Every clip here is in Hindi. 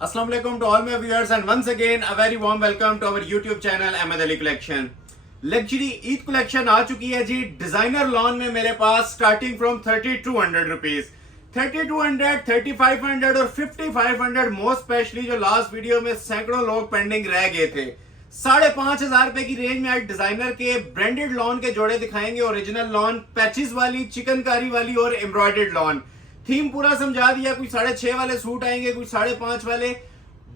Assalamu alaikum to all my viewers and once again a very warm welcome to our YouTube channel Ahmed Ali Collection. Luxury Eid collection आ चुकी है जी डिजाइनर लॉन में मेरे पास स्टार्टिंग फ्रॉम 3200 रुपीज 3200, 3500 और 5500 मोस्ट स्पेशली जो लास्ट वीडियो में सैकड़ों लोग पेंडिंग रह गए थे। 5500 रुपए की रेंज में आज डिजाइनर के ब्रांडेड लॉन के जोड़े दिखाएंगे। ओरिजिनल लॉन, पैचेस वाली, चिकनकारी वाली और एम्ब्रॉयडर्ड लॉन। थीम पूरा समझा दिया। कुछ 6.5 वाले सूट आएंगे, कुछ 5.5 वाले,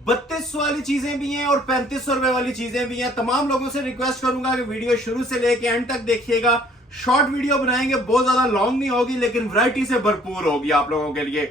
3200 वाली चीजें भी हैं और 3500 रुपए वाली चीजें भी हैं। तमाम लोगों से रिक्वेस्ट करूंगा कि वीडियो शुरू से लेके एंड तक देखिएगा। शॉर्ट वीडियो बनाएंगे, बहुत ज्यादा लॉन्ग नहीं होगी लेकिन वैरायटी से भरपूर होगी आप लोगों के लिए।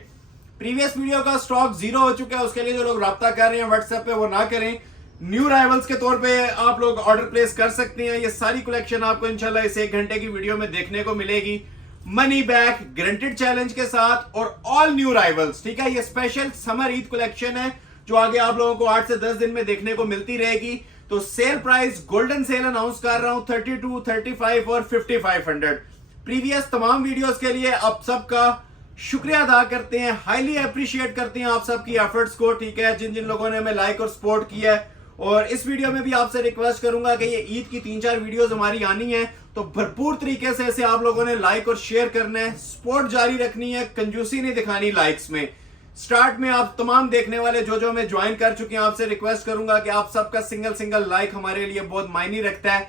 प्रीवियस वीडियो का स्टॉक 0 हो चुका है, उसके लिए जो लोग राब्ता कर रहे हैं व्हाट्सएप पे वो ना करें। न्यू राइवल्स के तौर पे आप लोग ऑर्डर प्लेस कर सकते हैं। ये सारी कलेक्शन आपको इंशाल्लाह इस 1 घंटे की वीडियो में देखने को मिलेगी, मनी बैक गारंटेड चैलेंज के साथ और ऑल न्यू राइवल्स। ठीक है, ये स्पेशल समर ईद कलेक्शन है जो आगे आप लोगों को 8 से 10 दिन में देखने को मिलती रहेगी। तो sale price golden sale announce कर रहा हूं 32, 35 और 5500। प्रीवियस तमाम वीडियोस के लिए आप सबका शुक्रिया अदा करते हैं, हाईली अप्रिशिएट करते हैं आप सबकी एफर्ट्स को। ठीक है, जिन जिन लोगों ने हमें लाइक और सपोर्ट किया है। और इस वीडियो में भी आपसे रिक्वेस्ट करूंगा कि ये ईद की 3-4 वीडियोस हमारी आनी है तो भरपूर तरीके से इसे आप लोगों ने लाइक और शेयर करना है, सपोर्ट जारी रखनी है, कंजूसी नहीं दिखानी लाइक्स में। स्टार्ट में आप तमाम देखने वाले जो हमें ज्वाइन कर चुके हैं, आपसे रिक्वेस्ट करूंगा कि आप सबका सिंगल लाइक हमारे लिए बहुत मायने रखता है।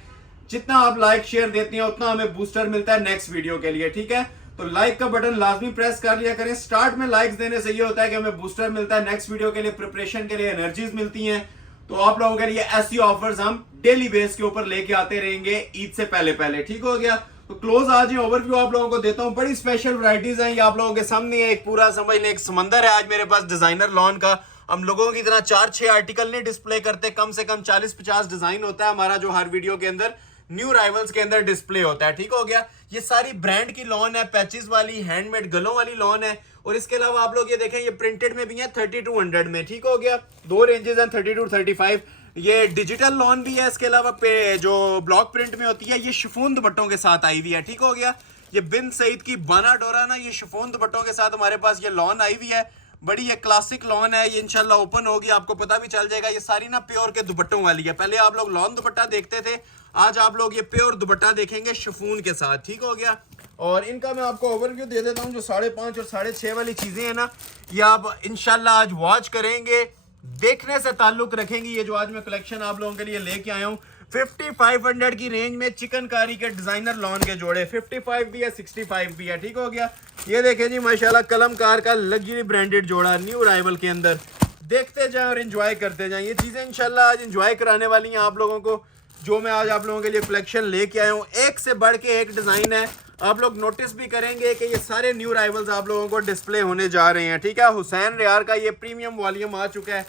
जितना आप लाइक शेयर देते हैं उतना हमें बूस्टर मिलता है नेक्स्ट वीडियो के लिए। ठीक है, तो लाइक का बटन लाजमी प्रेस कर लिया करें। स्टार्ट में लाइक्स देने से ये होता है कि हमें बूस्टर मिलता है, नेक्स्ट वीडियो के लिए प्रिपरेशन के लिए एनर्जीज मिलती हैं। तो आप लोगों के लिए ऐसी ऑफर्स हम डेली बेस के ऊपर लेके आते रहेंगे ईद से पहले। ठीक हो गया, तो क्लोज आज ये ओवरव्यू आप लोगों को देता हूं। बड़ी स्पेशल वैरायटीज हैं ये आप लोगों के सामने है। एक पूरा समझ लें एक समंदर है आज मेरे पास डिजाइनर लॉन का। हम लोगों की तरह 4-6 आर्टिकल नहीं डिस्प्ले करते, कम से कम 40-50 डिजाइन होता है हमारा जो हर वीडियो के अंदर न्यू राइवल्स के अंदर डिस्प्ले होता है। ठीक हो गया, ये सारी ब्रांड की लॉन है, पैचेस वाली, हैंडमेड गलों वाली लॉन है। और इसके अलावा आप लोग ये देखें ये प्रिंटेड में भी है 3200 में। ठीक हो गया, 2 रेंजेस हैं 32, 35। ये डिजिटल लॉन भी है। इसके अलावा जो ब्लॉक प्रिंट में होती है ये शिफॉन दुपट्टों के साथ आई हुई है। ठीक हो गया, ये बिन सईद की बाना डोरा ना, ये शिफॉन दुपट्टों के साथ हमारे पास ये लॉन आई हुई है। बड़ी ये क्लासिक लॉन है, ये इंशाल्लाह ओपन होगी, आपको पता भी चल जाएगा। ये सारी ना प्योर के दुपट्टों वाली है। पहले आप लोग लॉन दुपट्टा देखते थे, आज आप लोग ये प्योर दुपट्टा देखेंगे शिफॉन के साथ। ठीक हो गया, और इनका मैं आपको ओवरव्यू दे देता हूँ। जो 5.5 और 6.5 वाली चीजें हैं ना, ये आप इंशाल्लाह आज वॉच करेंगे, देखने से ताल्लुक रखेंगे। ये जो आज मैं कलेक्शन आप लोगों के लिए लेके आया हूँ 5500 की रेंज में चिकनकारी के डिजाइनर लॉन के जोड़े, 55 भी है 65 भी है। ठीक हो गया, ये देखें जी माशाल्लाह कलमकार का लग्जरी ब्रांडेड जोड़ा न्यू राइवल के अंदर। देखते जाएं और एंजॉय करते जाएं। ये चीजें इंशाल्लाह आज एंजॉय कराने वाली हैं आप लोगों को। जो मैं आज आप लोगों के लिए कलेक्शन लेके आया हूँ, एक से बढ़ के एक डिजाइन है। आप लोग नोटिस भी करेंगे कि ये सारे न्यू राइवल्स आप लोगों को डिस्प्ले होने जा रहे हैं। ठीक है, हुसैन रियार का ये प्रीमियम वॉल्यूम आ चुका है,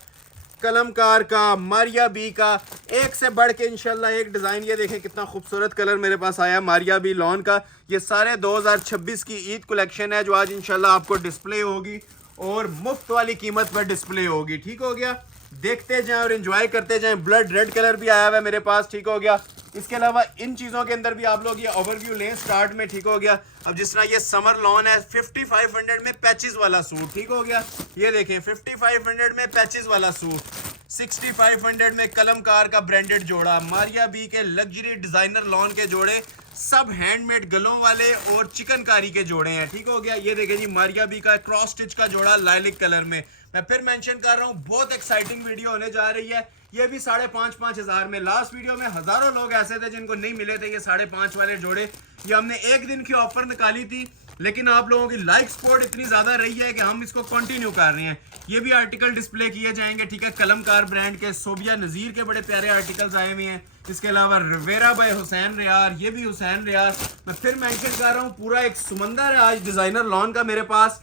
कलमकार का, मारिया बी का, एक से बढ़ के इंशाल्लाह एक डिजाइन। ये देखें कितना खूबसूरत कलर मेरे पास आया मारिया बी लॉन का। ये सारे 2026 की ईद कलेक्शन है जो आज इंशाल्लाह आपको डिस्प्ले होगी और मुफ्त वाली कीमत पर डिस्प्ले होगी। ठीक हो गया, देखते जाएं और एंजॉय करते जाएं। ब्लड रेड कलर भी आया हुआ है मेरे पास। ठीक हो गया, इसके अलावा इन चीजों के अंदर भी आप लोग ये ओवरव्यू लें स्टार्ट में। ठीक हो गया, अब जिस तरह ये समर लॉन है 5500 में पैचेस वाला सूट। ठीक हो गया, ये देखें 5500 में पैचेस वाला सूट, 6500 में कलमकार का ब्रांडेड जोड़ा, मारिया बी के लग्जरी डिजाइनर लॉन के जोड़े, सब हैंडमेड गलों वाले और चिकनकारी के जोड़े हैं। ठीक हो गया, ये देखें जी मारिया बी का क्रॉस स्टिच का जोड़ा लाइलिक कलर में। मैं फिर मेंशन कर रहा हूँ, बहुत एक्साइटिंग वीडियो होने जा रही है। ये भी 5,500 में। लास्ट वीडियो में हजारों लोग ऐसे थे जिनको नहीं मिले थे ये 5.5 वाले जोड़े। ये हमने एक दिन की ऑफर निकाली थी लेकिन आप लोगों की लाइक सपोर्ट इतनी ज्यादा रही है कि हम इसको कंटिन्यू कर रहे हैं। ये भी आर्टिकल डिस्प्ले किए जाएंगे। ठीक है, कलमकार ब्रांड के सोबिया नजीर के बड़े प्यारे आर्टिकल्स आए हुए हैं। इसके अलावा रिवेरा बाय हुसैन रियार, ये भी हुसैन रियार। मैं फिर मेंशन कर रहा हूँ, पूरा एक समंदर है आज डिजाइनर लॉन का मेरे पास।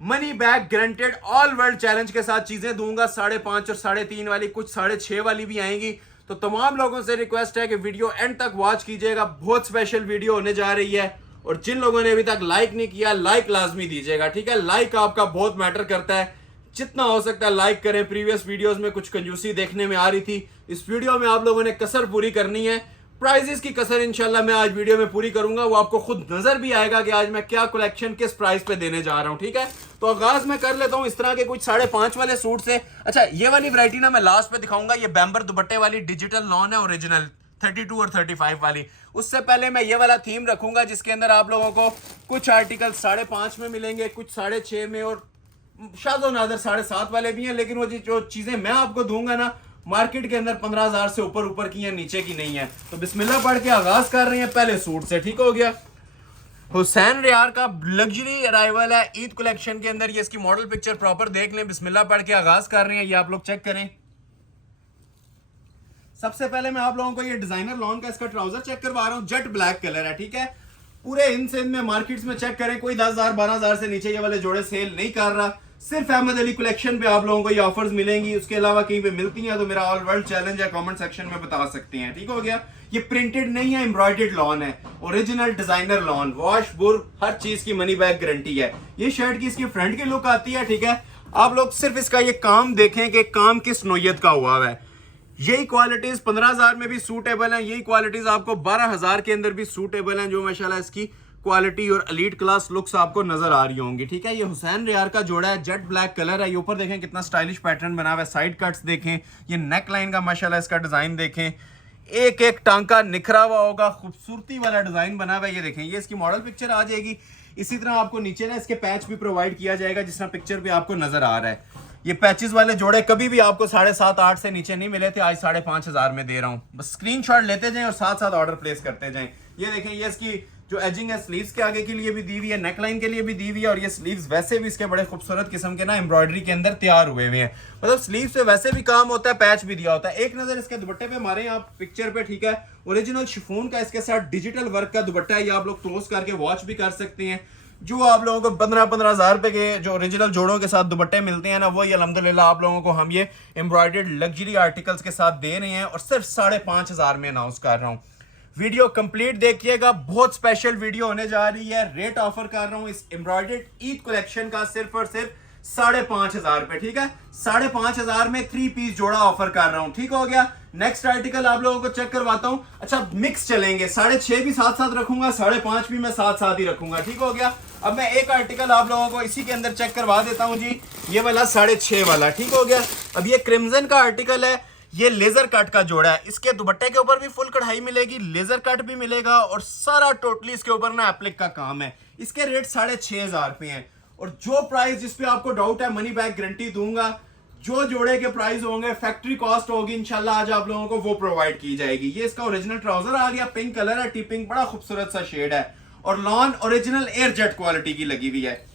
Money back guaranteed all world challenge के साथ चीजें दूंगा। 5.5 और 3.5 वाली, कुछ 6.5 वाली भी आएंगी। तो तमाम लोगों से रिक्वेस्ट है कि वीडियो एंड तक वॉच कीजिएगा, बहुत स्पेशल वीडियो होने जा रही है। और जिन लोगों ने अभी तक लाइक नहीं किया, लाइक लाजमी दीजिएगा। ठीक है, लाइक आपका बहुत मैटर करता है, जितना हो सकता है लाइक करें। प्रीवियस वीडियोस में कुछ कंजूसी देखने में आ रही थी, इस वीडियो में आप लोगों ने कसर पूरी करनी है। प्राइजेस की कसर इंशाल्लाह मैं आज वीडियो में पूरी करूंगा, वो आपको खुद नजर भी आएगा कि आज मैं क्या कलेक्शन किस प्राइस पे देने जा रहा हूं। ठीक है, तो आगाज मैं कर लेता हूं इस तरह के कुछ 5.5 वाले सूट से। अच्छा, ये वाली वैरायटी ना मैं लास्ट पे दिखाऊंगा, ये बैम्बर दुपट्टे वाली डिजिटल लॉन है, ओरिजिनल 32 और 35 वाली। उससे पहले मैं ये वाला थीम रखूंगा जिसके अंदर आप लोगों को कुछ आर्टिकल 5.5 में मिलेंगे, कुछ 6.5 में, और शाज़ो नादर 7.5 वाले भी हैं। लेकिन वो जो चीजें मैं आपको दूंगा ना, मार्केट के अंदर 15,000 से ऊपर की है, नीचे की नहीं है। तो बिस्मिल्लाह पढ़ के आगाज कर रहे हैं पहले सूट से। ठीक हो गया, हुसैन रियार का लग्जरी अराइवल है ईद कलेक्शन के अंदर। ये इसकी मॉडल पिक्चर प्रॉपर देख लें, बिस्मिल्लाह पढ़ के आगाज कर रहे हैं, ये आप लोग चेक करें। सबसे पहले मैं आप लोगों को ये डिजाइनर लॉन का इसका ट्राउजर चेक करवा रहा हूं, जेट ब्लैक कलर है। ठीक है, पूरे इन सिंध में मार्केट्स में चेक करें, कोई 10,000 12,000 से नीचे ये वाले जोड़े सेल नहीं कर रहा। सिर्फ अहमद अली कलेक्शन पे आप लोगों को ये ऑफर्स मिलेंगी, उसके अलावा कहीं पे मिलती हैं तो मेरा ऑल वर्ल्ड चैलेंज है, कमेंट सेक्शन में बता सकते हैं। ठीक हो गया, ये प्रिंटेड नहीं है, एम्ब्रॉयडर्ड लॉन है, ओरिजिनल डिजाइनर लॉन, वॉश बुर हर चीज की मनी बैक गारंटी है। ये शर्ट की इसकी फ्रंट की लुक आती है। ठीक है, आप लोग सिर्फ इसका ये काम देखें कि काम किस नोयत का हुआ है। यही क्वालिटीज 15,000 में भी सूटेबल हैं, यही क्वालिटीज आपको 12,000 के अंदर भी सूटेबल हैं, जो माशाल्लाह इसकी क्वालिटी और एलीट क्लास लुक्स आपको नजर आ रही होंगी। ठीक है, ये हुसैन रियार का जोड़ा है, जेट ब्लैक कलर है। ये ऊपर देखें कितना स्टाइलिश पैटर्न बना हुआ है, साइड कट्स देखें, ये नेक लाइन का माशाल्लाह इसका डिजाइन देखें, एक एक टांका निखरा हुआ होगा, खूबसूरती वाला डिजाइन बना हुआ है। ये देखें, ये इसकी मॉडल पिक्चर आ जाएगी। इसी तरह आपको नीचे ना इसके पैच भी प्रोवाइड किया जाएगा, जिस तरह पिक्चर पे आपको नजर आ रहा है। ये पैचेस वाले जोड़े कभी भी आपको 7.5-8 से नीचे नहीं मिले थे, आज 5,500 में दे रहा हूं। बस स्क्रीनशॉट लेते जाएं और साथ साथ ऑर्डर प्लेस करते जाएं। ये देखें, ये इसकी जो एजिंग है स्लीव्स के आगे के लिए भी दी हुई है, नेकलाइन के लिए भी दी हुई है, और ये स्लीव्स वैसे भी इसके बड़े खूबसूरत किस्म के ना एम्ब्रॉयडरी के अंदर तैयार हुए हुए हैं। मतलब स्लीव्स पे वैसे भी काम होता है, पैच भी दिया होता है। एक नजर इसके दुपट्टे पे मारे आप पिक्चर पे। ठीक है, ओरिजिनल शिफॉन का इसके साथ डिजिटल वर्क का दुपट्टा है, ये आप लोग क्लोज करके वॉच भी कर सकते हैं। जो आप लोगों को 15,000 रुपए के जो ओरिजिनल जोड़ों के साथ दुपट्टे मिलते हैं ना, वही अल्हम्दुलिल्लाह आप लोगों को हम ये एम्ब्रॉयडर्ड लग्जरी आर्टिकल्स के साथ दे रहे हैं, और सिर्फ 5,500 में अनाउंस कर रहा हूँ। वीडियो कंप्लीट देखिएगा, बहुत स्पेशल वीडियो होने जा रही है। रेट ऑफर कर रहा हूँ इस एम्ब्रॉयडर्ड ईद कलेक्शन का सिर्फ और सिर्फ 5,500 पे। ठीक है, 5,500 में 3 पीस जोड़ा ऑफर कर रहा हूं। ठीक हो गया, नेक्स्ट आर्टिकल आप लोगों को चेक करवाता हूं। अच्छा, मिक्स चलेंगे, 6.5 भी साथ साथ रखूंगा, 5.5 भी मैं साथ साथ ही रखूंगा। ठीक हो गया, अब मैं एक आर्टिकल आप लोगों को इसी के अंदर चेक करवा देता हूं जी, ये वाला 6.5 वाला। ठीक हो गया, अब ये क्रिम्सन का आर्टिकल है, ये लेजर कट का जोड़ा है। इसके दुपट्टे के ऊपर भी फुल कढ़ाई मिलेगी, लेजर कट भी मिलेगा, और सारा टोटली इसके ऊपर ना एप्लिक का काम है। इसके रेट 6,500 पे हैं, और जो प्राइस जिस पे आपको डाउट है मनी बैक गारंटी दूंगा। जो जोड़े के प्राइस होंगे, फैक्ट्री कॉस्ट होगी इंशाल्लाह आज आप लोगों को वो प्रोवाइड की जाएगी। ये इसका ओरिजिनल ट्राउजर आ गया, पिंक कलर है, टिपिंग बड़ा खूबसूरत सा शेड है, और lawn original air jet quality की लगी हुई है।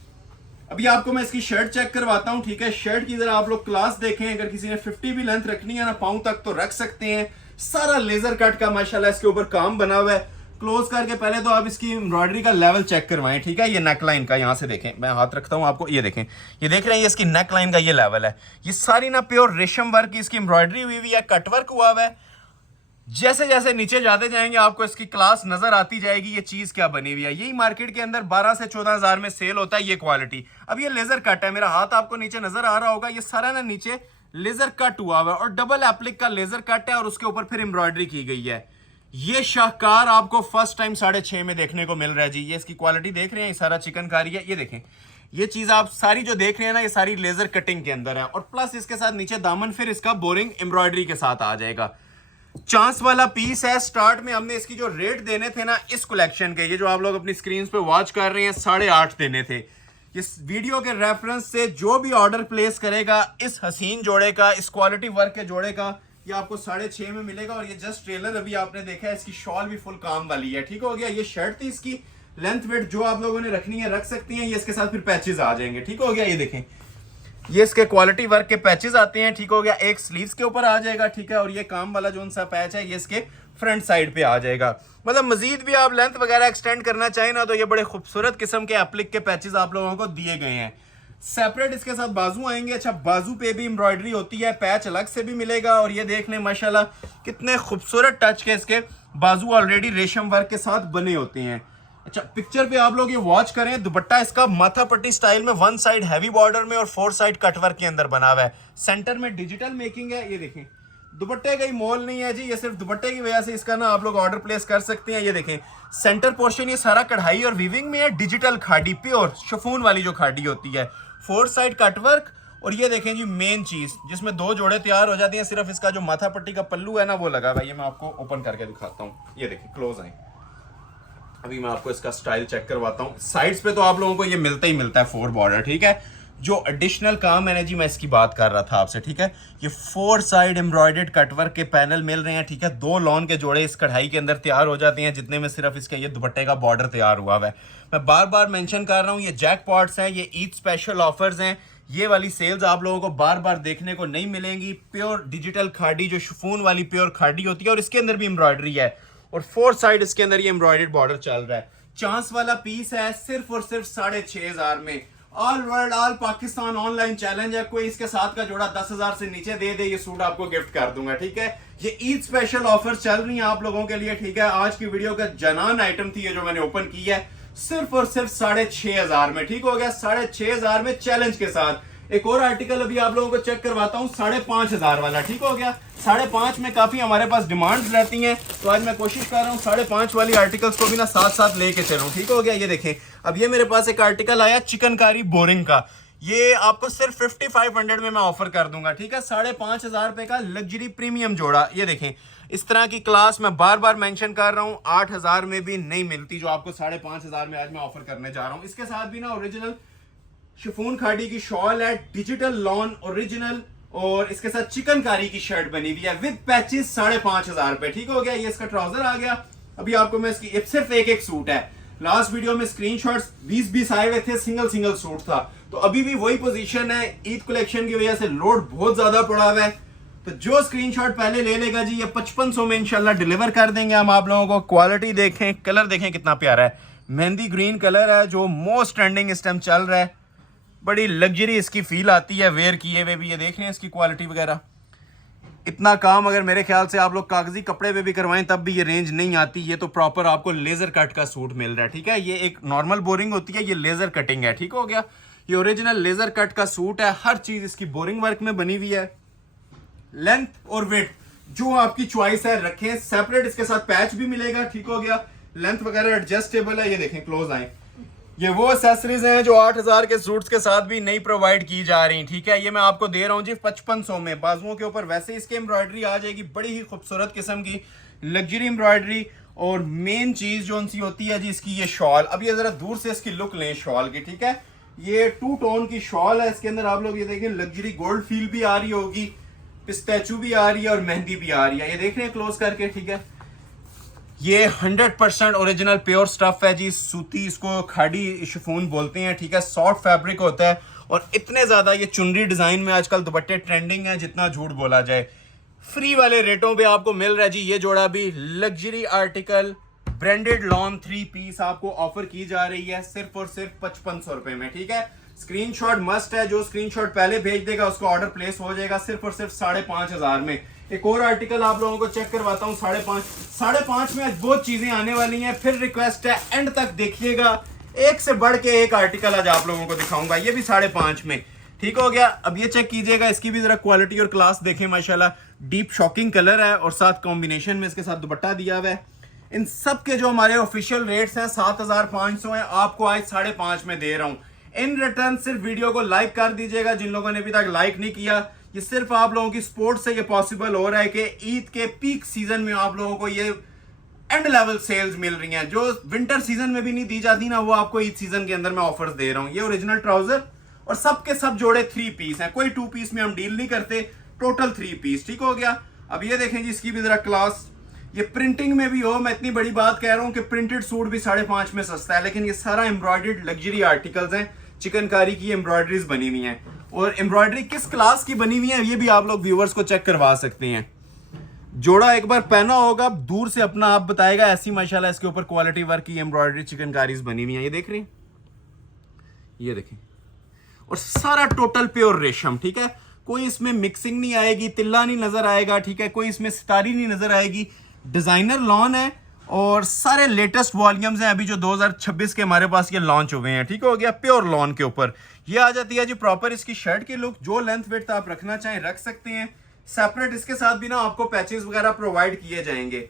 अभी आपको मैं इसकी शर्ट चेक करवाता हूं। ठीक है, शर्ट की जरा आप लोग क्लास देखें, अगर किसी ने 50 भी लेंथ रखनी है ना, पाँव तक तो रख सकते हैं। सारा लेजर कट का माशाल्लाह इसके ऊपर काम बना हुआ है। क्लोज करके पहले तो आप इसकी एम्ब्रॉयडरी का लेवल चेक करवाएं। ठीक है, ये नेक लाइन का यहां से देखें, मैं हाथ रखता हूं आपको, ये देखें, ये देख रहे हैं, ये इसकी नेक लाइन का ये लेवल है। ये सारी ना प्योर रेशम वर्क की इसकी एम्ब्रॉयडरी हुई हुई है, कट वर्क हुआ हुआ है। जैसे जैसे नीचे जाते जाएंगे आपको इसकी क्लास नजर आती जाएगी, ये चीज क्या बनी हुई है। यही मार्केट के अंदर 12 से 14,000 में सेल होता है ये क्वालिटी। अब ये लेजर कट है, मेरा हाथ आपको नीचे नजर आ रहा होगा, ये सारा ना नीचे लेजर कट हुआ हुआ है, और डबल एप्लिक का लेजर कट है, और उसके ऊपर फिर एम्ब्रॉयडरी की गई है। ये शाहकार आपको फर्स्ट टाइम 6.5 में देखने को मिल रहा है जी। ये इसकी क्वालिटी देख रहे हैं, ये सारा चिकनकारी है। ये देखें, ये चीज आप सारी जो देख रहे हैं ना, ये सारी लेजर कटिंग के अंदर है, और प्लस इसके साथ नीचे दामन फिर इसका बोरिंग एम्ब्रॉयडरी के साथ आ जाएगा। चांस वाला पीस है। स्टार्ट में हमने इसकी जो रेट देने थे ना इस कलेक्शन के, ये जो आप लोग अपनी स्क्रीन पे वॉच कर रहे हैं, 8.5 देने थे। इस वीडियो के रेफरेंस से जो भी ऑर्डर प्लेस करेगा इस हसीन जोड़े का, इस क्वालिटी वर्क के जोड़े का, ये आपको 6.5 में मिलेगा। और ये जस्ट ट्रेलर अभी आपने देखा है, इसकी शॉल भी फुल काम वाली है। ठीक हो गया, ये शर्ट थी, इसकी लेंथ वेट जो आप लोगों ने रखनी है रख सकती हैं। ये इसके साथ फिर पैचेस आ जाएंगे। ठीक हो गया, ये देखें, ये इसके क्वालिटी वर्क के पैचेस आते हैं। ठीक हो गया, एक स्लीव्स के ऊपर आ जाएगा। ठीक है, और ये काम वाला जो सा पैच है ये इसके फ्रंट साइड पे आ जाएगा। मतलब मजीद भी आप लेंथ वगैरह एक्सटेंड करना चाहें ना, तो ये बड़े खूबसूरत किस्म के एप्लिक के पैचेस आप लोगों को दिए गए हैं। सेपरेट इसके साथ बाजू आएंगे। अच्छा, बाजू पे भी एम्ब्रॉयडरी होती है, पैच अलग से भी मिलेगा। और ये देख लें माशाल्लाह कितने खूबसूरत टच के इसके बाजू ऑलरेडी रेशम वर्क के साथ बने होते हैं। अच्छा, पिक्चर पे आप लोग ये वॉच करें, दुपट्टा इसका माथा पट्टी स्टाइल में, 1 साइड हैवी बॉर्डर में और 4 साइड कटवर्क के अंदर बना हुआ है। सेंटर में डिजिटल मेकिंग है, ये देखें, दुपट्टे का ही मोल नहीं है जी, ये सिर्फ दुपट्टे की वजह से इसका ना आप लोग ऑर्डर प्लेस कर सकते हैं। ये देखें सेंटर पोर्शन ये सारा कढ़ाई और वीविंग में है, डिजिटल खाड़ी प्योर शिफॉन वाली जो खाड़ी होती है, 4 साइड कटवर्क। और ये देखें जी मेन चीज जिसमें 2 जोड़े तैयार हो जाती हैं, सिर्फ इसका जो माथा पट्टी का पल्लू है ना वो लगा भाई। ये मैं आपको ओपन करके दिखाता हूँ। ये देखिए क्लोज आए, अभी मैं आपको इसका स्टाइल चेक करवाता हूँ। साइड्स पे तो आप लोगों को ये मिलता ही मिलता है 4 बॉर्डर, ठीक है। जो एडिशनल काम है ना जी, मैं इसकी बात कर रहा था आपसे, ठीक है। ये 4 साइड एम्ब्रॉयडर्ड कटवर्क के पैनल मिल रहे हैं, ठीक है। 2 लॉन के जोड़े इस कढ़ाई के अंदर तैयार हो जाते हैं, जितने में सिर्फ इसका ये दुपट्टे का बॉर्डर तैयार हुआ है। मैं बार बार मेंशन कर रहा हूँ, ये जैकपॉट्स हैं, ये ईद स्पेशल ऑफर्स हैं। ये वाली सेल्स आप लोगों को बार बार देखने को नहीं मिलेंगी। प्योर डिजिटल खाड़ी जो शिफॉन वाली प्योर खाड़ी होती है, और इसके अंदर भी एम्ब्रॉयडरी है, और 4 साइड इसके अंदर ये एम्ब्रॉयडर्ड बॉर्डर चल रहा है। चांस वाला पीस है, सिर्फ और सिर्फ 6,500 में। All world all Pakistan online challenge है, कोई इसके साथ का जोड़ा 10,000 से नीचे दे दे, ये सूट आपको गिफ्ट कर दूंगा, ठीक है। ये ईद स्पेशल ऑफर चल रही है आप लोगों के लिए, ठीक है। आज की वीडियो का जनान आइटम थी ये जो मैंने ओपन की है, सिर्फ और सिर्फ 6,500 में, ठीक हो गया। 6,500 में चैलेंज के साथ। एक और आर्टिकल अभी आप लोगों को चेक करवाता हूँ 5,500 वाला, ठीक हो गया। 5,500 में काफी हमारे पास डिमांड्स रहती हैं, तो आज मैं कोशिश कर रहा हूँ 5,500 वाली आर्टिकल्स को भी ना साथ साथ लेके चलूं, ठीक हो गया। ये देखें, अब ये मेरे पास एक आर्टिकल आया चिकनकारी बोरिंग का, ये आपको सिर्फ 5,500 में मैं ऑफर कर दूंगा, ठीक है। 5,500 रुपए का लग्जरी प्रीमियम जोड़ा। ये देखें इस तरह की क्लास मैं बार बार मेंशन कर रहा हूँ 8,000 में भी नहीं मिलती, जो आपको 5,500 में आज मैं ऑफर करने जा रहा हूँ। इसके साथ भी ना ओरिजिनल शिफॉन खाड़ी की शॉल है, डिजिटल लॉन ओरिजिनल, और इसके साथ चिकनकारी की शर्ट बनी हुई है विद पैचेस, 5,500 रुपए, ठीक हो गया। ये इसका ट्राउजर आ गया। अभी आपको मैं इसकी सिर्फ एक सूट है, लास्ट वीडियो में स्क्रीनशॉट्स 20-20 आए हुए थे, सिंगल सूट था, तो अभी भी वही पोजीशन है। ईद कलेक्शन की वजह से लोड बहुत ज्यादा पड़ा हुआ है, तो जो स्क्रीनशॉट पहले ले लेगा जी, ये 5,500 में इंशाल्लाह डिलीवर कर देंगे हम आप लोगों को। क्वालिटी देखें, कलर देखें कितना प्यारा है, मेहंदी ग्रीन कलर है जो मोस्ट ट्रेंडिंग इस टाइम चल रहा है। बड़ी लग्जरी इसकी फील आती है वेयर किए हुए भी। ये देख रहे हैं इसकी क्वालिटी वगैरह। इतना काम अगर मेरे ख्याल से आप लोग कागजी कपड़े पे भी करवाएं तब भी ये रेंज नहीं आती। ये तो प्रॉपर आपको लेजर कट का सूट मिल रहा है, ठीक है। ये एक नॉर्मल बोरिंग होती है, ये लेजर कटिंग है, ठीक हो गया। ये ओरिजिनल लेजर कट का सूट है, हर चीज इसकी बोरिंग वर्क में बनी हुई है। लेंथ और वेट जो आपकी चॉइस है रखें, सेपरेट इसके साथ पैच भी मिलेगा, ठीक हो गया। लेंथ वगैरह एडजस्टेबल है। ये देखें क्लोज आए, ये वो एक्सेसरीज हैं जो 8,000 के सूट्स के साथ भी नहीं प्रोवाइड की जा रही, ठीक है। ये मैं आपको दे रहा हूँ जी 5,500 में। बाजुओं के ऊपर वैसे इसके एम्ब्रॉयडरी आ जाएगी, बड़ी ही खूबसूरत किस्म की लग्जरी एम्ब्रॉयडरी। और मेन चीज जो सी होती है जी इसकी ये शॉल। अब ये जरा दूर से इसकी लुक लें शॉल की, ठीक है। ये 2 टोन की शॉल है, इसके अंदर आप लोग ये देखें लग्जरी गोल्ड फील भी आ रही होगी, पिस्ताचू भी आ रही है और मेहंदी भी आ रही है। ये देख रहे हैं क्लोज करके, ठीक है। ये 100% ओरिजिनल प्योर स्टफ है जी, सूती, इसको खाड़ी शिफॉन बोलते हैं, ठीक है। सॉफ्ट फैब्रिक होता है, और इतने ज्यादा ये चुनरी डिजाइन में आजकल दुपट्टे ट्रेंडिंग है, जितना झूठ बोला जाए। फ्री वाले रेटों पे आपको मिल रहा है जी ये जोड़ा भी luxury article, branded lawn 3 piece आपको ऑफर की जा रही है सिर्फ और सिर्फ 5,500 रुपए में, ठीक है। स्क्रीनशॉट मस्ट है, जो स्क्रीनशॉट पहले भेज देगा उसको ऑर्डर प्लेस हो जाएगा सिर्फ और सिर्फ 5,500 में। एक और आर्टिकल आप लोगों को चेक करवाता हूँ 5,500 में। आज बहुत चीजें आने वाली हैं, फिर रिक्वेस्ट है एंड तक देखिएगा, एक से बढ़ के एक आर्टिकल आज आप लोगों को दिखाऊंगा, ये भी 5,500 में, ठीक हो गया। अब ये चेक कीजिएगा, इसकी भी जरा क्वालिटी और क्लास देखें, माशाल्लाह डीप शॉकिंग कलर है, और साथ कॉम्बिनेशन में इसके साथ दुपट्टा दिया हुआ है। इन सब के जो हमारे ऑफिशियल रेट्स हैं 7,500 हैं, आपको आज 5,500 में दे रहा हूँ। इन रिटर्न सिर्फ वीडियो को लाइक कर दीजिएगा, जिन लोगों ने अभी तक लाइक नहीं किया। ये सिर्फ आप लोगों की सपोर्ट से ये पॉसिबल हो रहा है कि ईद के पीक सीजन में आप लोगों को ये एंड लेवल सेल्स मिल रही हैं, जो विंटर सीजन में भी नहीं दी जाती ना, वो आपको ईद सीजन के अंदर मैं ऑफर्स दे रहा हूँ। ये ओरिजिनल ट्राउजर और सबके सब जोड़े 3 पीस हैं, कोई 2 पीस में हम डील नहीं करते, टोटल 3 पीस, ठीक हो गया। अब ये देखें जी इसकी भी जरा क्लास, ये प्रिंटिंग में भी हो, मैं इतनी बड़ी बात कह रहा हूँ कि प्रिंटेड सूट भी 5,500 में सस्ता है, लेकिन ये सारा एम्ब्रॉयडर्ड लग्जरी आर्टिकल्स हैं, चिकनकारी की एम्ब्रॉयडरीज बनी हुई हैं। और एम्ब्रॉयडरी किस क्लास की बनी हुई है ये भी आप लोग व्यूवर्स को चेक करवा सकते हैं। जोड़ा एक बार पहना होगा दूर से अपना आप बताएगा, ऐसी माशाल्लाह इसके ऊपर क्वालिटी वर्क की एम्ब्रॉयडरी चिकनकारीज बनी हुई है। ये देख रहे हैं, ये देखें, और सारा टोटल प्योर रेशम, ठीक है। कोई इसमें मिक्सिंग नहीं आएगी, तिल्ला नहीं नजर आएगा, ठीक है। कोई इसमें सितारी नहीं नजर आएगी। डिजाइनर लॉन है और सारे लेटेस्ट वॉल्यूम्स हैं अभी जो 2026 के हमारे पास ये लॉन्च हुए हैं, ठीक हो गया। प्योर लॉन के ऊपर ये आ जाती है जी प्रॉपर इसकी शर्ट की लुक। जो लेंथ वेट आप रखना चाहें रख सकते हैं। सेपरेट इसके साथ भी ना आपको पैचेस वगैरह प्रोवाइड किए जाएंगे।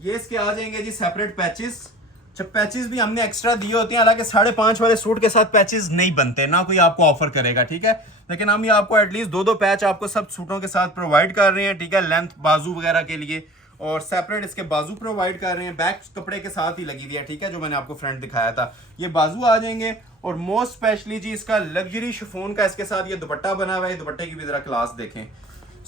ये इसके आ जाएंगे जी सेपरेट पैचेस। जब पैचेस भी हमने एक्स्ट्रा दिए होते हैं, हालांकि 5.5 वाले सूट के साथ पैचेस नहीं बनते, ना कोई आपको ऑफर करेगा, ठीक है। लेकिन हम ये आपको एटलीस्ट 2 पैच आपको सब सूटों के साथ प्रोवाइड कर रहे हैं, ठीक है, लेंथ बाजू वगैरह के लिए, और सेपरेट इसके बाजू प्रोवाइड कर रहे हैं। बैक कपड़े के साथ ही लगी हुई है, ठीक है, जो मैंने आपको फ्रंट दिखाया था। ये बाजू आ जाएंगे। और मोस्ट स्पेशली जी इसका लग्जरी शिफॉन का इसके साथ ये दुपट्टा बना हुआ है। दुपट्टे की भी जरा क्लास देखें।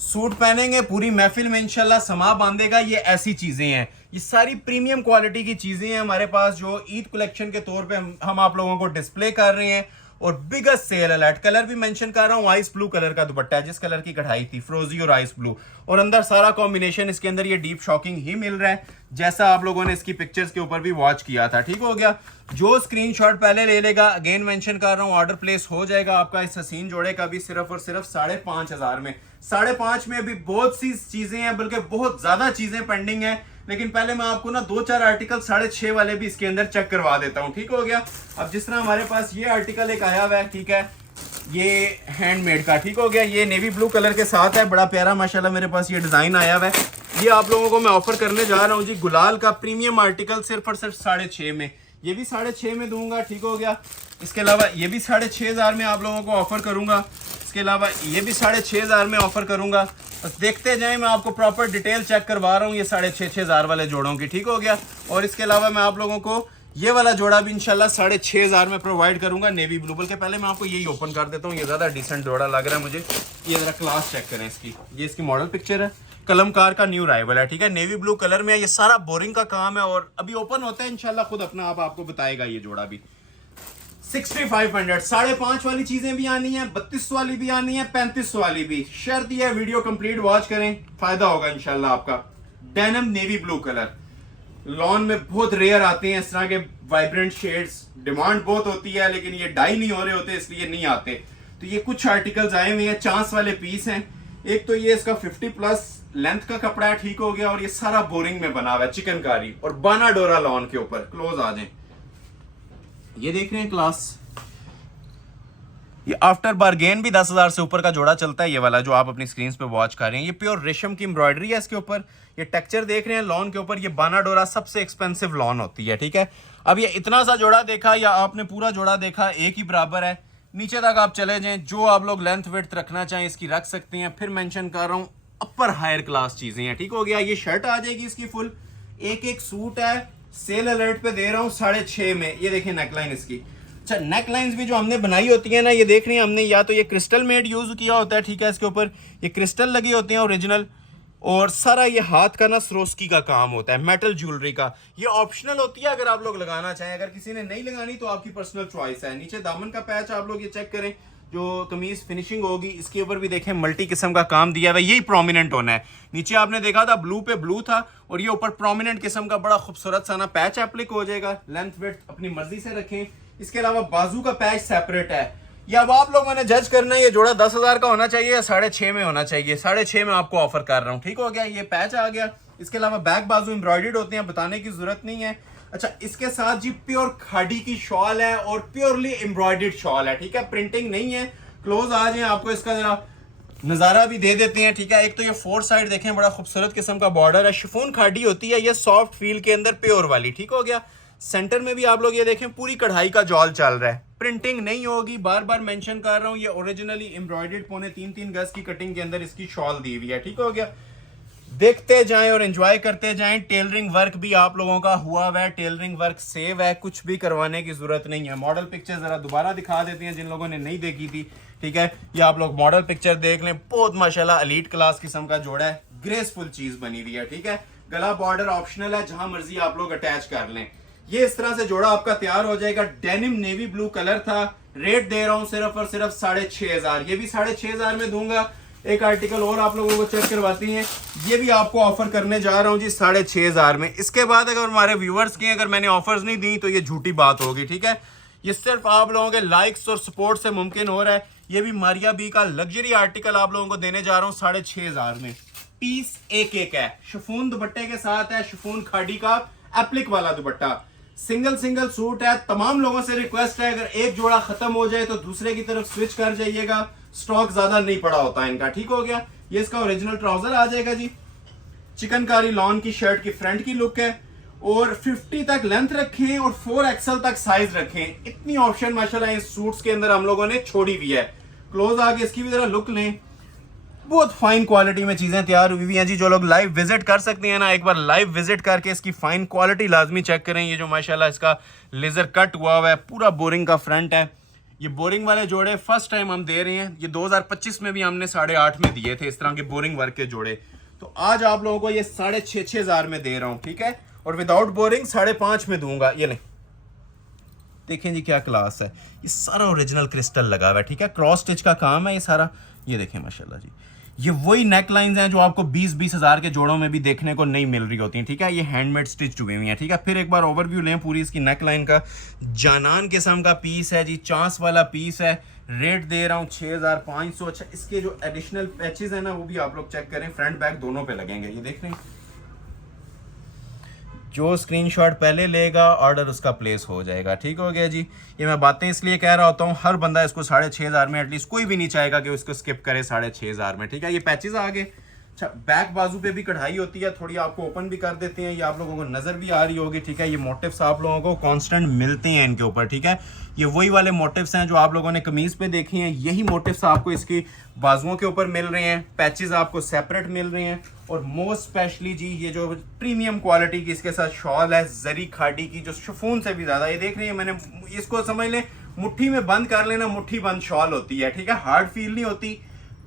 सूट पहनेंगे पूरी महफिल में इंशाल्लाह समा बांधेगा। ये ऐसी चीजें हैं, ये सारी प्रीमियम क्वालिटी की चीजें हैं हमारे पास, जो ईद कलेक्शन के तौर पे हम आप लोगों को डिस्प्ले कर रहे हैं। और बिगेस्ट सेल अलर्ट, कलर भी मेंशन कर रहा हूँ, आइस ब्लू कलर का दुपट्टा है, जिस कलर की कढ़ाई थी, फ्रोजी और आइस ब्लू। और अंदर सारा कॉम्बिनेशन इसके अंदर ये डीप शॉकिंग ही मिल रहा है, जैसा आप लोगों ने इसकी पिक्चर्स के ऊपर भी वॉच किया था, ठीक हो गया। जो स्क्रीनशॉट पहले ले लेगा, अगेन मेंशन कर रहा हूँ, ऑर्डर प्लेस हो जाएगा आपका इस हसीन जोड़े का भी सिर्फ और सिर्फ 5,500 में। 5.5 में अभी बहुत सी चीजें हैं, बल्कि बहुत ज्यादा चीजें पेंडिंग है। लेकिन पहले मैं आपको ना 2-4 आर्टिकल 6.5 वाले भी इसके अंदर चेक करवा देता हूँ, ठीक हो गया। अब जिस तरह हमारे पास ये आर्टिकल एक आया हुआ है, ठीक है, ये हैंडमेड का, ठीक हो गया। ये नेवी ब्लू कलर के साथ है, बड़ा प्यारा माशाल्लाह मेरे पास ये डिजाइन आया हुआ है। ये आप लोगों को मैं ऑफर करने जा रहा हूँ जी, गुलाल का प्रीमियम आर्टिकल सिर्फ और सिर्फ 6.5 में। ये भी 6.5 में दूंगा, ठीक हो गया। इसके अलावा ये भी 6,500 में आप लोगों को ऑफर करूंगा। इसके अलावा ये भी 6,500 में ऑफर करूंगा। बस देखते जाएं, मैं आपको प्रॉपर डिटेल चेक करवा रहा हूँ ये 6,500 वाले जोड़ों की, ठीक हो गया। और इसके अलावा मैं आप लोगों को ये वाला जोड़ा भी इंशाल्लाह 6,500 में प्रोवाइड करूंगा, नेवी ब्लू। बल्कि पहले मैं आपको यही ओपन कर देता हूँ, ये ज्यादा डिसेंट जोड़ा लग रहा है मुझे। ये जरा क्लास चेक करें इसकी। ये इसकी मॉडल पिक्चर है, कलमकार का न्यू राइवल है, ठीक है, नेवी ब्लू कलर में है। ये सारा बोरिंग का काम है और अभी ओपन होता है इंशाल्लाह, खुद अपना आप आपको बताएगा ये जोड़ा भी। 6,500, 5.5 वाली चीजें भी आनी है, 32 वाली भी आनी है, 35 वाली भी। शर्त यह है वीडियो कंप्लीट वॉच करें, फायदा होगा इंशाल्लाह आपका। Denim navy blue colour lawn में बहुत रेयर आते हैं इस तरह के वाइब्रेंट शेड्स, डिमांड बहुत होती है, लेकिन ये डाई नहीं हो रहे होते, इसलिए नहीं आते। तो ये कुछ आर्टिकल्स आए हुए हैं, चांस वाले पीस हैं। एक तो ये इसका 50+ लेंथ का कपड़ा है, ठीक हो गया। और ये सारा बोरिंग में बना हुआ है, चिकनकारी और बाना डोरा लॉन के ऊपर। क्लोज आ जाए, ये देख रहे हैं क्लास। ये आफ्टर बारगेन भी 10,000 से ऊपर का जोड़ा चलता है, ये वाला जो आप अपनी स्क्रीन पे वॉच कर रहे हैं। ये प्योर रेशम की एम्ब्रॉयडरी है इसके ऊपर। ये टेक्सचर देख रहे हैं लॉन के ऊपर। ये बाना डोरा सबसे एक्सपेंसिव लॉन होती है, ठीक है। अब ये इतना सा जोड़ा देखा या आपने पूरा जोड़ा देखा, एक ही बराबर है। नीचे तक आप चले जाएं, जो आप लोग लेंथ विड्थ रखना चाहें इसकी रख सकते हैं। फिर मेंशन कर रहा हूँ अपर हायर क्लास चीजें हैं, ठीक हो गया। ये शर्ट आ जाएगी इसकी फुल, एक सूट है, सेल अलर्ट पे दे रहा हूँ 6.5 में। ये देखिए नेकलाइन इसकी। अच्छा, नेक लाइंस भी जो हमने बनाई होती है ना, ये देख रहे हैं हमने, या तो ये क्रिस्टल मेड यूज किया होता है, ठीक है, इसके ऊपर ये क्रिस्टल लगी होती हैं ओरिजिनल। और सारा ये हाथ का ना सरोस्की का काम होता है, मेटल ज्वेलरी का। ये ऑप्शनल होती है अगर आप लोग लगाना चाहें, अगर किसी ने नहीं लगानी तो आपकी पर्सनल चॉइस है। नीचे दामन का पैच आप लोग ये चेक करें, जो कमीज फिनिशिंग होगी इसके ऊपर भी देखें मल्टी किस्म का काम दिया हुआ है। यही प्रोमिनेंट होना है। नीचे आपने देखा था ब्लू पे ब्लू था, और ये ऊपर प्रोमिनेंट किस्म का बड़ा खूबसूरत सा ना पैच एप्लिक हो जाएगा। लेंथ विड्थ अपनी मर्जी से रखें। इसके अलावा बाजू का पैच सेपरेट है। या अब आप लोगों ने जज करना है ये जोड़ा 10,000 का होना चाहिए या 6.5 में होना चाहिए। 6.5 में आपको ऑफर कर रहा हूँ, ठीक हो गया। ये पैच आ गया। इसके अलावा बैक बाजू एम्ब्रॉयडर्ड होते हैं, बताने की जरूरत नहीं है। अच्छा, इसके साथ जी प्योर खाड़ी की शॉल है और प्योरली एम्ब्रॉयडर्ड शॉल है, ठीक है, प्रिंटिंग नहीं है। क्लोज आ जाए, आपको इसका जरा नजारा भी दे देते हैं, ठीक है। एक तो ये 4 साइड देखें, बड़ा खूबसूरत किस्म का बॉर्डर है। शिफॉन खाड़ी होती है ये, सॉफ्ट फील के अंदर प्योर वाली, ठीक हो गया। सेंटर में भी आप लोग ये देखें पूरी कढ़ाई का जॉल चल रहा है, प्रिंटिंग नहीं होगी। बार बार मेंशन कर रहा हूँ, ये ओरिजिनली एम्ब्रॉयडर्ड 3.25 गज की कटिंग के अंदर इसकी शॉल दी हुई है, ठीक हो गया। देखते जाएं और एंजॉय करते जाएं। टेलरिंग वर्क भी आप लोगों का हुआ हुआ है, टेलरिंग वर्क सेव है, कुछ भी करवाने की जरूरत नहीं है। मॉडल पिक्चर जरा दोबारा दिखा देते हैं जिन लोगों ने नहीं देखी थी, ठीक है। ये आप लोग मॉडल पिक्चर देख लें। बहुत माशाल्लाह एलीट क्लास किस्म का जोड़ा है, ग्रेसफुल चीज बनी हुई है, ठीक है। गला बॉर्डर ऑप्शनल है, जहां मर्जी आप लोग अटैच कर लें। ये इस तरह से जोड़ा आपका तैयार हो जाएगा। डेनिम नेवी ब्लू कलर था, रेट दे रहा हूं सिर्फ और सिर्फ 6,500। ये भी 6,500 में दूंगा। एक आर्टिकल और आप लोगों को चेक करवाती हैं, ये भी आपको ऑफर करने जा रहा हूं जी 6,500 में। इसके बाद अगर हमारे व्यूअर्स की अगर मैंने ऑफर्स नहीं दी तो ये झूठी बात होगी, ठीक है। ये सिर्फ आप लोगों के लाइक्स और सपोर्ट से मुमकिन हो रहा है। ये भी मारिया बी का लग्जरी आर्टिकल आप लोगों को देने जा रहा हूं 6,500 में। पीस एक है, शिफॉन दुपट्टे के साथ है, शिफॉन खाड़ी का एप्लिक वाला दुपट्टा। सिंगल सूट है। तमाम लोगों से रिक्वेस्ट है, अगर एक जोड़ा खत्म हो जाए तो दूसरे की तरफ स्विच कर जाइएगा, स्टॉक ज्यादा नहीं पड़ा होता इनका, ठीक हो गया। ये इसका ओरिजिनल ट्राउजर आ जाएगा जी। चिकनकारी लॉन की शर्ट की फ्रंट की लुक है और 50 तक लेंथ रखें और 4XL तक साइज रखें। इतनी ऑप्शन माशाल्लाह इस सूट्स के अंदर हम लोगों ने छोड़ी हुई है। क्लोज आके इसकी भी जरा लुक लें। बहुत फाइन क्वालिटी में चीजें तैयार हुई हैं जी। जो लोग लाइव विजिट कर सकते हैं ना, एक बार लाइव विजिट करके इसकी फाइन क्वालिटी लाजमी चेक करें। ये जो माशाल्लाह इसका लेजर कट हुआ है, पूरा बोरिंग का फ्रंट है। ये बोरिंग वाले जोड़े फर्स्ट टाइम हम दे रहे हैं। ये 2025 में भी हमने 8.5 में दिए थे इस तरह के बोरिंग वर्क के जोड़े। तो आज आप लोगों को ये 6,500 हज़ार में दे रहा हूँ, ठीक है। और विदाउट बोरिंग 5.5 में दूंगा। ये नहीं, देखें जी क्या क्लास है। ये सारा ओरिजिनल क्रिस्टल लगा हुआ है, ठीक है। क्रॉस स्टिच का काम है ये सारा। ये देखें माशाल्लाह जी, ये वही नेक लाइंस हैं जो आपको 20-20 हज़ार के जोड़ों में भी देखने को नहीं मिल रही होती हैं, ठीक है। ये हैंडमेड स्टिच हुई हुई हैं, ठीक है। फिर एक बार ओवरव्यू लें पूरी इसकी नेक लाइन का। जानान किस्म का पीस है जी, चांस वाला पीस है। रेट दे रहा हूँ 6,500। अच्छा, इसके जो एडिशनल पैचेस हैं ना वो भी आप लोग चेक करें, फ्रंट बैक दोनों पे लगेंगे। ये देख रहे हैं, जो स्क्रीनशॉट पहले लेगा ऑर्डर उसका प्लेस हो जाएगा, ठीक हो गया जी। ये मैं बातें इसलिए कह रहा होता हूँ, हर बंदा इसको 6,500 में, एटलीस्ट कोई भी नहीं चाहेगा कि उसको स्किप करे 6,500 में, ठीक है। ये पैचेस आगे। अच्छा, बैक बाजू पे भी कढ़ाई होती है, थोड़ी आपको ओपन भी कर देते हैं। ये आप लोगों को नजर भी आ रही होगी, ठीक है। ये मोटिव्स आप लोगों को कांस्टेंट मिलते हैं इनके ऊपर, ठीक है। ये वही वाले मोटिव्स हैं जो आप लोगों ने कमीज पे देखे हैं, यही मोटिव्स आपको इसकी बाजुओं के ऊपर मिल रहे हैं। पैचेस आपको सेपरेट मिल रहे हैं। और मोस्ट स्पेशली जी, ये जो प्रीमियम क्वालिटी की इसके साथ शॉल है, जरी खाड़ी की, जो शिफॉन से भी ज्यादा। ये देख रहे हैं, मैंने इसको समझ लें मुट्ठी में बंद कर लेना, मुट्ठी बंद शॉल होती है, ठीक है। हार्ड फील नहीं होती,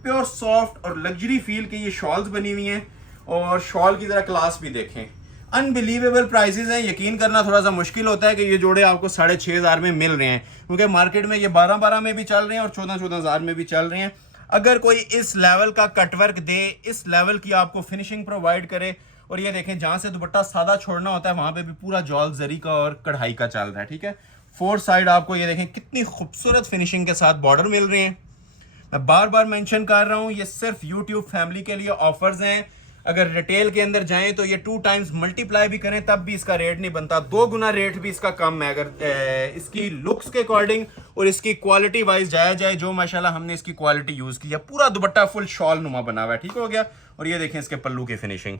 प्योर सॉफ्ट और लग्जरी फील की ये शॉल्स बनी हुई हैं। और शॉल की जरा क्लास भी देखें, अनबिलीवेबल प्राइसेस हैं। यकीन करना थोड़ा सा मुश्किल होता है कि ये जोड़े आपको 6,500 में मिल रहे हैं, क्योंकि मार्केट में ये 12,12 में भी चल रहे हैं और 14,14 हज़ार में भी चल रहे हैं। अगर कोई इस लेवल का कटवर्क दे, इस लेवल की आपको फिनिशिंग प्रोवाइड करे, और ये देखें जहां से दुपट्टा सादा छोड़ना होता है वहां पे भी पूरा जॉल जरी का और कढ़ाई का चल रहा है, ठीक है। फोर साइड आपको ये देखें कितनी खूबसूरत फिनिशिंग के साथ बॉर्डर मिल रहे हैं। मैं बार बार मेंशन कर रहा हूं, ये सिर्फ यूट्यूब फैमिली के लिए ऑफर्स हैं। अगर रिटेल के अंदर जाएं तो ये 2 टाइम्स मल्टीप्लाई भी करें तब भी इसका रेट नहीं बनता, 2 गुना रेट भी इसका कम है। अगर इसकी लुक्स के अकॉर्डिंग और इसकी क्वालिटी वाइज जाया जाए, जो माशाल्लाह हमने इसकी क्वालिटी यूज की है, पूरा दुपट्टा फुल शॉल नुमा बना हुआ है, ठीक हो गया। और ये देखें इसके पल्लू की फिनिशिंग,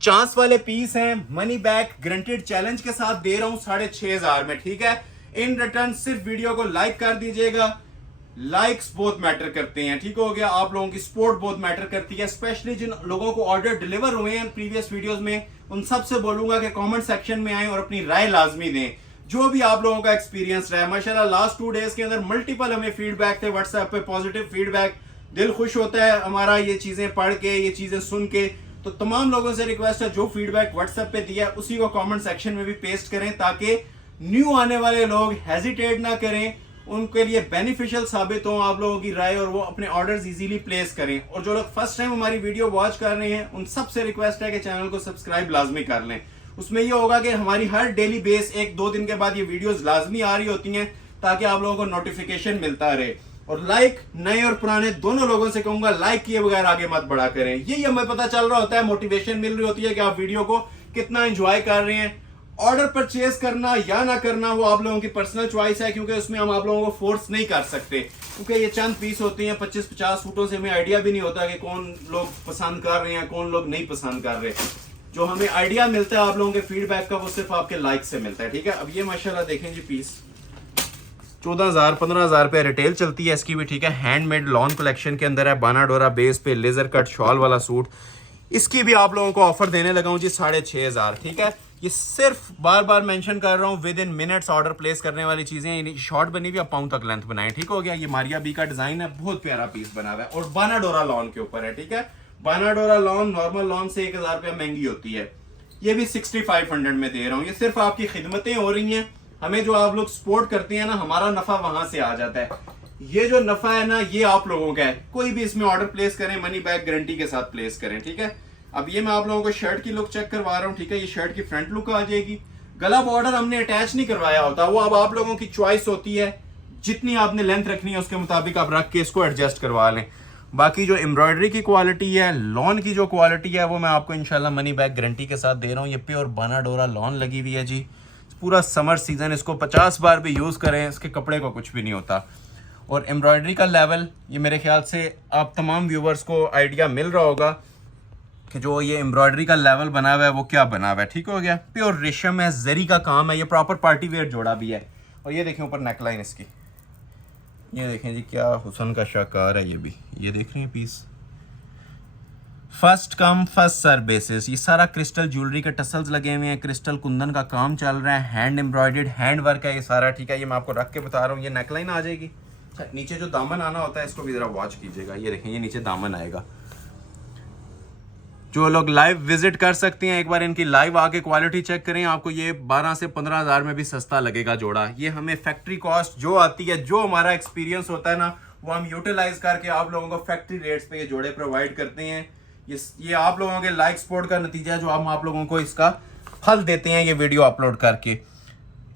चांस वाले पीस हैं, मनी बैक गारंटेड चैलेंज के साथ दे रहा हूं 6,500 में, ठीक है। इन रिटर्न सिर्फ वीडियो को लाइक कर दीजिएगा। लाइक्स बहुत मैटर करते हैं, ठीक हो गया। आप लोगों की सपोर्ट बहुत मैटर करती है, स्पेशली जिन लोगों को ऑर्डर डिलीवर हुए हैं प्रीवियस वीडियोस में, उन सबसे बोलूंगा कि कमेंट सेक्शन में आएं और अपनी राय लाजमी दें, जो भी आप लोगों का एक्सपीरियंस रहा है। माशाल्लाह लास्ट 2 डेज के अंदर मल्टीपल हमें फीडबैक थे व्हाट्सएप पे, पॉजिटिव फीडबैक। दिल खुश होता है हमारा ये चीजें पढ़ के, ये चीजें सुन के। तो तमाम लोगों से रिक्वेस्ट है, जो फीडबैक व्हाट्सएप पे दिया उसी को कॉमेंट सेक्शन में भी पेस्ट करें, ताकि न्यू आने वाले लोग हेजिटेट ना करें, उनके लिए बेनिफिशियल साबित हो आप लोगों की राय, और वो अपने ऑर्डर्स इजीली प्लेस करें। और जो लोग फर्स्ट टाइम हमारी वीडियो वॉच कर रहे हैं, उन सबसे रिक्वेस्ट है कि चैनल को सब्सक्राइब लाजमी कर लें। उसमें ये होगा कि हमारी हर डेली बेस 1-2 दिन के बाद ये वीडियोस लाजमी आ रही होती हैं, ताकि आप लोगों को नोटिफिकेशन मिलता रहे। और लाइक नए और पुराने दोनों लोगों से कहूंगा, लाइक किए बगैर आगे मत बढ़ा करें। यही हमें पता चल रहा होता है, मोटिवेशन मिल रही होती है कि आप वीडियो को कितना एंजॉय कर रहे हैं। ऑर्डर परचेज करना या ना करना वो आप लोगों की पर्सनल चॉइस है, क्योंकि उसमें हम आप लोगों को फोर्स नहीं कर सकते, क्योंकि ये चंद पीस होते हैं। 25-50 सूटों से हमें आइडिया भी नहीं होता कि कौन लोग पसंद कर रहे हैं, कौन लोग नहीं पसंद कर रहे। जो हमें आइडिया मिलता है आप लोगों के फीडबैक का, वो सिर्फ आपके लाइक से मिलता है, ठीक है। अब ये माशाल्लाह देखें जी, पीस 14,000-15,000 रुपये रिटेल चलती है इसकी भी, ठीक है। हैंडमेड लॉन कलेक्शन के अंदर है, बाना डोरा बेस पे लेजर कट शॉल वाला सूट। इसकी भी आप लोगों को ऑफर देने लगा हूं जी 6,500, ठीक है। ये सिर्फ बार बार मेंशन कर रहा हूं, with in minutes order place करने वाली चीजें। शॉर्ट बनी हुई, पाउंड तक लेंथ बनाए, ठीक हो गया। ये मारिया बी का डिजाइन है, बहुत प्यारा पीस बना हुआ है और बाना डोरा लॉन के ऊपर है, ठीक है। बाना डोरा लॉन नॉर्मल लॉन से 1,000 रुपया महंगी होती है, ये भी 6,500 में दे रहा हूँ। ये सिर्फ आपकी खिदमतें हो रही हैं, हमें जो आप लोग सपोर्ट करते हैं ना, हमारा नफा वहां से आ जाता है। ये जो नफा है ना, ये आप लोगों का है। कोई भी इसमें ऑर्डर प्लेस करें, मनी बैक गारंटी के साथ प्लेस करें, ठीक है। अब ये मैं आप लोगों को शर्ट की लुक चेक करवा रहा हूँ, ठीक है। ये शर्ट की फ्रंट लुक आ जाएगी। गला बॉर्डर हमने अटैच नहीं करवाया होता, वो अब आप लोगों की चॉइस होती है, जितनी आपने लेंथ रखनी है उसके मुताबिक आप रख के इसको एडजस्ट करवा लें। बाकी जो एम्ब्रॉयडरी की क्वालिटी है, लॉन की जो क्वालिटी है, वो मैं आपको इंशाल्लाह मनी बैक गारंटी के साथ दे रहा हूँ। ये प्योर बाना डोरा लॉन लगी हुई है जी। पूरा समर सीजन इसको 50 बार भी यूज करें, इसके कपड़े को कुछ भी नहीं होता। और एम्ब्रॉयडरी का लेवल, ये मेरे ख्याल से आप तमाम व्यूवर्स को आइडिया मिल रहा होगा कि जो ये एम्ब्रॉयडरी का लेवल बना हुआ है वो क्या बना हुआ है। ठीक हो गया, प्योर रेशम है, जरी का काम है, ये प्रॉपर पार्टी वेयर जोड़ा भी है। और ये देखें ऊपर नेकलाइन इसकी, ये देखें जी क्या हुसन का शाकार है। ये भी ये देख रही हैं piece, first come first serve basis. ये सारा क्रिस्टल ज्वेलरी के टसल्स लगे हुए हैं, क्रिस्टल कुंदन का काम चल रहा है, हैंड एम्ब्रॉयडर्ड हैंड वर्क है ये सारा। ठीक है, ये मैं आपको रख के बता रहा हूँ। ये नेकलाइन आ जाएगी। अच्छा, नीचे जो दामन आना होता है इसको भी ज़रा वॉच कीजिएगा। ये देखें, ये नीचे दामन आएगा। जो लोग लाइव विजिट कर सकते हैं, एक बार इनकी लाइव आके क्वालिटी चेक करें, आपको ये 12 से 15 हज़ार में भी सस्ता लगेगा जोड़ा। ये हमें फैक्ट्री कॉस्ट जो आती है, जो हमारा एक्सपीरियंस होता है ना, वो हम यूटिलाइज करके आप लोगों को फैक्ट्री रेट्स पे ये जोड़े प्रोवाइड करते हैं। ये आप लोगों के लाइक सपोर्ट का नतीजा है, जो हम आप लोगों को इसका फल देते हैं ये वीडियो अपलोड करके।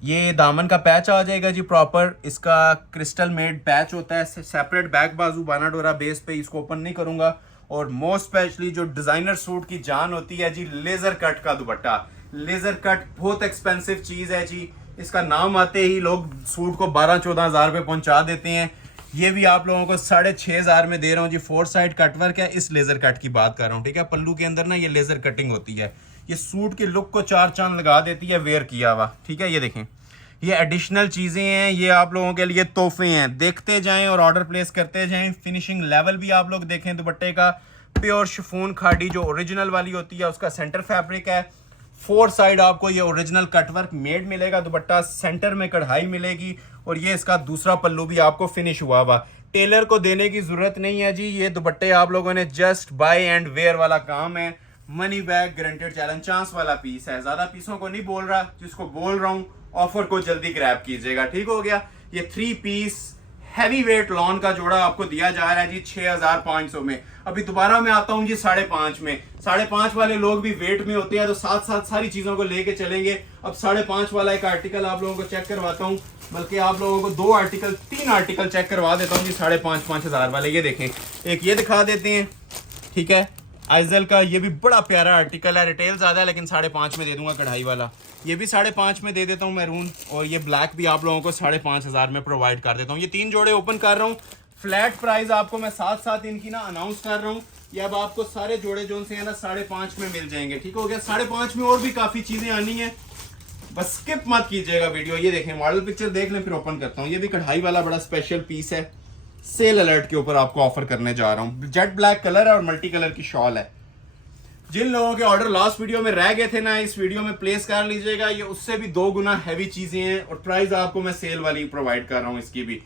ये दामन का पैच आ जाएगा जी प्रॉपर, इसका क्रिस्टल मेड पैच होता है, सेपरेट बैक बाजू बाना डोरा बेस पे, इसको ओपन नहीं करूंगा। और मोस्ट स्पेशली जो डिजाइनर सूट की जान होती है जी, लेजर कट का दुपट्टा। लेजर कट बहुत एक्सपेंसिव चीज है जी, इसका नाम आते ही लोग सूट को 12-14 हज़ार पे पहुंचा देते हैं। ये भी आप लोगों को 6,500 में दे रहा हूँ जी। 4 साइड कटवर्क है, इस लेजर कट की बात कर रहा हूँ। ठीक है, पल्लू के अंदर ना ये लेजर कटिंग होती है, ये सूट के लुक को 4 चांद लगा देती है वेयर किया हुआ। ठीक है, ये देखें, ये एडिशनल चीज़ें हैं, ये आप लोगों के लिए तोहफे हैं। देखते जाएं और ऑर्डर प्लेस करते जाएं। फिनिशिंग लेवल भी आप लोग देखें दुपट्टे का, प्योर शिफॉन खाड़ी जो ओरिजिनल वाली होती है उसका सेंटर फैब्रिक है। 4 साइड आपको ये ओरिजिनल कटवर्क मेड मिलेगा दुपट्टा, सेंटर में कढ़ाई मिलेगी। और ये इसका दूसरा पल्लू भी आपको फिनिश हुआ हुआ। टेलर को देने की जरूरत नहीं है जी, ये दुपट्टे आप लोगों ने जस्ट बाय एंड वेयर वाला काम है। Money back guaranteed challenge chance वाला पीस है। ज्यादा पीसों को नहीं बोल रहा, जिसको बोल रहा हूँ ऑफर को जल्दी ग्रैब कीजिएगा। ठीक हो गया, ये 3 पीस हैवी वेट लॉन का जोड़ा आपको दिया जा रहा है जी 6,500 में। अभी दोबारा मैं आता हूँ जी 5.5 में। 5.5 वाले लोग भी वेट में होते हैं, तो साथ साथ सारी चीजों को लेके चलेंगे। अब 5.5 वाला एक आर्टिकल आप लोगों को चेक करवाता हूँ, बल्कि आप लोगों को 3 आर्टिकल चेक करवा देता हूँ जी 5.5 हज़ार वाले। ये देखें, एक ये दिखा देते हैं। ठीक है, आइजल का ये भी बड़ा प्यारा आर्टिकल है, रिटेल ज्यादा है लेकिन 5.5 में दे दूंगा कढ़ाई वाला। ये भी 5.5 में दे देता हूँ मैरून, और ये ब्लैक भी आप लोगों को 5.5 में प्रोवाइड कर देता हूँ। ये 3 जोड़े ओपन कर रहा हूँ, फ्लैट प्राइस आपको मैं साथ साथ इनकी ना अनाउंस कर रहा हूँ। ये अब आपको सारे जोड़े जो से है ना 5.5 में मिल जाएंगे। ठीक हो गया, 5.5 में और भी काफी चीजें आनी है, बस स्किप मत कीजिएगा वीडियो। ये देखें, मॉडल पिक्चर देख लें फिर ओपन करता हूँ। ये भी कढ़ाई वाला बड़ा स्पेशल पीस है, सेल अलर्ट के ऊपर आपको ऑफर करने जा रहा हूँ। जेट ब्लैक कलर है और मल्टी कलर की शॉल है। जिन लोगों के ऑर्डर लास्ट वीडियो में रह गए थे ना, इस वीडियो में प्लेस कर लीजिएगा। ये उससे भी 2 गुना हैवी चीजें हैं, और प्राइस आपको मैं सेल वाली प्रोवाइड कर रहा हूँ इसकी भी।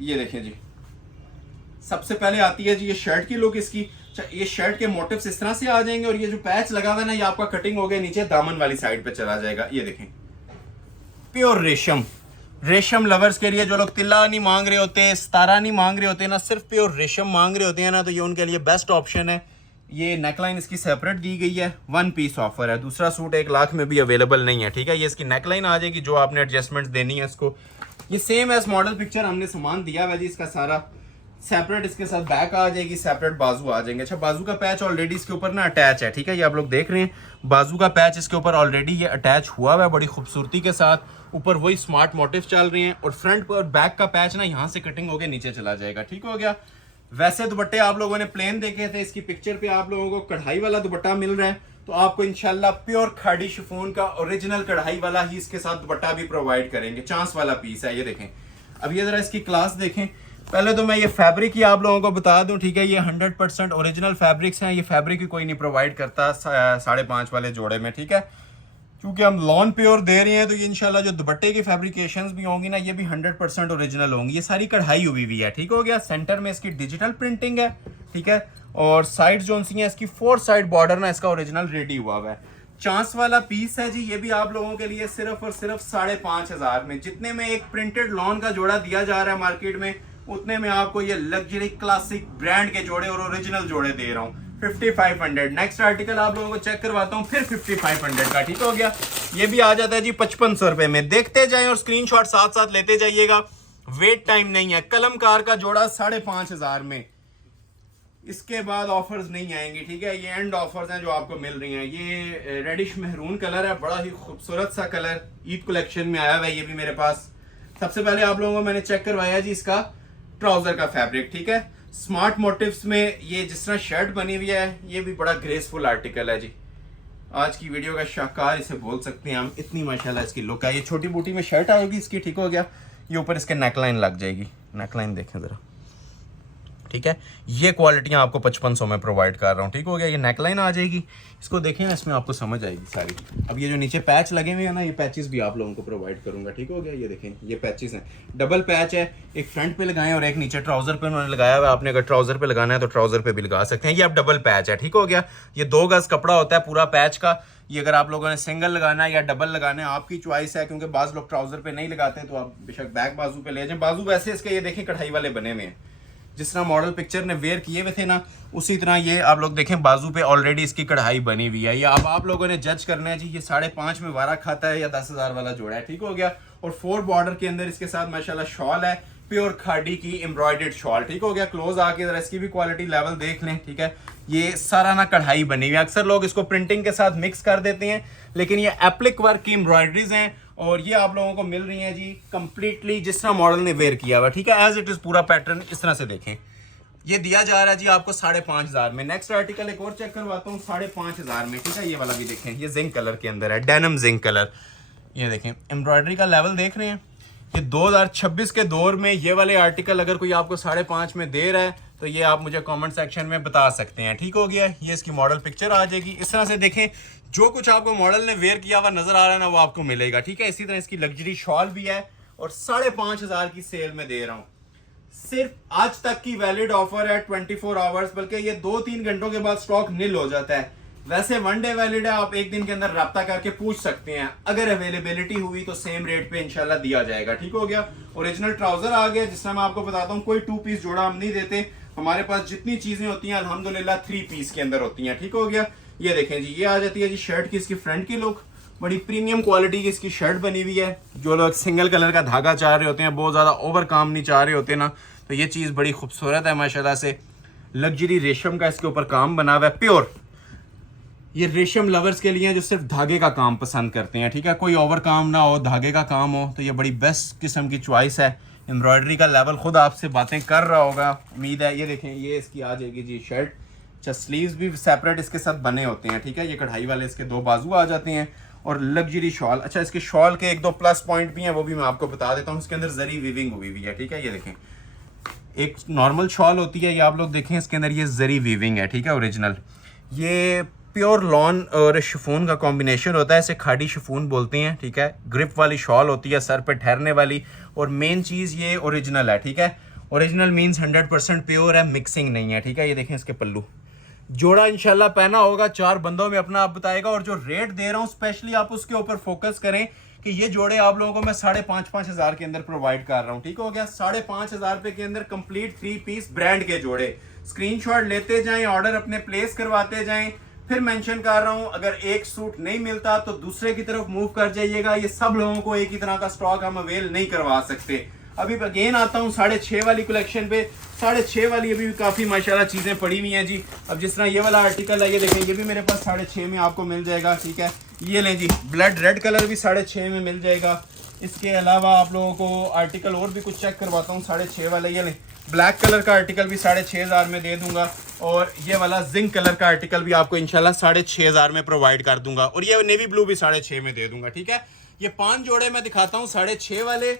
ये देखें जी, सबसे पहले आती है जी ये शर्ट की लुक इसकी। ये शर्ट के मोटिव्स इस तरह से आ जाएंगे, और ये जो पैच लगा हुआ है ना, ये आपका कटिंग हो गया, नीचे दामन वाली साइड पे चला जाएगा। ये देखें, प्योर रेशम लवर्स के लिए, जो लोग तिल्ला नहीं मांग रहे होते, सितारा नहीं मांग रहे होते ना, सिर्फ प्योर रेशम मांग रहे होते हैं ना, तो ये उनके लिए बेस्ट ऑप्शन है। ये नेकलाइन इसकी सेपरेट दी गई है, 1 पीस ऑफर है। दूसरा सूट 1 लाख में भी अवेलेबल नहीं है। ठीक है, ये इसकी नेकलाइन आ जाएगी, जो आपने एडजस्टमेंट देनी है इसको। ये सेम एज मॉडल पिक्चर हमने सामान दिया हुआ जी, इसका सारा सेपरेट इसके साथ बैक आ जाएगी, सेपरेट बाजू आ जाएंगे। अच्छा, बाजू का पैच ऑलरेडी इसके ऊपर ना अटैच है। ठीक है, ये आप लोग देख रहे हैं, बाजू का पैच इसके ऊपर ऑलरेडी ये अटैच हुआ हुआ है बड़ी खूबसूरती के साथ। ऊपर वही स्मार्ट मोटिव चल रहे हैं, और फ्रंट और बैक का पैच ना यहाँ से कटिंग होकर नीचे चला जाएगा। ठीक हो गया। वैसे दुपट्टे आप लोगों ने प्लेन देखे थे, इसकी पिक्चर पे आप लोगों को कढ़ाई वाला दुपट्टा मिल रहा है, तो आपको इंशाल्लाह प्योर खाड़ी शिफॉन का ओरिजिनल कढ़ाई वाला ही इसके साथ दुपट्टा भी प्रोवाइड करेंगे। चांस वाला पीस है। ये देखें, अब ये जरा इसकी क्लास देखें। पहले तो मैं ये फैब्रिक ही आप लोगों को बता दूं। ठीक है, ये 100% ओरिजिनल फैब्रिक्स हैं, ये फैब्रिक ही कोई नहीं प्रोवाइड करता 5.5 वाले जोड़े में। ठीक है, क्योंकि हम लॉन प्योर दे रहे हैं, तो ये इंशाल्लाह जो दुपट्टे की फैब्रिकेशंस भी होंगी ना, ये भी 100% ओरिजिनल होंगी। ये सारी कढ़ाई हुई हुई है। ठीक हो गया, सेंटर में इसकी डिजिटल प्रिंटिंग है। ठीक है, और साइड जो सी है इसकी 4 साइड बॉर्डर ना इसका ओरिजिनल रेडी हुआ हुआ है। चांस वाला पीस है जी, ये भी आप लोगों के लिए सिर्फ और सिर्फ 5,500 में। जितने में एक प्रिंटेड लॉन का जोड़ा दिया जा रहा है मार्केट में, उतने में आपको ये लग्जरी क्लासिक ब्रांड के जोड़े और ओरिजिनल जोड़े दे रहा हूँ 5500। नेक्स्ट आर्टिकल आप लोगों को चेक करवाता हूँ फिर 5500 का। ठीक हो गया, ये भी आ जाता है जी 5500 रुपए में। देखते जाएं और स्क्रीनशॉट साथ साथ लेते जाइएगा, वेट टाइम नहीं है। कलमकार का जोड़ा 5,500 में, इसके बाद ऑफर्स नहीं आएंगी। ठीक है, ये एंड ऑफर्स हैं जो आपको मिल रही हैं। ये रेडिश मेहरून कलर है, बड़ा ही खूबसूरत सा कलर, ईद कलेक्शन में आया हुआ है ये भी मेरे पास। सबसे पहले आप लोगों को मैंने चेक करवाया जी इसका ट्राउजर का फैब्रिक, ठीक है। स्मार्ट मोटिव्स में ये जिस तरह शर्ट बनी हुई है, ये भी बड़ा ग्रेसफुल आर्टिकल है जी। आज की वीडियो का शाहकार इसे बोल सकते हैं हम, इतनी माशाल्लाह इसकी लुक है। ये छोटी बूटी में शर्ट आएगी इसकी, ठीक हो गया। ये ऊपर इसके नेकलाइन लग जाएगी, नेकलाइन देखें ज़रा, ठीक है। ये क्वालिटियाँ आपको 5500 में प्रोवाइड कर रहा हूँ, ठीक हो गया। ये नेकलाइन आ जाएगी, इसको देखें ना, इसमें आपको समझ आएगी सारी। अब ये जो नीचे पैच लगे हुए हैं ना, ये पैचेस भी आप लोगों को प्रोवाइड करूंगा, ठीक हो गया। ये देखें, ये पैचेस हैं, डबल पैच है, एक फ्रंट पे लगाएं और एक नीचे ट्राउजर पे उन्होंने लगाया हुआ है। आपने अगर ट्राउजर पे लगाना है तो ट्राउजर पे भी लगा सकते हैं। ये आप डबल पैच है, ठीक हो गया। ये 2 गज कपड़ा होता है पूरा पैच का। ये अगर आप लोगों ने सिंगल लगाना है या डबल लगाना है, आपकी चॉइस है, क्योंकि बाज़ लोग ट्राउजर पे नहीं लगाते, तो आप बेशक बैक बाजू पे ले जाएं। बाजू वैसे इसके ये देखें कढ़ाई वाले बने हुए हैं, जिस तरह मॉडल पिक्चर ने वेयर किए हुए थे ना, उसी तरह ये आप लोग देखें बाजू पे ऑलरेडी इसकी कढ़ाई बनी हुई है। ये अब आप लोगों ने जज करना है जी, ये 5.5 में वारा खाता है या 10,000 वाला जोड़ा है, ठीक हो गया। और 4 बॉर्डर के अंदर इसके साथ माशाल्लाह शॉल है, प्योर खाड़ी की एम्ब्रॉयडर्ड शॉल, ठीक हो गया। क्लोज आके जरा इसकी भी क्वालिटी लेवल देख लें, ठीक है। ये सारा ना कढ़ाई बनी हुई है। अक्सर लोग इसको प्रिंटिंग के साथ मिक्स कर देते हैं, लेकिन ये एप्लिक वर्क की एम्ब्रॉयडरीज हैं और ये आप लोगों को मिल रही हैं जी कंप्लीटली जिस तरह मॉडल ने वेयर किया हुआ, ठीक है। एज इट इज पूरा पैटर्न इस तरह से देखें। ये दिया जा रहा है जी आपको 5,500 में। नेक्स्ट आर्टिकल एक और चेक करवाता हूँ 5,500 में, ठीक है। ये वाला भी देखें, ये जिंक कलर के अंदर है, डेनिम जिंक कलर। ये देखें एम्ब्रॉयडरी का लेवल देख रहे हैं। ये 2026 के दौर में ये वाले आर्टिकल अगर कोई आपको 5.5 में दे रहा है तो ये आप मुझे कमेंट सेक्शन में बता सकते हैं, ठीक हो गया। ये इसकी मॉडल पिक्चर आ जाएगी। इस तरह से देखें, जो कुछ आपको मॉडल ने वेयर किया हुआ नजर आ रहा है ना, वो आपको मिलेगा, ठीक है। इसी तरह इसकी लग्जरी शॉल भी है और 5,500 की सेल में दे रहा हूँ। सिर्फ आज तक की वैलिड ऑफर है, 24 आवर्स, बल्कि ये 2-3 घंटों के बाद स्टॉक नील हो जाता है। वैसे 1 डे वैलिड है, आप एक दिन के अंदर राब्ता करके पूछ सकते हैं। अगर अवेलेबिलिटी हुई तो सेम रेट पे इंशाल्लाह दिया जाएगा, ठीक हो गया। ओरिजिनल ट्राउजर आ गया, जिसमें मैं आपको बताता हूँ कोई 2 पीस जोड़ा हम नहीं देते। हमारे पास जितनी चीजें होती हैं अल्हम्दुलिल्लाह 3 पीस के अंदर होती हैं, ठीक हो गया। ये देखें जी, ये आ जाती है जी शर्ट की इसकी फ्रंट की लुक, बड़ी प्रीमियम क्वालिटी की इसकी शर्ट बनी हुई है। जो लोग सिंगल कलर का धागा चाह रहे होते हैं, बहुत ज़्यादा ओवर काम नहीं चाह रहे होते ना, तो ये चीज़ बड़ी खूबसूरत है माशाल्लाह से। लग्जरी रेशम का इसके ऊपर काम बना हुआ है, प्योर। ये रेशम लवर्स के लिए जो सिर्फ धागे का काम पसंद करते हैं, ठीक है। कोई ओवर काम ना हो, धागे का काम हो, तो ये बड़ी बेस्ट किस्म की चॉइस है। एम्ब्रॉयडरी का लेवल खुद आपसे बातें कर रहा होगा, उम्मीद है। ये देखें, ये इसकी आ जाएगी जी शर्ट। अच्छा, स्लीव्स भी सेपरेट इसके साथ बने होते हैं, ठीक है। ये कढ़ाई वाले इसके 2 बाजू आ जाते हैं और लग्जरी शॉल। अच्छा, इसके शॉल के 1-2 प्लस पॉइंट भी हैं, वो भी मैं आपको बता देता हूँ। इसके अंदर जरी वीविंग हुई हुई है, ठीक है। ये देखें, एक नॉर्मल शॉल होती है, ये आप लोग देखें, इसके अंदर ये जरी वीविंग है, ठीक है, ओरिजिनल। ये प्योर लॉन और शिफॉन का कॉम्बिनेशन होता है, इसे खाड़ी शिफॉन बोलते हैं, ठीक है। ग्रिप वाली शॉल होती है, सर पे ठहरने वाली, और मेन चीज़ ये ओरिजिनल है, ठीक है। ओरिजिनल मीन्स 100% प्योर है, मिक्सिंग नहीं है, ठीक है। ये देखें इसके पल्लू, जोड़ा इंशाल्लाह पहना होगा 4 बंदों में अपना आप बताएगा। और जो रेट दे रहा हूँ स्पेशली आप उसके ऊपर फोकस करें कि ये जोड़े आप लोगों को मैं 5,500 के अंदर प्रोवाइड कर रहा हूँ, ठीक हो गया। 5,500 रुपए के अंदर कंप्लीट 3 पीस ब्रांड के जोड़े। स्क्रीनशॉट लेते जाएं, ऑर्डर अपने प्लेस करवाते जाएं। फिर मेंशन कर रहा हूँ, अगर एक सूट नहीं मिलता तो दूसरे की तरफ मूव कर जाइएगा। ये सब लोगों को एक ही तरह का स्टॉक हम अवेल नहीं करवा सकते। अभी अगेन आता हूँ 6.5 वाली कलेक्शन पे। 6.5 वाली अभी भी काफ़ी माशाल्लाह चीज़ें पड़ी हुई हैं जी। अब जिस तरह ये वाला आर्टिकल है, ये देखें, ये भी मेरे पास 6.5 में आपको मिल जाएगा, ठीक है। ये लें जी, ब्लड रेड कलर भी 6.5 में मिल जाएगा। इसके अलावा आप लोगों को आर्टिकल और भी कुछ चेक करवाता हूँ 6.5 वाला। ये लें, ब्लैक कलर का आर्टिकल भी 6,500 में दे दूंगा, और ये वाला जिंक कलर का आर्टिकल भी आपको इंशाल्लाह 6,500 में प्रोवाइड कर दूंगा, और ये नेवी ब्लू भी 6.5 में दे दूंगा, ठीक है। ये 5 जोड़े मैं दिखाता हूँ 6.5 वाले।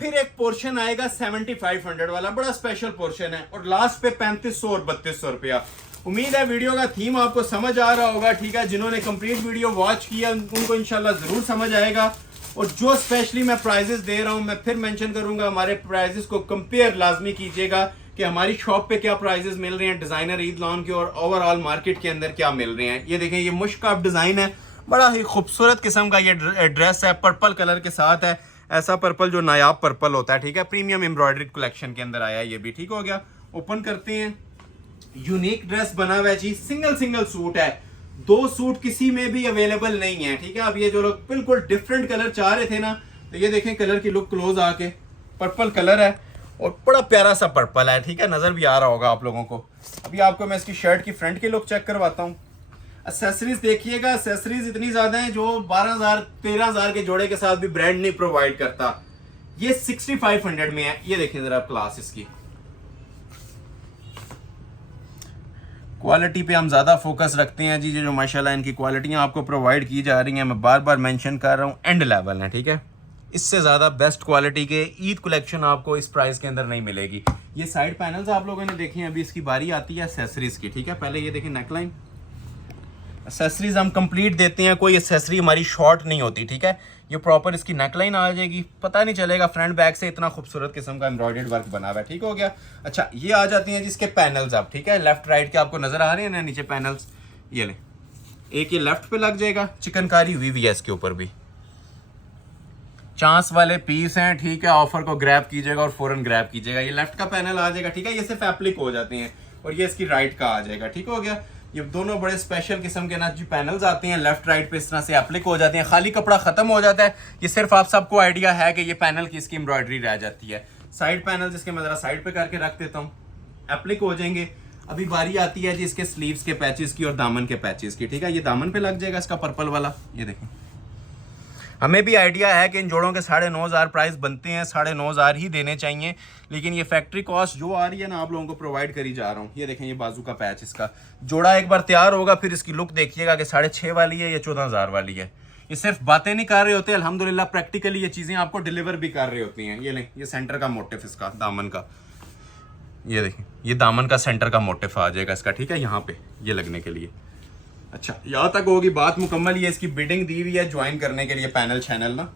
फिर एक पोर्शन आएगा 7,500 वाला, बड़ा स्पेशल पोर्शन है, और लास्ट पे 3,500 और 3,200 रुपया। उम्मीद है वीडियो का थीम आपको समझ आ रहा होगा, ठीक है। जिन्होंने कंप्लीट वीडियो वॉच किया उनको इंशाल्लाह जरूर समझ आएगा। और जो स्पेशली मैं प्राइजेस दे रहा हूं, मैं फिर मेंशन करूंगा, हमारे प्राइजेस को कंपेयर लाजमी कीजिएगा कि हमारी शॉप पे क्या प्राइजेस मिल रहे हैं डिजाइनर ईद लॉन के, और ओवरऑल मार्केट के अंदर क्या मिल रहे हैं। ये देखें, ये मुश्काफ डिजाइन है, बड़ा ही खूबसूरत किस्म का ये ड्रेस है, पर्पल कलर के साथ है। ऐसा पर्पल जो नायाब पर्पल होता है, ठीक है। प्रीमियम एम्ब्रॉयडरी कलेक्शन के अंदर आया है ये भी, ठीक हो गया। ओपन करते हैं, यूनिक ड्रेस बना हुआ है जी, सिंगल सूट है। 2 सूट किसी में भी अवेलेबल नहीं है, ठीक है। अब ये जो लोग बिल्कुल डिफरेंट कलर चाह रहे थे ना, तो ये देखें कलर की लुक क्लोज आके, पर्पल कलर है और बड़ा प्यारा सा पर्पल है, ठीक है। नजर भी आ रहा होगा आप लोगों को। अभी आपको मैं इसकी शर्ट की फ्रंट की लुक चेक करवाता हूँ। एक्सेसरीज देखिएगा, एक्सेसरीज इतनी ज्यादा हैं जो 12,000 13,000 के जोड़े के साथ भी ब्रांड नहीं प्रोवाइड करता। ये 6500 में है। ये देखें जरा क्लास इसकी, क्वालिटी पे हम ज़्यादा फोकस रखते हैं जी। जो माशाल्लाह इनकी क्वालिटियाँ आपको प्रोवाइड की जा रही हैं, मैं बार बार मेंशन कर रहा हूँ, एंड लेवल है, ठीक है। इससे ज़्यादा बेस्ट क्वालिटी के ईद कलेक्शन आपको इस प्राइस के अंदर नहीं मिलेगी। ये साइड पैनल्स आप लोगों ने देखे हैं, अभी इसकी बारी आती है एक्सेसरीज की, ठीक है। पहले ये देखें नेकलाइन, एक्सेसरीज हम कंप्लीट देते हैं, कोई एक्सेसरी हमारी शॉर्ट नहीं होती, ठीक है। ये प्रॉपर इसकी नेकलाइन आ जाएगी, पता नहीं चलेगा फ्रंट बैक से इतना खूबसूरत किस्म का एम्ब्रॉयडर्ड वर्क बना हुआ है, ठीक हो गया। अच्छा, ये आ जाती हैं जिसके पैनल्स अब, ठीक है। लेफ्ट राइट के आपको नजर आ रहे हैं ना नीचे पैनल्स, ये ले, एक ये लेफ्ट पे लग जाएगा, चिकनकारी हुई है इसके ऊपर भी, चांस वाले पीस हैं, ठीक है। ऑफर को ग्रैब कीजिएगा और फौरन ग्रैब कीजिएगा। ये लेफ्ट का पैनल आ जाएगा, ठीक है, ये सिर्फ एप्लिक हो जाते हैं, और ये इसकी राइट का आ जाएगा, ठीक हो गया। ये दोनों बड़े स्पेशल किस्म के ना जी पैनल्स आते हैं, लेफ्ट राइट पे इस तरह से एप्लिक हो जाते हैं, खाली कपड़ा खत्म हो जाता है। ये सिर्फ आप सबको आइडिया है कि ये पैनल की इसकी एम्ब्रॉयडरी रह जाती है। साइड पैनल जिसके मैं जरा साइड पे करके रख देता हूँ, एप्लिक हो जाएंगे। अभी बारी आती है जी इसके स्लीव्स के पैचेस की और दामन के पैचेस की, ठीक है। ये दामन पे लग जाएगा इसका पर्पल वाला, ये देखें। हमें भी आइडिया है कि इन जोड़ों के 9,500 प्राइस बनते हैं, 9,500 ही देने चाहिए, लेकिन ये फैक्ट्री कॉस्ट जो आ रही है ना आप लोगों को प्रोवाइड करी जा रहा हूँ। ये देखें, ये बाजू का पैच, इसका जोड़ा एक बार तैयार होगा, फिर इसकी लुक देखिएगा कि 6,500 वाली है या 14,000 वाली है। ये सिर्फ बातें नहीं कर रहे होते, अल्हम्दुलिल्लाह प्रैक्टिकली ये चीज़ें आपको डिलीवर भी कर रही होती हैं। ये लें, ये सेंटर का मोटिव इसका दामन का, ये देखें, ये दामन का सेंटर का मोटिव आ जाएगा इसका, ठीक है, यहाँ पे ये लगने के लिए। अच्छा, यहाँ तक होगी बात मुकम्मल। ये इसकी बिडिंग दी हुई है ज्वाइन करने के लिए पैनल चैनल ना,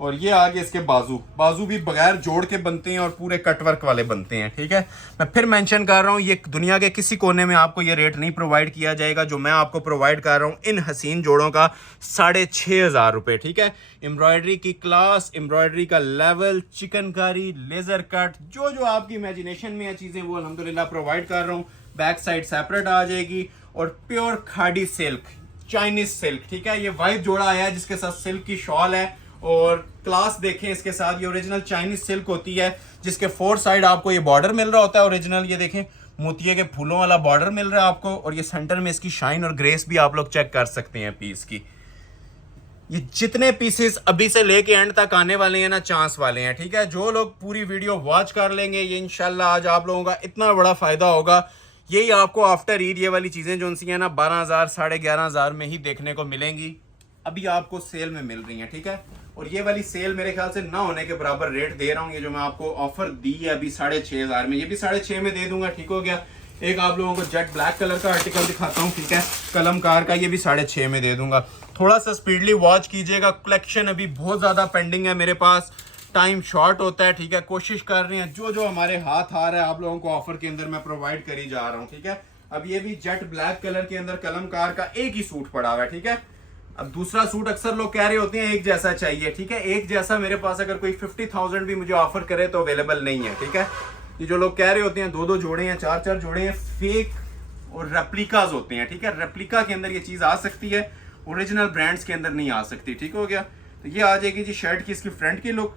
और ये आगे इसके बाजू भी बगैर जोड़ के बनते हैं और पूरे कटवर्क वाले बनते हैं, ठीक है। मैं फिर मेंशन कर रहा हूँ, ये दुनिया के किसी कोने में आपको ये रेट नहीं प्रोवाइड किया जाएगा जो मैं आपको प्रोवाइड कर रहा हूँ इन हसीन जोड़ों का, 6,500 रुपये, ठीक है। एम्ब्रॉयडरी की क्लास, एम्ब्रॉयडरी का लेवल, चिकनकारी, लेजर कट, जो जो आपकी इमेजिनेशन में है चीज़ें, वो अल्हम्दुलिल्लाह प्रोवाइड कर रहा हूँ। बैक साइड सेपरेट आ जाएगी, और प्योर खाड़ी सिल्क, चाइनीज सिल्क, ठीक है। ये वाइट जोड़ा आया है जिसके साथ सिल्क की शॉल है, और क्लास देखें इसके साथ, ये ओरिजिनल चाइनीज सिल्क होती है, जिसके 4 साइड आपको ये बॉर्डर मिल रहा होता है ओरिजिनल। ये देखें, मोतिये के फूलों वाला बॉर्डर मिल रहा है आपको, और ये सेंटर में इसकी शाइन और ग्रेस भी आप लोग चेक कर सकते हैं पीस की। ये जितने पीसेस अभी से लेके एंड तक आने वाले हैं ना, चांस वाले हैं, ठीक है। जो लोग पूरी वीडियो वॉच कर लेंगे, ये इंशाल्लाह आज आप लोगों का इतना बड़ा फायदा होगा। यही आपको आफ्टर ईद ये वाली चीज़ें जो सी हैं ना 12,000 11,500 में ही देखने को मिलेंगी, अभी आपको सेल में मिल रही हैं, ठीक है। और ये वाली सेल मेरे ख्याल से ना होने के बराबर रेट दे रहा हूँ। ये जो मैं आपको ऑफर दी है अभी 6,500 में, ये भी 6,500 में दे दूंगा, ठीक हो गया। एक आप लोगों को जेट ब्लैक कलर का आर्टिकल दिखाता हूँ, ठीक है, कलमकार का, ये भी 6,500 में दे दूंगा। थोड़ा सा स्पीडली वॉच कीजिएगा, कलेक्शन अभी बहुत ज़्यादा पेंडिंग है मेरे पास, टाइम शॉर्ट होता है, ठीक है। कोशिश कर रहे हैं जो जो हमारे हाथ आ रहा है आप लोगों को ऑफर के अंदर मैं प्रोवाइड करी जा रहा हूँ, ठीक है। अब ये भी जेट ब्लैक कलर के अंदर कलमकार का एक ही सूट पड़ा हुआ है, ठीक है। अब दूसरा सूट अक्सर लोग कह रहे होते हैं एक जैसा चाहिए, ठीक है। एक जैसा मेरे पास अगर कोई 50,000 भी मुझे ऑफर करे तो अवेलेबल नहीं है, ठीक है। ये जो लोग कह रहे होते हैं 2-2 जोड़े हैं, 4-4 जोड़े हैं, फेक और रेप्लिकाज होते हैं, ठीक है। रेप्लिका के अंदर ये चीज़ आ सकती है, ओरिजिनल ब्रांड्स के अंदर नहीं आ सकती, ठीक हो गया। तो ये आ जाएगी जी शर्ट की इसकी फ्रंट की लुक।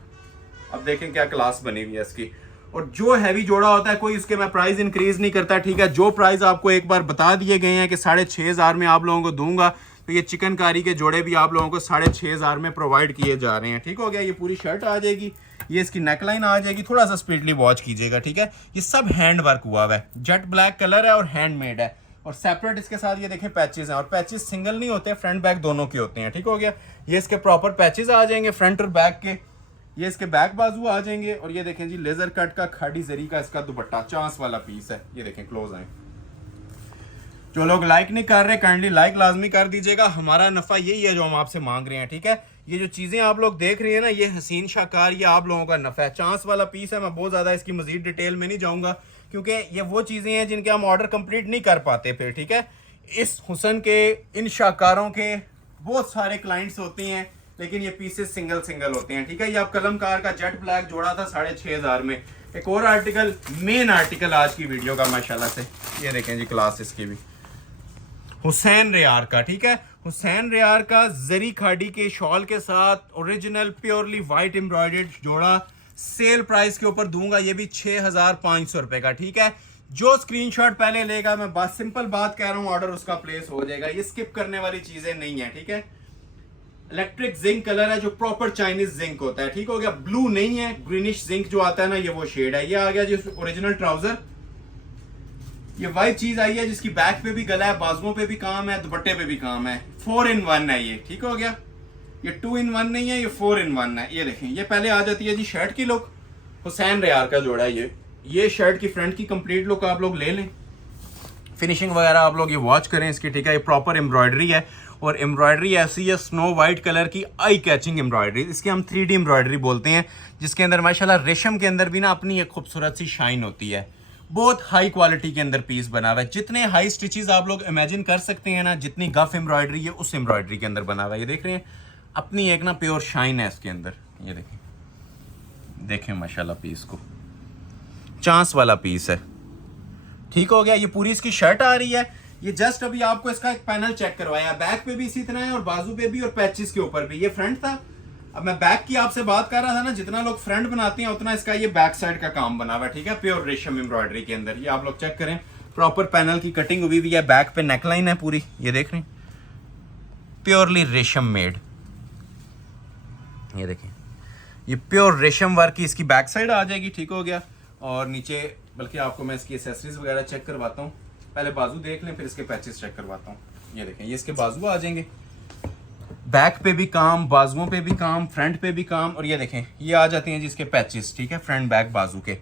अब देखें क्या क्लास बनी हुई है इसकी, और जो हैवी जोड़ा होता है कोई उसके मैं प्राइस इंक्रीज नहीं करता, ठीक है। जो प्राइस आपको एक बार बता दिए गए हैं कि 6,500 में आप लोगों को दूंगा, तो ये चिकनकारी के जोड़े भी आप लोगों को 6,500 में प्रोवाइड किए जा रहे हैं, ठीक हो गया। ये पूरी शर्ट आ जाएगी, ये इसकी नेकलाइन आ जाएगी, थोड़ा सा स्पीडली वॉच कीजिएगा, ठीक है। ये सब हैंड वर्क हुआ है, जेट ब्लैक कलर है और हैंडमेड है, और सेपरेट इसके साथ ये देखें पैचेस हैं, और पैचेस सिंगल नहीं होते, फ्रंट बैक दोनों के होते हैं, ठीक हो गया। ये इसके प्रॉपर पैचेस आ जाएंगे फ्रंट और बैक के, ये इसके बैक बाजू आ जाएंगे, और ये देखें जी लेजर कट का खाड़ी जरी का इसका दुपट्टा, चांस वाला पीस है, ये देखें क्लोज आए। जो लोग लाइक नहीं कर रहे काइंडली लाइक लाजमी कर दीजिएगा, हमारा नफा यही है जो हम आपसे मांग रहे हैं, ठीक है। ये जो चीजें आप लोग देख रहे हैं ना, ये हसीन शाकार, ये आप लोगों का नफा है, चांस वाला पीस है। मैं बहुत ज्यादा इसकी मजीद डिटेल में नहीं जाऊंगा, क्योंकि ये वो चीजें हैं जिनके हम ऑर्डर कंप्लीट नहीं कर पाते फिर, ठीक है। इस हुसन के, इन शाकारों के बहुत सारे क्लाइंट्स होते हैं, लेकिन ये पीसेस सिंगल सिंगल होते हैं, ठीक है। ये आप कलमकार का जेट ब्लैक जोड़ा था 6,500 में। एक और आर्टिकल, मेन आर्टिकल आज की वीडियो का माशाल्लाह से, ये देखें जी क्लास इसकी भी, हुसैन रेयार का, ठीक है। हुसैन रेयार का जरी खाड़ी के शॉल के साथ ओरिजिनल प्योरली वाइट एम्ब्रॉयडर्ड जोड़ा, सेल प्राइस के ऊपर दूंगा, ये भी 6,500 रुपए का, ठीक है। जो स्क्रीनशॉट पहले लेगा, मैं बात सिंपल बात कह रहा हूँ, ऑर्डर उसका प्लेस हो जाएगा, ये स्किप करने वाली चीजें नहीं है, ठीक है। इलेक्ट्रिक जिंक कलर है जो प्रॉपर चाइनीज जिंक होता है, ठीक हो गया। ब्लू नहीं है, ग्रीनिश जिंक जो आता है ना, ये वो शेड है। ये आ गया जी ओरिजिनल ट्राउजर। ये वाइट चीज आई है जिसकी बैक पे भी गला है, बाजुओं पे भी काम है, दुपट्टे पे भी काम है। 4 in 1 है ये, ठीक हो गया। ये 2 in 1 नहीं है, ये 4 in 1 है। ये देखें, ये पहले आ जाती है जी शर्ट की लुक। हुसैन रेयार का जोड़ा है ये शर्ट की फ्रंट की कंप्लीट लुक आप लोग ले लें। फिनिशिंग वगैरह आप लोग ये वॉच करें इसकी, ठीक है। ये प्रॉपर एम्ब्रॉयडरी है और एम्ब्रॉयडरी ऐसी है स्नो वाइट कलर की, आई कैचिंग एम्ब्रॉयडरी। इसकी हम 3D एम्ब्रॉयडरी बोलते हैं, जिसके अंदर माशाल्लाह रेशम के अंदर भी ना अपनी एक खूबसूरत सी शाइन होती है। बहुत हाई क्वालिटी के अंदर पीस बना हुआ है। जितने हाई स्टिचेस आप लोग इमेजिन कर सकते हैं ना, जितनी गफ एम्ब्रॉयडरी है उस एम्ब्रॉयडरी के अंदर बना हुआ है। ये देख रहे हैं, अपनी एक ना प्योर शाइन है इसके अंदर। ये देखें माशाल्लाह पीस को, चांस वाला पीस है, ठीक हो गया। ये पूरी इसकी शर्ट आ रही है। ये जस्ट अभी आपको इसका एक पैनल चेक करवाया, बैक पे भी इसी तरह है और बाजू पे भी और पैचेस के ऊपर भी। ये फ्रंट था, अब मैं बैक की आपसे बात कर रहा था ना, जितना लोग फ्रंट बनाते हैं उतना इसका ये बैक साइड का काम बना हुआ है, ठीक है। प्योर रेशम एम्ब्रॉयडरी के अंदर ये आप लोग चेक करें, प्रॉपर पैनल की कटिंग हुई है। बैक पे नेकलाइन है पूरी, ये देख रहे हैं, प्योरली रेशम मेड। ये देखें, ये प्योर रेशम वर्क की इसकी बैक साइड आ जाएगी, ठीक हो गया। और नीचे बल्कि आपको मैं इसकी एसेसरीज वगैरह चेक करवाता हूँ। पहले बाजू देख लें, फिर इसके पैचेस चेक करवाता हूँ। ये देखें, ये इसके बाजू आ जाएंगे, बैक पे भी काम, बाजुओं पे भी काम, फ्रंट पे भी काम। और ये देखें, ये आ जाते हैं जी इसके पैचेस, ठीक है, फ्रंट बैक बाजू के।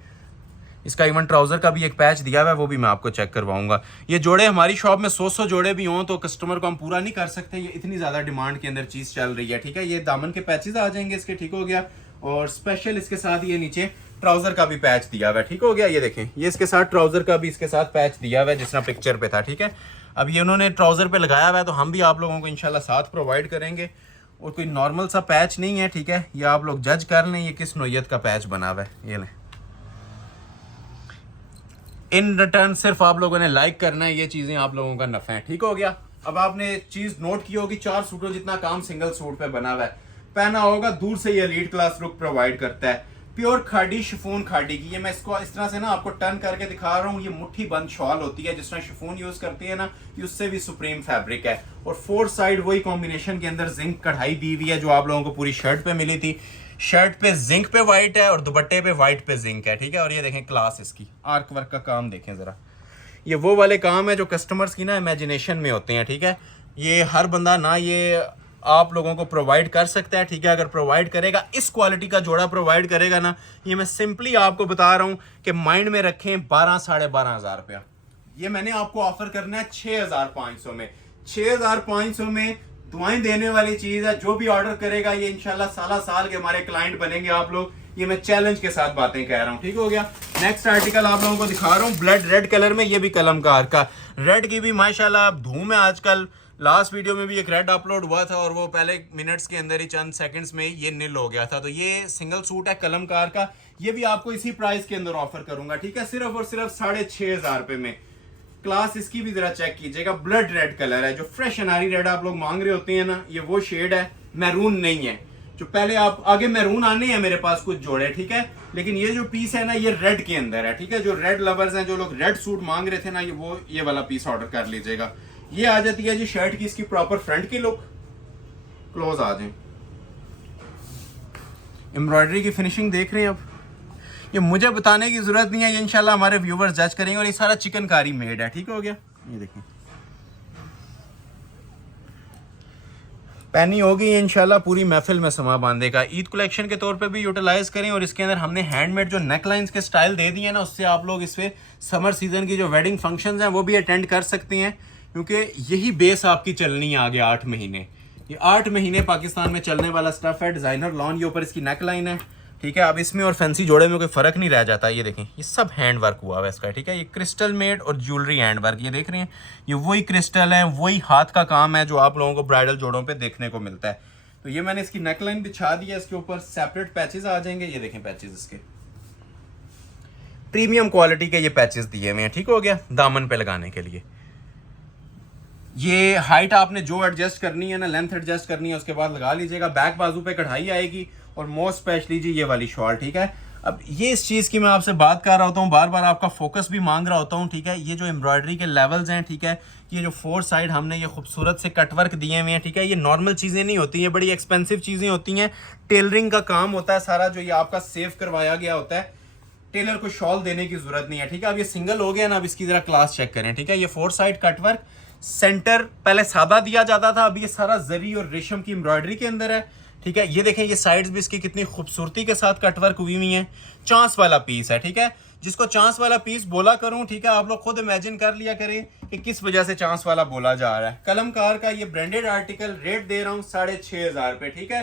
इसका इवन ट्राउजर का भी एक पैच दिया हुआ है, वो भी मैं आपको चेक करवाऊंगा। ये जोड़े हमारी शॉप में 100 जोड़े भी हों तो कस्टमर को हम पूरा नहीं कर सकते, ये इतनी ज्यादा डिमांड के अंदर चीज चल रही है, ठीक है। ये दामन के पैचेस आ जाएंगे इसके, ठीक हो गया। और स्पेशल इसके साथ ये नीचे ट्राउजर का भी पैच दिया हुआ है, ठीक हो गया। ये देखें, ये इसके साथ ट्राउजर का भी इसके साथ पैच दिया हुआ है, जिस तरह पिक्चर पे था, ठीक है। अब ये उन्होंने ट्राउजर पे लगाया हुआ है, तो हम भी आप लोगों को इंशाल्लाह साथ प्रोवाइड करेंगे। और कोई नॉर्मल सा पैच नहीं है, ठीक है। ये आप लोग जज कर लें ये किस नोयत का पैच बना हुआ है। ये लें, इन रिटर्न सिर्फ आप लोगों ने लाइक करना है, ये चीजें आप लोगों का नफा है, ठीक हो गया। अब आपने चीज नोट की होगी, 4 सूटों जितना काम सिंगल सूट पे बना हुआ है, पहना होगा, दूर से ये एलीट क्लास लुक प्रोवाइड करता है। प्योर खाड़ी शिफॉन खाड़ी की, ये मैं इसको इस तरह से ना आपको टर्न करके दिखा रहा हूँ। ये मुट्ठी बंद शॉल होती है, जिस तरह शिफॉन यूज करती है ना, ये उससे भी सुप्रीम फैब्रिक है। और 4 साइड वही कॉम्बिनेशन के अंदर जिंक कढ़ाई दी हुई है, जो आप लोगों को पूरी शर्ट पे मिली थी। शर्ट पे जिंक पे व्हाइट है और दुपट्टे पे व्हाइट पे जिंक है, ठीक है। और ये देखें क्लास इसकी, आर्क वर्क का काम देखें जरा। ये वो वाले काम है जो कस्टमर्स की ना इमेजिनेशन में होते हैं, ठीक है। ये हर बंदा ना ये आप लोगों को प्रोवाइड कर सकता है, ठीक है। अगर प्रोवाइड करेगा, इस क्वालिटी का जोड़ा प्रोवाइड करेगा ना, ये मैं सिंपली आपको बता रहा हूँ कि माइंड में रखें, 12 साढ़े 12 हज़ार रुपया ये मैंने आपको ऑफर करना है 6500 में। 6500 में दुआएं देने वाली चीज है। जो भी ऑर्डर करेगा ये इंशाल्लाह साल के हमारे क्लाइंट बनेंगे आप लोग। ये मैं चैलेंज के साथ बातें कह रहा हूँ, ठीक हो गया। नेक्स्ट आर्टिकल आप लोगों को दिखा रहा हूँ, ब्लड रेड कलर में। ये भी कलमकार का, रेड की भी माशाल्लाह धूम है आजकल। लास्ट वीडियो में भी एक रेड अपलोड हुआ था और वो पहले मिनट्स के अंदर ही, चंद सेकंड्स में ये नील हो गया था। तो ये सिंगल सूट है कलमकार का, ये भी आपको इसी प्राइस के अंदर ऑफर करूंगा, ठीक है। सिर्फ और सिर्फ 6500 रुपए में। क्लास इसकी भी जरा चेक कीजिएगा, ब्लड रेड कलर है, जो फ्रेश अनारी रेड आप लोग मांग रहे होते हैं ना, ये वो शेड है, मैरून नहीं है। जो पहले आप आगे मैरून आने हैं मेरे पास कुछ जोड़े, ठीक है, लेकिन ये जो पीस है ना ये रेड के अंदर है, ठीक है। जो रेड लवर्स हैं, जो लोग रेड सूट मांग रहे थे ना, ये वाला पीस ऑर्डर कर लीजिएगा। ये आ जाती है जी शर्ट की इसकी प्रॉपर फ्रंट की लुक। क्लोज आ जाए, एम्ब्रॉयडरी की फिनिशिंग देख रहे हैं। अब ये मुझे बताने की जरूरत नहीं है, ये इंशाल्लाह हमारे व्यूवर्स जज करेंगे। और ये सारा चिकनकारी मेड है, ठीक हो गया। ये देखें, पहनी होगी ये इंशाल्लाह पूरी महफिल में समा बांधेगा। ईद कलेक्शन के तौर पे भी यूटिलाइज करें। और इसके अंदर हमने हैंडमेड जो नेक लाइन्स के स्टाइल दे दिए ना, उससे आप लोग इस पे समर सीजन की जो वेडिंग फंक्शंस हैं वो भी अटेंड कर सकते हैं, क्योंकि यही बेस आपकी चलनी है आगे 8 महीने। ये 8 महीने पाकिस्तान में चलने वाला स्टफ है, डिजाइनर लॉन। ये ऊपर इसकी नेक लाइन है, ठीक है। अब इसमें और फैंसी जोड़े में कोई फर्क नहीं रह जाता। ये देखें, ये सब हैंड वर्क हुआ हुआ है इसका, ठीक है। ये क्रिस्टल मेड और ज्वेलरी हैंड वर्क, ये देख रहे हैं, ये वही क्रिस्टल है, वही हाथ का काम है जो आप लोगों को ब्राइडल जोड़ों पे देखने को मिलता है। तो ये मैंने इसकी नेकलाइन बिछा दी है, इसके ऊपर सेपरेट पैचेस आ जाएंगे। ये देखें पैचेस इसके प्रीमियम क्वालिटी के ये पैचेस दिए हुए हैं, ठीक हो गया, दामन पे लगाने के लिए। ये हाइट आपने जो एडजस्ट करनी है ना, लेंथ एडजस्ट करनी है, उसके बाद लगा लीजिएगा। बैक बाजू पे कढ़ाई आएगी और मोस्ट स्पेशली जी ये वाली शॉल, ठीक है। अब ये इस चीज़ की मैं आपसे बात कर रहा होता हूँ, बार बार आपका फोकस भी मांग रहा होता हूँ, ठीक है। ये जो एम्ब्रॉयडरी के लेवल्स हैं, ठीक है, ये जो 4 साइड हमने ये खूबसूरत से कटवर्क दिए हुए हैं, ठीक है, ये नॉर्मल चीज़ें नहीं होती, ये बड़ी एक्सपेंसिव चीज़ें होती हैं। टेलरिंग का काम होता है सारा, जो ये आपका सेव करवाया गया होता है, टेलर को शॉल देने की जरूरत नहीं है, ठीक है। अब ये सिंगल हो गया ना, अब इसकी जरा क्लास चेक करें, ठीक है। ये 4 साइड कटवर्क, सेंटर पहले सादा दिया जाता था, अब ये सारा जरी और रेशम की एम्ब्रॉयडरी के अंदर है, ठीक है। ये देखें, ये साइड्स भी इसकी कितनी खूबसूरती के साथ कटवर्क हुई हुई है। चांस वाला पीस है, ठीक है, जिसको चांस वाला पीस बोला करूं, ठीक है। आप लोग खुद इमेजिन कर लिया करें कि किस वजह से चांस वाला बोला जा रहा है। कलमकार का ये ब्रांडेड आर्टिकल रेट दे रहा हूं 6,500 रुपए, ठीक है।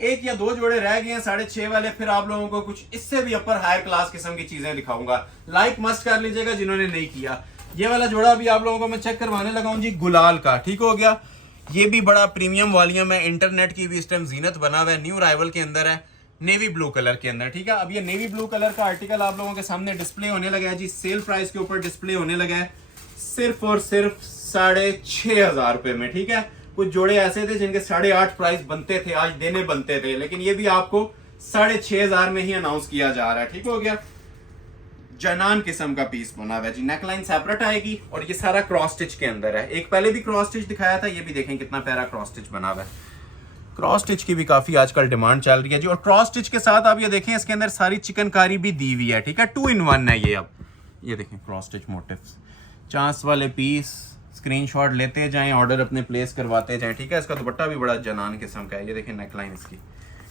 एक या दो जोड़े रह गए हैं 6,500 वाले, फिर आप लोगों को कुछ इससे भी अपर हायर क्लास किस्म की चीजें दिखाऊंगा। लाइक मस्ट कर लीजिएगा जिन्होंने नहीं किया। ये वाला जोड़ा भी आप लोगों को मैं चेक करवाने लगा हूं जी, गुलाल का, ठीक हो गया। ये भी बड़ा प्रीमियम वॉल्यूम है, इंटरनेट की भी इस टाइम जीनत बना हुआ है, न्यू अराइवल के अंदर है, नेवी ब्लू कलर के अंदर, ठीक है। अब ये नेवी ब्लू कलर का आर्टिकल आप लोगों के सामने डिस्प्ले होने लगा है जी, सेल प्राइस के ऊपर डिस्प्ले होने लगा है, सिर्फ और सिर्फ 6,500 रुपए में, ठीक है। कुछ जोड़े ऐसे थे जिनके 8.5 प्राइस बनते थे, आज देने बनते थे, लेकिन ये भी आपको 6,500 में ही अनाउंस किया जा रहा है, ठीक हो गया। जनान किस्म का पीस बना हुआ है जी, नेकलाइन सेपरेट आएगी और ये सारा क्रॉस स्टिच के अंदर है। एक पहले भी क्रॉस स्टिच दिखाया था, ये भी देखें कितना प्यारा क्रॉस स्टिच बना हुआ है। क्रॉस स्टिच की भी काफी आजकल डिमांड चल रही है जी। और क्रॉस स्टिच के साथ आप ये देखें, इसके अंदर सारी चिकनकारी भी दी हुई है, ठीक है। 2 in 1 है ये। अब ये देखें क्रॉस स्टिच मोटिव्स, चांस वाले पीस, स्क्रीनशॉट लेते जाएं, ऑर्डर अपने प्लेस करवाते जाएं, ठीक है। इसका दुपट्टा भी बड़ा जनान किस्म का है, ये देखें नेकलाइन इसकी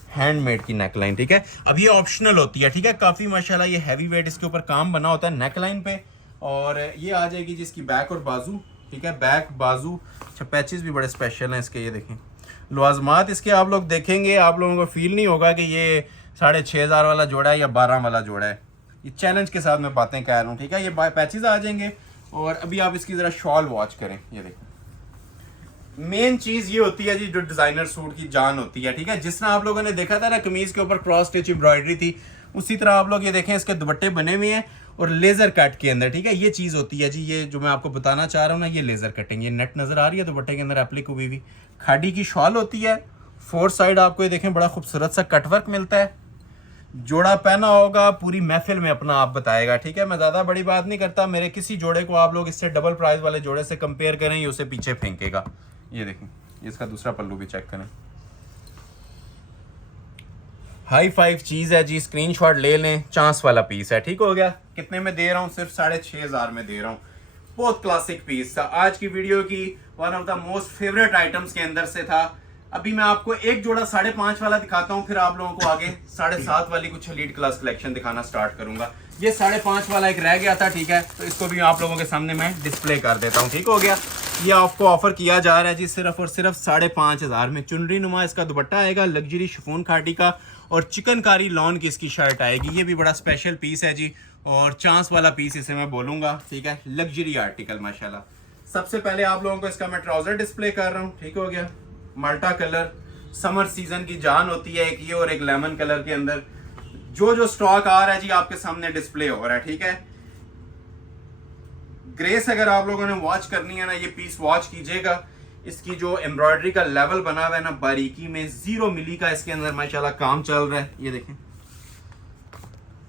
हैंडमेड की नेकलाइन, ठीक है। अब ये ऑप्शनल होती है, ठीक है, काफी माशाल्लाह ये हैवी वेट इसके ऊपर काम बना होता है नेकलाइन पे। और ये आ जाएगी जिसकी बैक और बाजू, ठीक है, बैक बाजू। अच्छा, पैचेस भी बड़े स्पेशल हैं इसके, ये देखें लवाजमात इसके आप लोग देखेंगे, आप लोगों को फील नहीं होगा कि ये 6,500 वाला जोड़ा है या 12 वाला जोड़ा है। ये चैलेंज के साथ मैं बातें कह रहा हूँ, ठीक है। ये पैचेस आ जाएंगे। और अभी आप इसकी जरा शॉल वॉच करें, ये देखें, मेन चीज ये होती है जी, जो डिजाइनर सूट की जान होती है, ठीक है। जिस तरह आप लोगों ने देखा था ना कमीज के ऊपर क्रॉस स्टिच एम्ब्रॉयडरी थी, उसी तरह आप लोग ये देखें इसके दुपट्टे बने हुए हैं और लेजर कट के अंदर, ठीक है। ये चीज होती है जी, ये जो मैं आपको बताना चाह रहा हूँ ना, ये लेजर कटिंग, ये नेट नजर आ रही है दुपट्टे के अंदर एप्लिक हुई हुई। खाड़ी की शॉल होती है, 4 साइड आपको ये देखें बड़ा खूबसूरत सा कटवर्क मिलता है। जोड़ा पहना होगा पूरी महफिल में अपना आप बताएगा, ठीक है। मैं ज्यादा बड़ी बात नहीं करता, मेरे किसी जोड़े को आप लोग इससे डबल प्राइस वाले जोड़े से कंपेयर करें, ये उसे पीछे फेंकेगा। ये देखें, इसका दूसरा पल्लू भी चेक करें, हाई फाइव चीज है जी, स्क्रीनशॉट ले लें। चांस वाला पीस है, ठीक हो गया। कितने में दे रहा हूँ? सिर्फ 6,500 में दे रहा हूँ। बहुत क्लासिक पीस था, आज की वीडियो की one of the most favourite items के अंदर से था। अभी मैं आपको एक जोड़ा 5.5 वाला दिखाता हूँ, फिर आप लोगों को आगे 7.5 वाली कुछ लीड क्लास कलेक्शन दिखाना स्टार्ट करूंगा। ये 5.5 वाला एक रह गया था, ठीक है, तो इसको भी आप लोगों के सामने मैं डिस्प्ले कर देता हूँ, ठीक हो गया। ये आपको ऑफर किया जा रहा है जी सिर्फ और सिर्फ 5,500 में। चुनरी नुमा इसका दुपट्टा आएगा, लग्जरी शिफॉन खाटी का, और चिकनकारी लॉन की इसकी शर्ट आएगी। ये भी बड़ा स्पेशल पीस है जी, और चांस वाला पीस इसे मैं बोलूंगा, ठीक है। लग्जरी आर्टिकल माशाल्लाह। सबसे पहले आप लोगों को इसका मैं ट्राउजर डिस्प्ले कर रहा हूँ, ठीक हो गया। माल्टा कलर, समर सीजन की जान होती है एक ये और एक लेमन कलर के अंदर। जो स्टॉक आ रहा है जी आपके सामने डिस्प्ले हो रहा है, ठीक है। ग्रेस अगर आप लोगों ने वॉच करनी है ना, ये पीस वॉच कीजिएगा। इसकी जो एम्ब्रॉयडरी का लेवल बना हुआ है ना, बारीकी में 0 मिली का इसके अंदर माशाल्लाह काम चल रहा है। ये देखें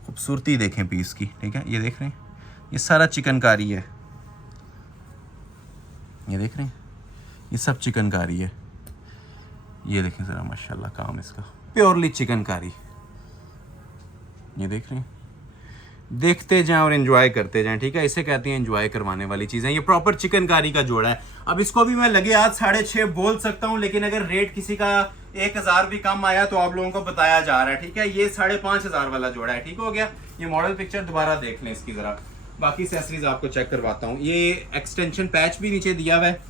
खूबसूरती, देखें पीस की, ठीक है। ये देख रहे हैं, ये सारा चिकनकारी है, ये देख रहे हैं, ये सब चिकनकारी है। ये देखें जरा माशाल्लाह काम इसका, प्योरली चिकनकारी। ये देख रहे हैं, देखते जाएं और एंजॉय करते जाएं, ठीक है। इसे कहते हैं एंजॉय करवाने वाली चीजें। ये प्रॉपर चिकनकारी का जोड़ा है। अब इसको भी मैं लगे आज 6.5 बोल सकता हूं, लेकिन अगर रेट किसी का 1,000 भी कम आया तो आप लोगों को बताया जा रहा है, ठीक है। ये 5,500 वाला जोड़ा है, ठीक हो गया। ये मॉडल पिक्चर दोबारा देख लें इसकी जरा, बाकी एक्सेसरीज आपको चेक करवाता हूँ। ये एक्सटेंशन पैच भी नीचे दिया हुआ है।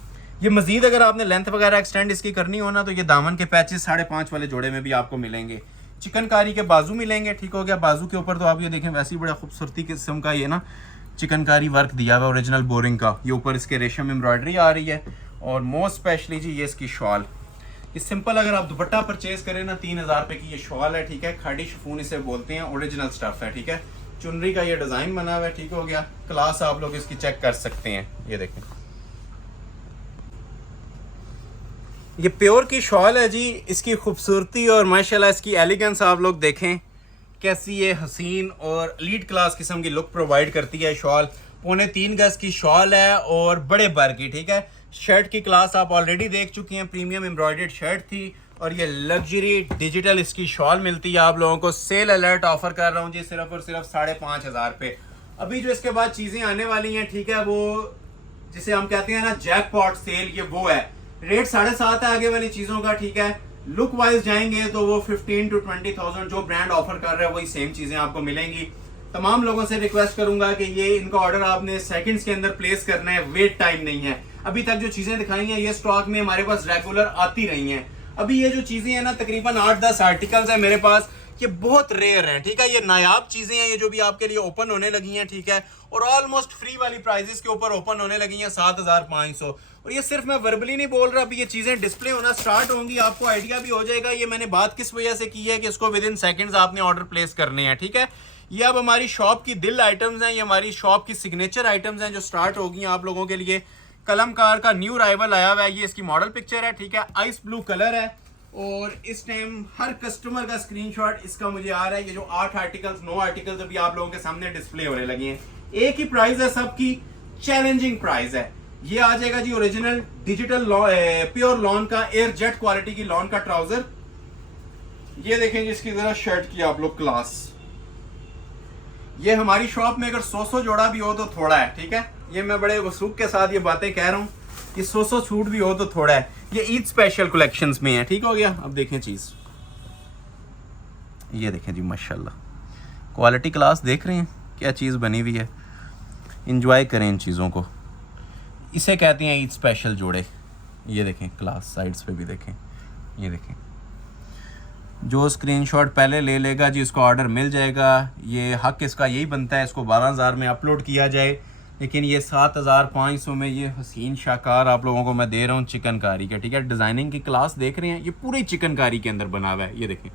ये मजीद अगर आपने लेंथ वगैरह एक्सटेंड इसकी करनी हो ना, तो ये दामन के पैचेस 5.5 वाले जोड़े में भी आपको मिलेंगे। चिकनकारी के बाजू मिलेंगे, ठीक हो गया। बाजू के ऊपर तो आप ये देखें वैसे ही बड़ा खूबसूरती किस्म का ये ना चिकनकारी वर्क दिया हुआ है, ओरिजिनल बोरिंग का। ये ऊपर इसके रेशम एम्ब्रॉयडरी आ रही है। और मोस्ट स्पेशली जी ये इसकी शॉल, ये सिंपल अगर आप दुपट्टा परचेज करें ना, 3,000 रुपए की ये शॉल है, ठीक है। खाड़ी शिफॉन इसे बोलते हैं, ओरिजिनल स्टफ है, ठीक है। चुनरी का ये डिजाइन बना हुआ है, ठीक हो गया। क्लास आप लोग इसकी चेक कर सकते हैं। ये देखें, ये प्योर की शॉल है जी। इसकी खूबसूरती और माशाल्लाह इसकी एलिगेंस आप लोग देखें, कैसी ये हसीन और लीड क्लास किस्म की लुक प्रोवाइड करती है। शॉल 3.25 गज की शॉल है और बड़े बर की, ठीक है। शर्ट की क्लास आप ऑलरेडी देख चुकी हैं, प्रीमियम एम्ब्रॉयडर्ड शर्ट थी और ये लग्जरी डिजिटल इसकी शॉल मिलती है आप लोगों को। सेल अलर्ट ऑफर कर रहा हूँ जी, सिर्फ और सिर्फ 5,500 पे। अभी जो इसके बाद चीजें आने वाली हैं, ठीक है, वो जिसे हम कहते हैं ना जैकपॉट सेल, ये वो है। रेट 7.5 है आगे वाली चीजों का, ठीक है। लुक वाइज जाएंगे तो वो 15 to 20,000 जो ब्रांड ऑफर कर रहा है वही सेम चीजें आपको मिलेंगी। तमाम लोगों से रिक्वेस्ट करूंगा कि ये इनका ऑर्डर आपने सेकंड्स के अंदर प्लेस करना है, वेट टाइम नहीं है। अभी तक जो चीजें दिखाई हैं ये स्टॉक में हमारे पास रेगुलर आती रही हैं। अभी ये जो चीजें हैं ना, तकरीबन 8-10 आर्टिकल्स हैं मेरे पास, ये बहुत रेयर हैं, ठीक है। ये नायाब चीजें हैं, ये जो भी आपके लिए ओपन होने लगी हैं, ठीक है। और ऑलमोस्ट फ्री वाली प्राइजेस के ऊपर ओपन होने लगी हैं 7,500। और ये सिर्फ मैं वर्बली नहीं बोल रहा, अभी ये चीजें डिस्प्ले होना स्टार्ट होंगी, आपको आइडिया भी हो जाएगा ये मैंने बात किस वजह से की है कि इसको विद इन सेकंड्स आपने ऑर्डर प्लेस करने हैं, ठीक है। ये अब हमारी शॉप की दिल आइटम्स हैं, ये हमारी शॉप की सिग्नेचर आइटम्स हैं जो स्टार्ट होगी आप लोगों के लिए। कलमकार का न्यू राइवल आया हुआ है, ये इसकी मॉडल पिक्चर है, ठीक है। आइस ब्लू कलर है और इस टाइम हर कस्टमर का स्क्रीनशॉट इसका मुझे आ रहा है। ये जो 8 आर्टिकल्स 9 आर्टिकल्स अभी आप लोगों के सामने डिस्प्ले होने लगे हैं, एक ही प्राइस है सबकी, चैलेंजिंग प्राइस है। ये आ जाएगा जी ओरिजिनल डिजिटल प्योर लॉन का एयर जेट क्वालिटी की लॉन का ट्राउजर। ये देखेंगे इसकी जरा शर्ट की आप लोग क्लास। ये हमारी शॉप में अगर 100 जोड़ा भी हो तो थोड़ा है, ठीक है। ये मैं बड़े वसूख के साथ ये बातें कह रहा हूँ कि 100 छूट भी हो तो थोड़ा है। ये ईद स्पेशल कलेक्शंस में है, ठीक हो गया। अब देखें चीज, ये देखें जी माशाल्लाह, क्वालिटी क्लास देख रहे हैं क्या चीज़ बनी हुई है। इंजॉय करें इन चीज़ों को, इसे कहते हैं ईद स्पेशल जोड़े। ये देखें क्लास, साइड्स पे भी देखें, ये देखें। जो स्क्रीनशॉट पहले ले लेगा जी उसको ऑर्डर मिल जाएगा। ये हक इसका यही बनता है, इसको 12,000 में अपलोड किया जाए, लेकिन ये 7,500 में ये हसीन शाकार आप लोगों को मैं दे रहा हूँ चिकनकारी का, ठीक है। डिज़ाइनिंग की क्लास देख रहे हैं, ये पूरी चिकनकारी के अंदर बना हुआ है। ये देखें,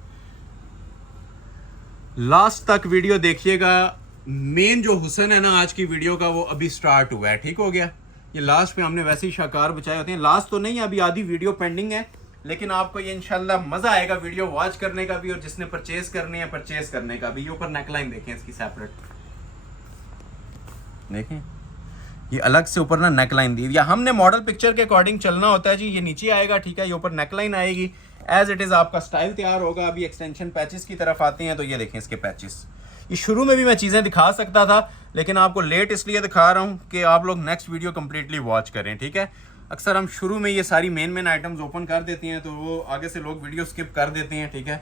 लास्ट तक वीडियो देखिएगा। मेन जो हुसन है ना आज की वीडियो का वो अभी स्टार्ट हुआ है, ठीक हो गया। ये लास्ट पे हमने वैसे ही शाकार बचाए होते हैं, लास्ट तो नहीं, अभी आधी वीडियो पेंडिंग है, लेकिन आपको ये इंशाल्लाह मजा आएगा वीडियो वॉच करने का भी और जिसने परचेज करनी है परचेज करने का भी। ये ऊपर नेकलाइन देखें इसकी सेपरेट, देखें ये अलग से ऊपर ना नेकलाइन दी, या हमने मॉडल पिक्चर के अकॉर्डिंग चलना होता है जी। ये नीचे आएगा, ठीक है, ये ऊपर नेकलाइन आएगी, एज इट इज आपका स्टाइल तैयार होगा। अभी एक्सटेंशन पैचेस की तरफ आते हैं तो ये देखें इसके पैचेस। ये शुरू में भी मैं चीज़ें दिखा सकता था, लेकिन आपको लेट इसलिए दिखा रहा हूँ कि आप लोग नेक्स्ट वीडियो कंप्लीटली वॉच करें, ठीक है। अक्सर हम शुरू में ये सारी मेन आइटम्स ओपन कर देते हैं तो वो आगे से लोग वीडियो स्किप कर देते हैं, ठीक है।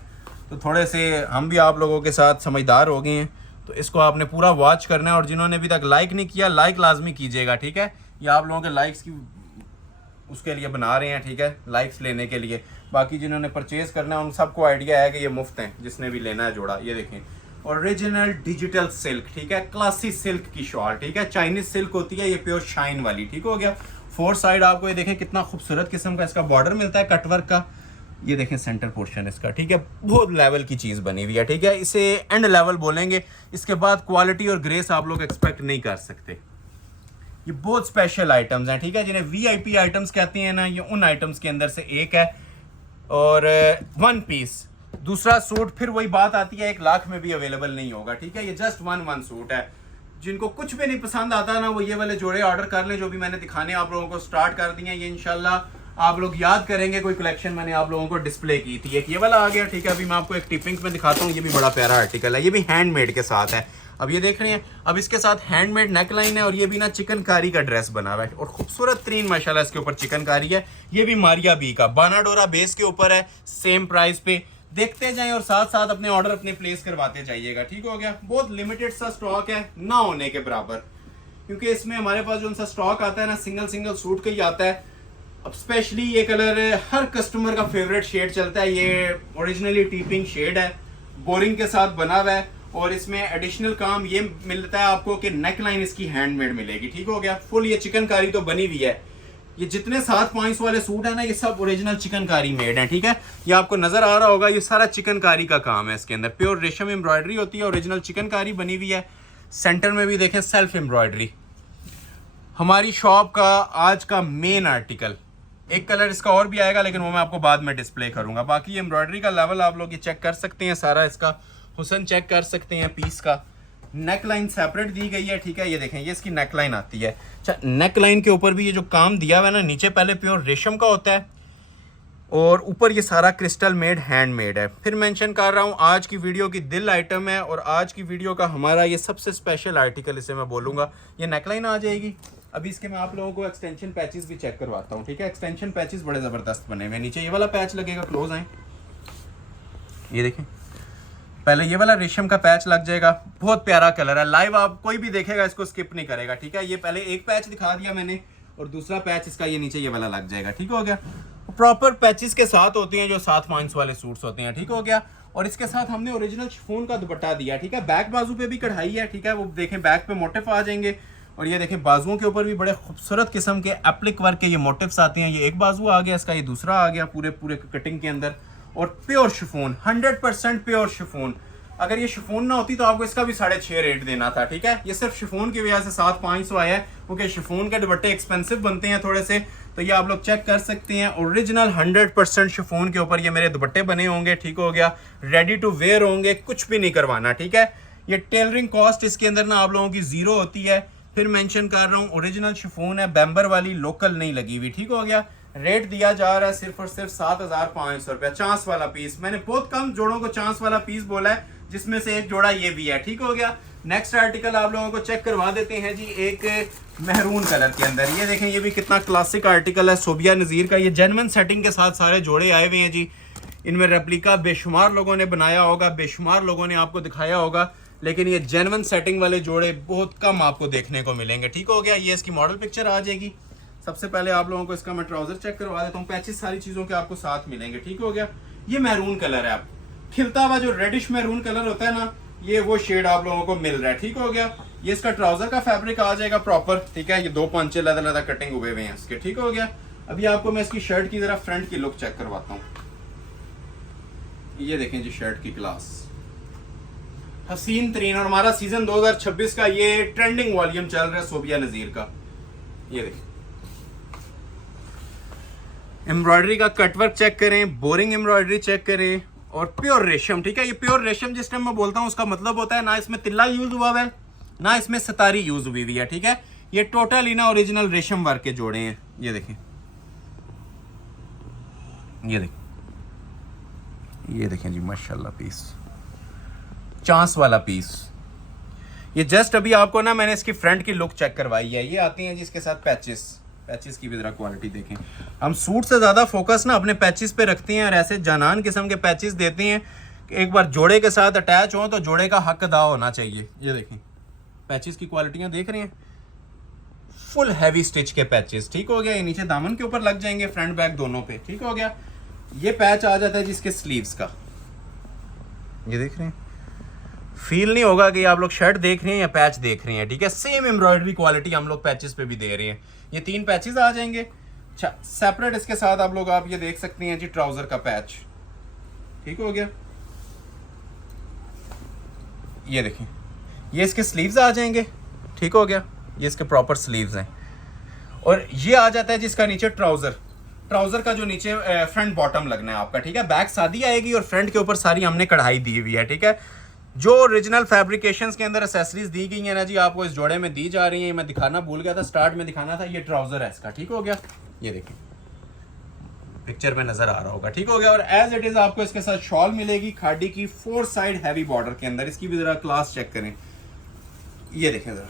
तो थोड़े से हम भी आप लोगों के साथ समझदार हो गए हैं, तो इसको आपने पूरा वॉच करना है। और जिन्होंने अभी तक लाइक नहीं किया, लाइक लाजमी कीजिएगा, ठीक है। ये आप लोगों के लाइक्स की उसके लिए बना रहे हैं, ठीक है, लाइक्स लेने के लिए। बाकी जिन्होंने परचेज करना है उन सबको आइडिया है कि ये मुफ्त है, जिसने भी लेना है जोड़ा। ये देखें ओरिजिनल डिजिटल सिल्क, ठीक है, क्लासी सिल्क की शॉल, ठीक है। चाइनीज सिल्क होती है ये, प्योर शाइन वाली, ठीक हो गया। 4 साइड आपको ये देखें कितना खूबसूरत किस्म का इसका बॉर्डर मिलता है कटवर्क का। ये देखें सेंटर पोर्शन इसका, ठीक है, बहुत लेवल की चीज़ बनी हुई है, ठीक है। इसे एंड लेवल बोलेंगे, इसके बाद क्वालिटी और ग्रेस आप लोग एक्सपेक्ट नहीं कर सकते। ये बहुत स्पेशल आइटम्स हैं, ठीक है, जिन्हें वीआईपी आइटम्स कहते हैं ना, ये उन आइटम्स के अंदर से एक है। और 1 पीस, दूसरा सूट फिर वही बात आती है 1 लाख में भी अवेलेबल नहीं होगा, ठीक है। ये जस्ट 1 सूट है। जिनको कुछ भी नहीं पसंद आता ना वो ये वाले जोड़े ऑर्डर कर लें, जो भी मैंने दिखाने आप लोगों को स्टार्ट कर दिए हैं। ये इंशाल्लाह आप लोग याद करेंगे, कोई कलेक्शन मैंने आप लोगों को डिस्प्ले की थी। एक ये वाला आ गया, ठीक है। अभी मैं आपको एक टिपिंग्स में दिखाता हूँ, ये भी बड़ा प्यारा आर्टिकल है, ये भी हैंडमेड के साथ है। अब ये देख रहे हैं, अब इसके साथ हैंडमेड नेकलाइन है और ये भी ना चिकनकारी का ड्रेस बना हुआ है और खूबसूरत तरीन माशाल्लाह इसके ऊपर चिकनकारी है। ये भी मारिया बी का बानाडोरा बेस के ऊपर है, सेम प्राइस पे। देखते जाएं और साथ साथ अपने ऑर्डर अपने प्लेस करवाते जाइएगा, ठीक हो गया। बहुत लिमिटेड सा स्टॉक है, ना होने के बराबर, क्योंकि इसमें हमारे पास जो सा स्टॉक आता है ना सिंगल सूट का ही आता है। अब स्पेशली ये कलर हर कस्टमर का फेवरेट शेड चलता है। ये ओरिजिनली टीपिंग शेड है, बोरिंग के साथ बना हुआ है और इसमें एडिशनल काम ये मिलता है आपको कि नेकलाइन इसकी हैंडमेड मिलेगी, ठीक हो गया। फुल ये चिकनकारी तो बनी हुई है। ये जितने 7 पॉइंट्स वाले सूट है ना, ये सब ओरिजिनल चिकनकारी मेड है, ठीक है। ये आपको नजर आ रहा होगा, ये सारा चिकनकारी का काम है इसके अंदर। प्योर रेशम एम्ब्रॉयडरी होती है, ओरिजिनल चिकनकारी बनी हुई है। सेंटर में भी देखें सेल्फ एम्ब्रॉयडरी। हमारी शॉप का आज का मेन आर्टिकल, एक कलर इसका और भी आएगा लेकिन वो मैं आपको बाद में डिस्प्ले करूंगा। बाकी एम्ब्रॉयडरी का लेवल आप लोग ये चेक कर सकते हैं, सारा इसका हुसन चेक कर सकते हैं पीस का। नेक लाइन सेपरेट दी गई है, ठीक है। ये देखें, ये इसकी नेक लाइन आती है। अच्छा, नेक लाइन के ऊपर भी ये जो काम दिया हुआ है ना, नीचे पहले प्योर रेशम का होता है और ऊपर ये सारा क्रिस्टल मेड हैंडमेड है। फिर मेंशन कर रहा हूँ, आज की वीडियो की दिल आइटम है और आज की वीडियो का हमारा ये सबसे स्पेशल आर्टिकल, इसे मैं बोलूँगा। ये नेकलाइन आ जाएगी। अभी इसके मैं आप लोगों को एक्सटेंशन पैचेस भी चेक करवाता हूँ, ठीक है। एक्सटेंशन पैचेस बड़े ज़बरदस्त बने हुए हैं। नीचे ये वाला पैच लगेगा, क्लोज आए, ये देखें, पहले ये वाला रेशम का पैच लग जाएगा। बहुत प्यारा कलर है, लाइव आप कोई भी देखेगा इसको स्किप नहीं करेगा, ठीक है। ये पहले एक पैच दिखा दिया मैंने और दूसरा पैच इसका ये नीचे ये वाला लग जाएगा, ठीक हो गया। प्रॉपर पैचेस के साथ होती हैं जो 7 पॉइंट्स वाले सूट्स होते हैं, ठीक हो गया। और इसके साथ हमने ओरिजिनल शिफॉन का दुपट्टा दिया, ठीक है। बैक बाजू पे भी कढ़ाई है, ठीक है। वो देखें, बैक पे मोटिफ आ जाएंगे और ये देखें बाजुओं के ऊपर भी बड़े खूबसूरत किस्म के एप्लिक वर्क के ये मोटिव्स आते हैं। ये एक बाजू आ गया इसका, ये दूसरा आ गया पूरे पूरे कटिंग के अंदर। और प्योर शिफॉन, 100% प्योर शिफॉन। अगर ये शिफॉन ना होती तो आपको इसका भी 6.5 रेट देना था, ठीक है। ये सिर्फ शिफॉन की वजह से 7,500 आया है, क्योंकि शिफॉन के दुपट्टे एक्सपेंसिव बनते हैं थोड़े से। तो ये आप लोग चेक कर सकते हैं, ओरिजिनल 100% शिफॉन के ऊपर ये मेरे दुपट्टे बने होंगे, ठीक हो गया। रेडी टू वेयर होंगे, कुछ भी नहीं करवाना, ठीक है। ये टेलरिंग कॉस्ट इसके अंदर ना आप लोगों की 0 होती है। फिर मेंशन कर रहा हूँ, ओरिजिनल शिफॉन है, बैम्बर वाली, लोकल नहीं लगी हुई, ठीक हो गया। रेट दिया जा रहा है सिर्फ और सिर्फ 7,500 रुपया, चांस वाला पीस। मैंने बहुत कम जोड़ों को चांस वाला पीस बोला है, जिसमें से एक जोड़ा ये भी है, ठीक हो गया। नेक्स्ट आर्टिकल आप लोगों को चेक करवा देते हैं जी, एक मेहरून कलर के अंदर। ये देखें, ये भी कितना क्लासिक आर्टिकल है, सोबिया नज़ीर का। ये जेन्युइन सेटिंग के साथ सारे जोड़े आए हुए हैं जी। इनमें रेप्लिका बेशुमार लोगों ने बनाया होगा, बेशुमार लोगों ने आपको दिखाया होगा, लेकिन ये जेन्युइन सेटिंग वाले जोड़े बहुत कम आपको देखने को मिलेंगे, ठीक हो गया। ये इसकी मॉडल पिक्चर आ जाएगी। सबसे पहले आप लोगों को इसका मैं ट्राउजर चेक करवा देता हूँ। पैचेस सारी चीज़ों के आपको साथ मिलेंगे, ठीक हो गया। ये मैरून कलर है, आप खिलता हुआ जो रेडिश मैरून कलर होता है ना, ये वो शेड आप लोगों को मिल रहा है, ठीक हो गया। ये इसका ट्राउजर का फैब्रिक आ जाएगा प्रॉपर, ठीक है। ये 2 पंचे अलग-अलग कटिंग हुए हुए हैं इसके, ठीक हो गया। अभी आपको मैं इसकी शर्ट की जरा फ्रंट की लुक चेक करवाता हूँ। ये देखें जी, शर्ट की क्लास हसीन तरीन, और हमारा सीजन 2026 का ये ट्रेंडिंग वॉल्यूम चल रहा है सोबिया नज़ीर का। ये देखें, एम्ब्रॉयडरी का कटवर्क चेक करें, बोरिंग एम्ब्रॉयडरी चेक करें, और प्योर रेशम, ठीक है। ये प्योर रेशम जिस टाइम मैं बोलता हूँ उसका मतलब होता है ना इसमें तिल्ला यूज हुआ है, ना इसमें सितारी यूज हुई हुई है, ठीक है। ये टोटल ही ना ओरिजिनल रेशम वर्क के जोड़े हैं। ये देखें, ये देखें, ये देखें जी, माशाल्लाह पीस, चांस वाला पीस। ये जस्ट अभी आपको ना मैंने इसकी फ्रंट की लुक चेक करवाई है। ये आती हैं जी इसके साथ पैचेस, पैचेस की भी जरा क्वालिटी देखें। हम सूट से ज़्यादा फोकस ना अपने पैचेस पे रखते हैं और ऐसे जानान किस्म के पैचेस देते हैं कि एक बार जोड़े के साथ अटैच हो तो जोड़े का हक अदा होना चाहिए। ये देखें, पैचेस की क्वालिटियाँ देख रहे हैं, फुल हैवी स्टिच के पैचेस, ठीक हो गया। ये नीचे दामन के ऊपर लग जाएंगे, फ्रंट बैक दोनों पे, ठीक हो गया। ये पैच आ जाता है जिसके स्लीव्स का, ये देख रहे हैं। फील नहीं होगा कि आप लोग शर्ट देख रहे हैं या पैच देख रहे हैं, ठीक है। सेम एम्ब्रॉयडरी क्वालिटी हम लोग पैचेस पे भी दे रहे हैं। ये 3 पैचेस आ जाएंगे। अच्छा, सेपरेट इसके साथ आप ये देख सकते हैं जी, ट्राउजर का पैच, ठीक हो गया। ये देखें, ये इसके स्लीव्स आ जाएंगे, ठीक हो गया। ये इसके प्रॉपर स्लीव्स हैं। और ये आ जाता है जिसका नीचे ट्राउजर, ट्राउजर का जो नीचे फ्रंट बॉटम लगना है आपका, ठीक है। बैक सादी आएगी और फ्रंट के ऊपर सारी हमने कढ़ाई दी हुई है, ठीक है। जो ओरिजिनल फैब्रिकेशंस के अंदर एक्सेसरीज दी गई है ना जी, आपको इस जोड़े में दी जा रही है। मैं दिखाना भूल गया था, स्टार्ट में दिखाना था। ये ट्राउजर है इसका, ठीक हो गया। ये देखिए, पिक्चर में नजर आ रहा होगा, ठीक हो गया। और एज इट इज आपको इसके साथ शॉल मिलेगी खाड़ी की, 4 साइड हैवी बॉर्डर के अंदर। इसकी भी जरा क्लास चेक करें, ये देखें जरा।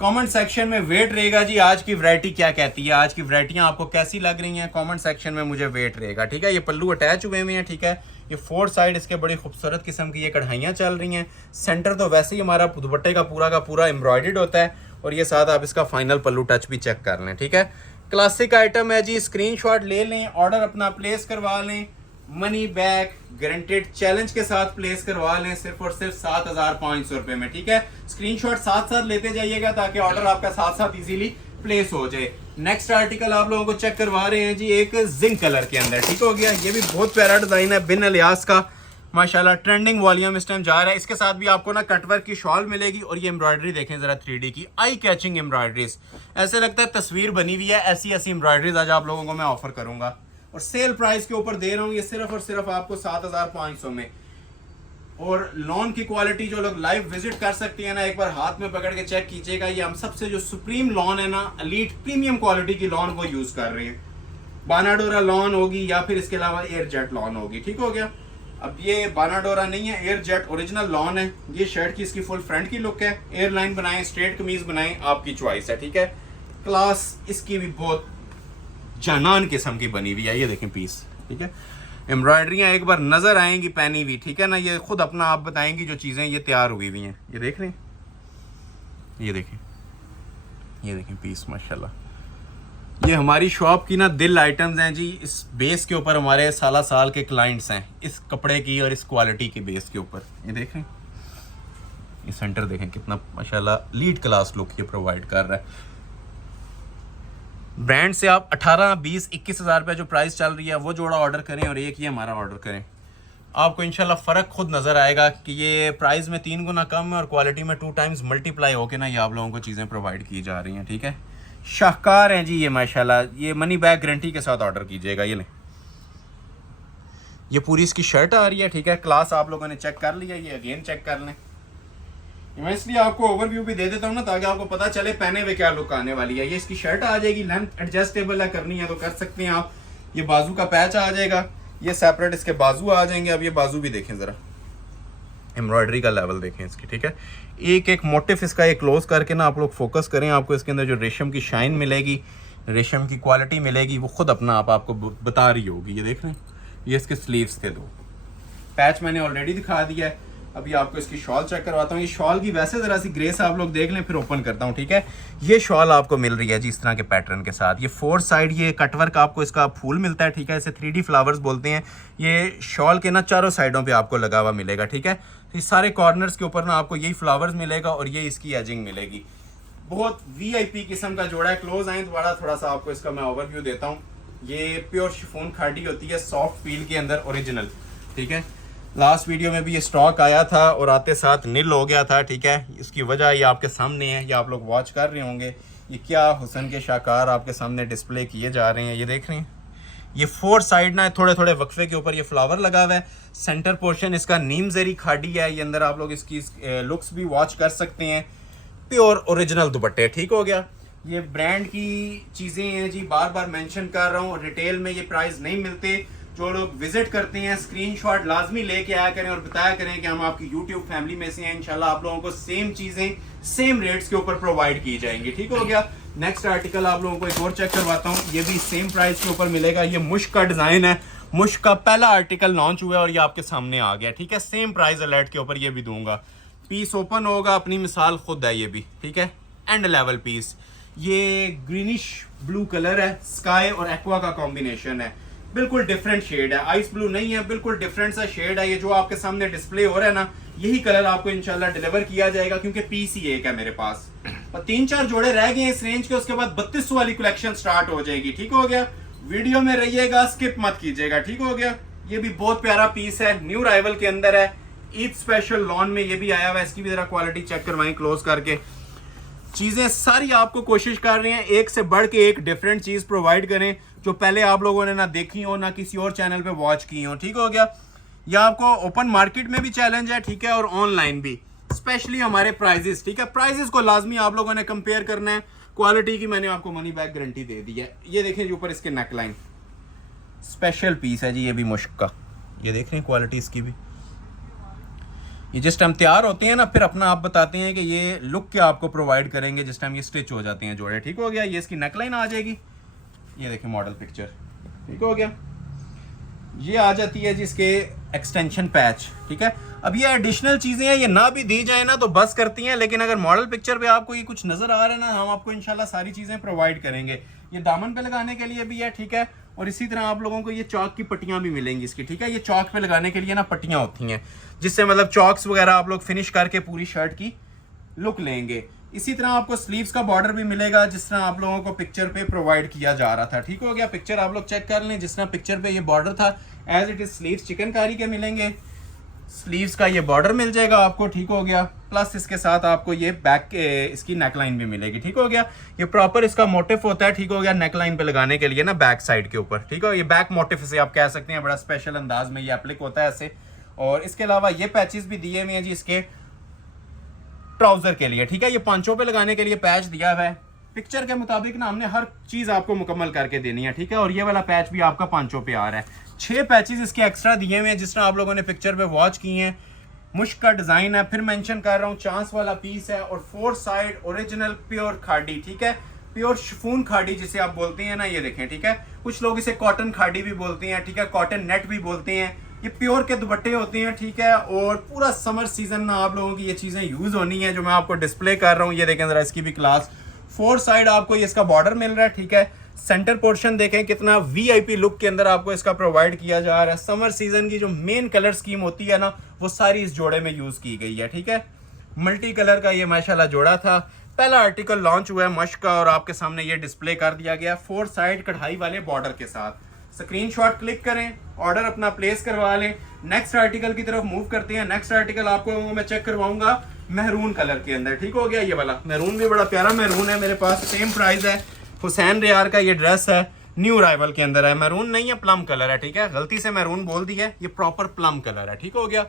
कमेंट सेक्शन में वेट रहेगा जी, आज की वैरायटी क्या कहती है, आज की वैरायटियां आपको कैसी लग रही हैं, कमेंट सेक्शन में मुझे वेट रहेगा, ठीक है। ये पल्लू अटैच हुए हुए हैं, ठीक है। ये 4 साइड इसके बड़ी खूबसूरत किस्म की ये कढ़ाइयाँ चल रही हैं। सेंटर तो वैसे ही हमारा दुपट्टे का पूरा एम्ब्रॉयडर्ड होता है। और ये साथ आप इसका फाइनल पल्लू टच भी चेक कर लें, ठीक है। क्लासिक आइटम है जी, स्क्रीनशॉट ले लें, ऑर्डर अपना प्लेस करवा लें, मनी बैक गारंटेड चैलेंज के साथ प्लेस करवा लें, सिर्फ और सिर्फ 7,500 रुपए में, ठीक है। स्क्रीनशॉट साथ साथ लेते जाइएगा ताकि ऑर्डर आपका साथ साथ इजीली प्लेस हो जाए। नेक्स्ट आर्टिकल आप लोगों को चेक करवा रहे हैं जी, एक जिंक कलर के अंदर, ठीक हो गया। ये भी बहुत प्यारा डिजाइन है, बिन अलियास का, माशाल्लाह ट्रेंडिंग वॉल्यूम इस टाइम जा रहा है। इसके साथ भी आपको ना कटवर्क की शॉल मिलेगी। और ये एम्ब्रॉयडरी देखें जरा, 3D की आई कैचिंग एम्ब्रॉयडरीज, ऐसे लगता है तस्वीर बनी हुई है। ऐसी ऐसी एम्ब्रॉयडरीज आज आप लोगों को मैं ऑफर करूंगा। और सेल प्राइस के ऊपर दे रहा हूँ ये सिर्फ और सिर्फ आपको 7,500 में। और लॉन की क्वालिटी जो लोग लाइव विजिट कर सकती है ना, एक बार हाथ में पकड़ के चेक कीजिएगा, ये हम सबसे जो सुप्रीम लॉन है ना, एलीट प्रीमियम क्वालिटी की लॉन वो यूज कर रहे हैं। बानाडोरा लॉन होगी या फिर इसके अलावा एयर जेट लॉन होगी, ठीक हो गया। अब ये बानाडोरा नहीं है, एयर जेट ओरिजिनल लॉन है। ये शर्ट की इसकी फुल फ्रंट की लुक है, एयरलाइन बनाएं, स्ट्रेट कमीज बनाएं, आपकी चॉइस है, ठीक है। क्लास इसकी भी बहुत जानान किस्म की बनी हुई है, ये देखें पीस, ठीक है। एम्ब्रॉयडरियाँ एक बार नजर आएंगी पहनी हुई, ठीक है ना। ये खुद अपना आप बताएंगी जो चीजें ये तैयार हुई हुई हैं। ये देख रहे हैं, ये देखें पीस माशाल्लाह। ये हमारी शॉप की ना दिल आइटम्स हैं जी। इस बेस के ऊपर हमारे साल के क्लाइंट्स हैं, इस कपड़े की और इस क्वालिटी के बेस के ऊपर। ये देखें, ये सेंटर देखें कितना माशाल्लाह लीड क्लास लुक ये प्रोवाइड कर रहा है। ब्रांड से आप 18, 20, 21 हज़ार रुपये जो प्राइस चल रही है वो जोड़ा ऑर्डर करें और एक ये हमारा ऑर्डर करें, आपको इंशाल्लाह फ़र्क खुद नज़र आएगा कि ये प्राइस में 3 गुना कम है और क्वालिटी में 2 टाइम्स मल्टीप्लाई होकर ना ये आप लोगों को चीज़ें प्रोवाइड की जा रही हैं, ठीक है। शाहकार हैं जी ये माशाल्लाह। ये मनी बैक गारंटी के साथ ऑर्डर कीजिएगा। ये लें, ये पूरी इसकी शर्ट आ रही है, ठीक है। क्लास आप लोगों ने चेक कर लिया, ये अगेन चेक कर लें। मैं इसलिए आपको ओवरव्यू भी दे देता हूँ ना, ताकि आपको पता चले पहने हुए क्या लुक आने वाली है। ये इसकी शर्ट आ जाएगी, लेंथ एडजस्टेबल है, करनी है तो कर सकते हैं आप। ये बाजू का पैच आ जाएगा, ये सेपरेट इसके बाजू आ जाएंगे। अब ये बाजू भी देखें ज़रा, एम्ब्रॉयडरी का लेवल देखें इसकी, ठीक है। एक एक मोटिफ इसका ये क्लोज करके ना आप लोग फोकस करें, आपको इसके अंदर जो रेशम की शाइन मिलेगी, रेशम की क्वालिटी मिलेगी, वो खुद अपना आपको बता रही होगी। ये देख रहे हैं, ये इसके स्लीव्स थे 2, पैच मैंने ऑलरेडी दिखा दिया है। अभी आपको इसकी शॉल चेक करवाता हूँ। ये शॉल की वैसे ज़रा सी ग्रेस आप लोग देख लें, फिर ओपन करता हूँ, ठीक है। ये शॉल आपको मिल रही है जी इस तरह के पैटर्न के साथ। ये 4 साइड ये कटवर्क आपको इसका फूल मिलता है, ठीक है। इसे 3D फ्लावर्स बोलते हैं। ये शॉल के ना चारों साइडों पे आपको लगा हुआ मिलेगा, ठीक है। तो ये सारे कॉर्नर्स के ऊपर ना आपको यही फ्लावर्स मिलेगा और ये इसकी एजिंग मिलेगी। बहुत VIP किस्म का जोड़ा है। क्लोज आए दोबारा थोड़ा सा आपको इसका मैं ओवरव्यू देता हूँ। ये प्योर शिफॉन खादी होती है, सॉफ्ट फील के अंदर, ओरिजिनल, ठीक है। लास्ट वीडियो में भी ये स्टॉक आया था और आते साथ नील हो गया था, ठीक है। इसकी वजह ये आपके सामने है, ये आप लोग वॉच कर रहे होंगे। ये क्या हुसन के शाकार आपके सामने डिस्प्ले किए जा रहे हैं, ये देख रहे हैं। ये 4 साइड ना थोड़े थोड़े वक्फे के ऊपर ये फ्लावर लगा हुआ है। सेंटर पोर्शन इसका नीम जरी खाड़ी है। ये अंदर आप लोग इसकी लुक्स भी वॉच कर सकते हैं। प्योर ओरिजिनल दुपट्टे, ठीक हो गया। ये ब्रांड की चीज़ें हैं जी, बार बार मेंशन कर रहा हूँ। रिटेल में ये प्राइस नहीं मिलते। जो लोग विजिट करते हैं स्क्रीनशॉट लाजमी लेके आया करें और बताया करें कि हम आपकी यूट्यूब फैमिली में से हैं। इंशाल्लाह आप लोगों को सेम चीज़ें सेम रेट्स के ऊपर प्रोवाइड की जाएंगी, ठीक हो गया। नेक्स्ट आर्टिकल आप लोगों को एक और चेक करवाता हूँ। ये भी सेम प्राइस के ऊपर मिलेगा। ये मुश्क का डिज़ाइन है, मुश्क का पहला आर्टिकल लॉन्च हुआ है और ये आपके सामने आ गया, ठीक है। सेम प्राइस अलर्ट के ऊपर ये भी दूंगा। पीस ओपन होगा, अपनी मिसाल खुद है ये भी, ठीक है। एंड लेवल पीस, ये ग्रीनिश ब्लू कलर है, स्काई और एक्वा का कॉम्बिनेशन है। बिल्कुल डिफरेंट शेड है, आइस ब्लू नहीं है, बिल्कुल डिफरेंट सा शेड है। ये जो आपके सामने डिस्प्ले हो रहा है ना, यही कलर आपको इंशाल्लाह डिलीवर किया जाएगा, क्योंकि पीस ही एक है मेरे पास और 3-4 जोड़े रह गए इस रेंज के। उसके बाद 3200 वाली कलेक्शन स्टार्ट हो जाएगी, ठीक हो गया। वीडियो में रहिएगा, स्किप मत कीजिएगा, ठीक हो गया। ये भी बहुत प्यारा पीस है, न्यू राइवल के अंदर है, ईद स्पेशल लॉन में ये भी आया हुआ है। इसकी भी जरा क्वालिटी चेक करवाएं क्लोज करके। चीजें सारी आपको कोशिश कर रहे हैं एक से बढ़ के एक डिफरेंट चीज प्रोवाइड करें, जो पहले आप लोगों ने ना देखी हो ना किसी और चैनल पे वॉच की हो, ठीक हो गया। यह आपको ओपन मार्केट में भी चैलेंज है, ठीक है, और ऑनलाइन भी, स्पेशली हमारे प्राइजेस, ठीक है। प्राइजेस को लाजमी आप लोगों ने कंपेयर करना है। क्वालिटी की मैंने आपको मनी बैक गारंटी दे दी है। ये देखें जो ऊपर इसके नेकलाइन, स्पेशल पीस है जी, ये भी मुश्क का। ये देख रहे हैं क्वालिटी इसकी भी। ये जिस टाइम तैयार होते हैं ना, फिर अपना आप बताते हैं कि ये लुक क्या आपको प्रोवाइड करेंगे जिस टाइम ये स्टिच हो जाते हैं जोड़े, ठीक हो गया। ये इसकी नेकलाइन आ जाएगी, ये देखें मॉडल पिक्चर, ठीक हो गया। ये आ जाती है जिसके एक्सटेंशन पैच, ठीक है। अब ये एडिशनल चीजें हैं, ये ना भी दी जाए ना तो बस करती हैं, लेकिन अगर मॉडल पिक्चर पे आपको ये कुछ नजर आ रहा है ना, हम आपको इंशाल्लाह सारी चीजें प्रोवाइड करेंगे। ये दामन पे लगाने के लिए भी है, ठीक है। और इसी तरह आप लोगों को ये चौक की पट्टियां भी मिलेंगी इसकी, ठीक है। ये चौक पे लगाने के लिए ना पट्टियां होती हैं, जिससे मतलब चौक्स वगैरह आप लोग फिनिश करके पूरी शर्ट की लुक लेंगे। इसी तरह आपको स्लीव्स का बॉर्डर भी मिलेगा, जिस तरह आप लोगों को पिक्चर पे प्रोवाइड किया जा रहा था, ठीक हो गया। पिक्चर आप लोग चेक कर लें, जिस तरह पिक्चर पे ये बॉर्डर था, as it is sleeves chikankari के मिलेंगे। स्लीव्स का ये बॉर्डर मिल जाएगा आपको, ठीक हो गया। प्लस इसके साथ आपको ये बैक के इसकी नेकलाइन भी मिलेगी, ठीक हो गया। ये प्रॉपर इसका मोटिव होता है, ठीक हो गया, नेकलाइन पे लगाने के लिए ना बैक साइड के ऊपर, ठीक है। ये बैक मोटिव से आप कह सकते हैं, बड़ा स्पेशल अंदाज में ये एप्लिक होता है ऐसे। और इसके अलावा ये पैचेस भी दिए हुए हैं जी इसके ट्राउजर के लिए, ठीक है। ये पांचों पे लगाने के लिए पैच दिया हुआ है। पिक्चर के मुताबिक ना हमने हर चीज आपको मुकम्मल करके देनी है, ठीक है। और ये वाला पैच भी आपका पांचों पे आ रहा है। 6 पैचेस इसके एक्स्ट्रा दिए हुए हैं, जिस तरह आप लोगों ने पिक्चर पे वॉच किए हैं। मुश्क का डिजाइन है, फिर मेंशन कर रहा हूँ, चांस वाला पीस है। और 4 साइड ओरिजिनल प्योर खाड़ी, ठीक है, प्योर शिफॉन खाड़ी जिसे आप बोलते हैं ना, ये देखें, ठीक है। कुछ लोग इसे कॉटन खाड़ी भी बोलते हैं, ठीक है, कॉटन नेट भी बोलते हैं। ये प्योर के दुपट्टे होते हैं, ठीक है। और पूरा समर सीजन में आप लोगों की ये चीजें यूज होनी है, जो मैं आपको डिस्प्ले कर रहा हूँ। ये देखें जरा इसकी भी क्लास। 4 साइड आपको ये इसका बॉर्डर मिल रहा है, ठीक है। सेंटर पोर्शन देखें कितना वीआईपी लुक के अंदर आपको इसका प्रोवाइड किया जा रहा है। समर सीजन की जो मेन कलर स्कीम होती है ना, वो सारी इस जोड़े में यूज की गई है, ठीक है। मल्टी कलर का ये माशाल्लाह जोड़ा था। पहला आर्टिकल लॉन्च हुआ है मश्क का, और आपके सामने ये डिस्प्ले कर दिया गया 4 साइड कढ़ाई वाले बॉर्डर के साथ। स्क्रीनशॉट क्लिक करें, ऑर्डर अपना प्लेस करवा लें। नेक्स्ट आर्टिकल की तरफ मूव करते हैं। नेक्स्ट आर्टिकल आपको मैं चेक करवाऊंगा महरून कलर के अंदर, ठीक हो गया। ये वाला महरून भी बड़ा प्यारा महरून है मेरे पास, सेम प्राइस है। हुसैन रियार का ये ड्रेस है, न्यू अराइवल के अंदर है। मैरून नहीं है, प्लम कलर है, ठीक है। गलती से मैरून बोल दी है, ये प्रॉपर प्लम कलर है, ठीक हो गया।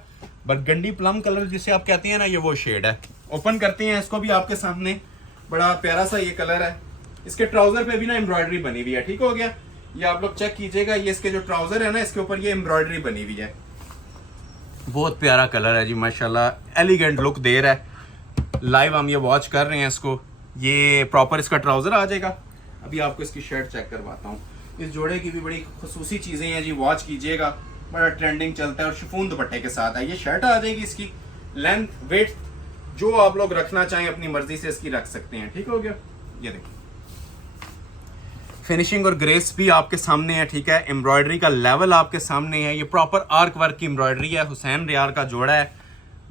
बरगंडी प्लम कलर जिसे आप कहते हैं ना, ये वो शेड है। ओपन करते हैं इसको भी आपके सामने। बड़ा प्यारा सा ये कलर है। इसके ट्राउजर पे भी ना एम्ब्रॉयडरी बनी हुई है, ठीक हो गया। ये आप लोग चेक कीजिएगा, ये इसके जो ट्राउजर है ना, इसके ऊपर ये एम्ब्रॉयडरी बनी हुई है। बहुत प्यारा कलर है जी, माशाल्लाह एलिगेंट लुक दे रहा है। लाइव हम ये वॉच कर रहे हैं इसको। ये प्रॉपर इसका ट्राउजर आ जाएगा। अभी आपको इसकी शर्ट चेक करवाता हूँ। इस जोड़े की भी बड़ी खुसूसी चीज़ें हैं जी, वॉच कीजिएगा, बड़ा ट्रेंडिंग चलता है। और शिफॉन दुपट्टे के साथ है। ये शर्ट आ जाएगी, इसकी लेंथ वेट जो आप लोग रखना चाहें अपनी मर्जी से इसकी रख सकते हैं, ठीक हो गया। ये देखिए फिनिशिंग और ग्रेस भी आपके सामने है, ठीक है। एम्ब्रॉयडरी का लेवल आपके सामने है। ये प्रॉपर आर्क वर्क की एम्ब्रॉयडरी है। हुसैन रियार का जोड़ा है,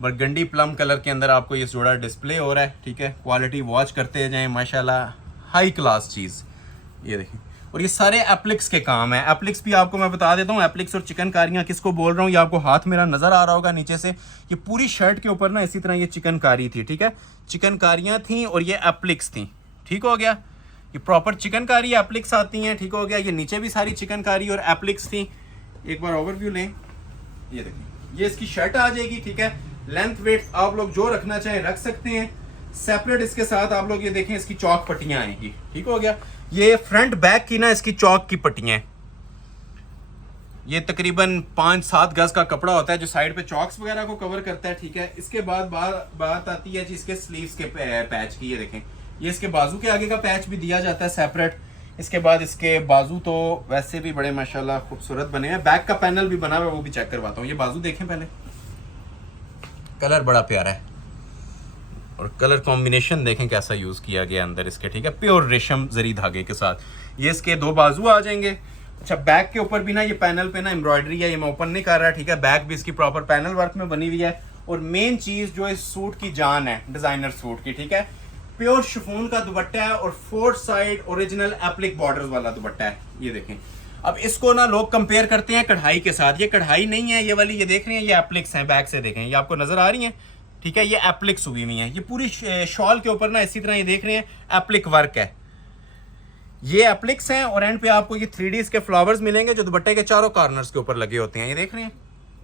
बरगंडी प्लम कलर के अंदर आपको ये जोड़ा डिस्प्ले हो रहा है, ठीक है। क्वालिटी वॉच करते जाएं, माशाल्लाह हाई क्लास चीज़। ये देखें, और ये सारे एप्लिक्स के काम है। एप्लिक्स भी आपको मैं बता देता हूँ, एप्लिक्स और चिकनकारियाँ किसको बोल रहा हूँ। ये आपको हाथ मेरा नज़र आ रहा होगा नीचे से। ये पूरी शर्ट के ऊपर ना इसी तरह ये चिकनकारी थी, ठीक है। चिकनकारियाँ थी और ये एप्लिक्स थी, ठीक हो गया। ये प्रॉपर चिकनकारी एप्लिक्स आती हैं, ठीक हो गया। ये नीचे भी सारी चिकनकारी और एप्लिक्स थी। एक बार ओवरव्यू लें, ये देखिए, ये इसकी शर्ट आ जाएगी, ठीक है। लेंथ वेट आप लोग जो रखना चाहें रख सकते हैं। सेपरेट इसके साथ आप लोग ये देखें, इसकी चौक पट्टियां आएंगी, ठीक हो गया। ये फ्रंट बैक की ना इसकी चौक की पट्टियां हैं। ये तकरीबन 5-7 गज का कपड़ा होता है जो साइड पे चौक्स वगैरह को कवर करता है, ठीक है। इसके बाद बात आती है जी इसके स्लीव्स के पैच की। ये देखें, ये इसके बाजू के आगे का पैच भी दिया जाता है सेपरेट। इसके बाद इसके बाजू तो वैसे भी बड़े माशाल्लाह खूबसूरत बने हैं। बैक का पैनल भी बना हुआ है, वो भी चेक करवाता हूँ। ये बाजू देखें पहले, कलर बड़ा प्यारा है। और कलर कॉम्बिनेशन देखें कैसा यूज़ किया गया अंदर इसके, ठीक है। प्योर रेशम जरी धागे के साथ ये इसके 2 बाजू आ जाएंगे। अच्छा, बैक के ऊपर भी ना ये पैनल पे ना एम्ब्रॉयडरी है, ये मैं ओपन नहीं कर रहा, ठीक है। बैक भी इसकी प्रॉपर पैनल वर्क में बनी हुई है। और मेन चीज़ जो इस सूट की जान है, डिज़ाइनर सूट की, ठीक है, प्योर शिफॉन का दुपट्टा है। और 4 साइड ओरिजिनल एप्लिक बॉर्डर्स वाला दुपट्टा है। ये देखें, अब इसको ना लोग कंपेयर करते हैं कढ़ाई के साथ। ये कढ़ाई नहीं है ये वाली, ये देख रहे हैं, ये एप्लिक्स हैं। बैक से देखें, ये आपको नजर आ रही हैं, ठीक है। ये एप्लिक्स हुई हुई हैं। ये पूरी शॉल के ऊपर ना इसी तरह ये देख रहे हैं एप्लिक वर्क है। ये एप्लिक्स हैं और एंड पे आपको ये 3D के फ्लावर्स मिलेंगे जो दुपट्टे के चारों कॉर्नर्स के ऊपर लगे होते हैं, ये देख रहे हैं।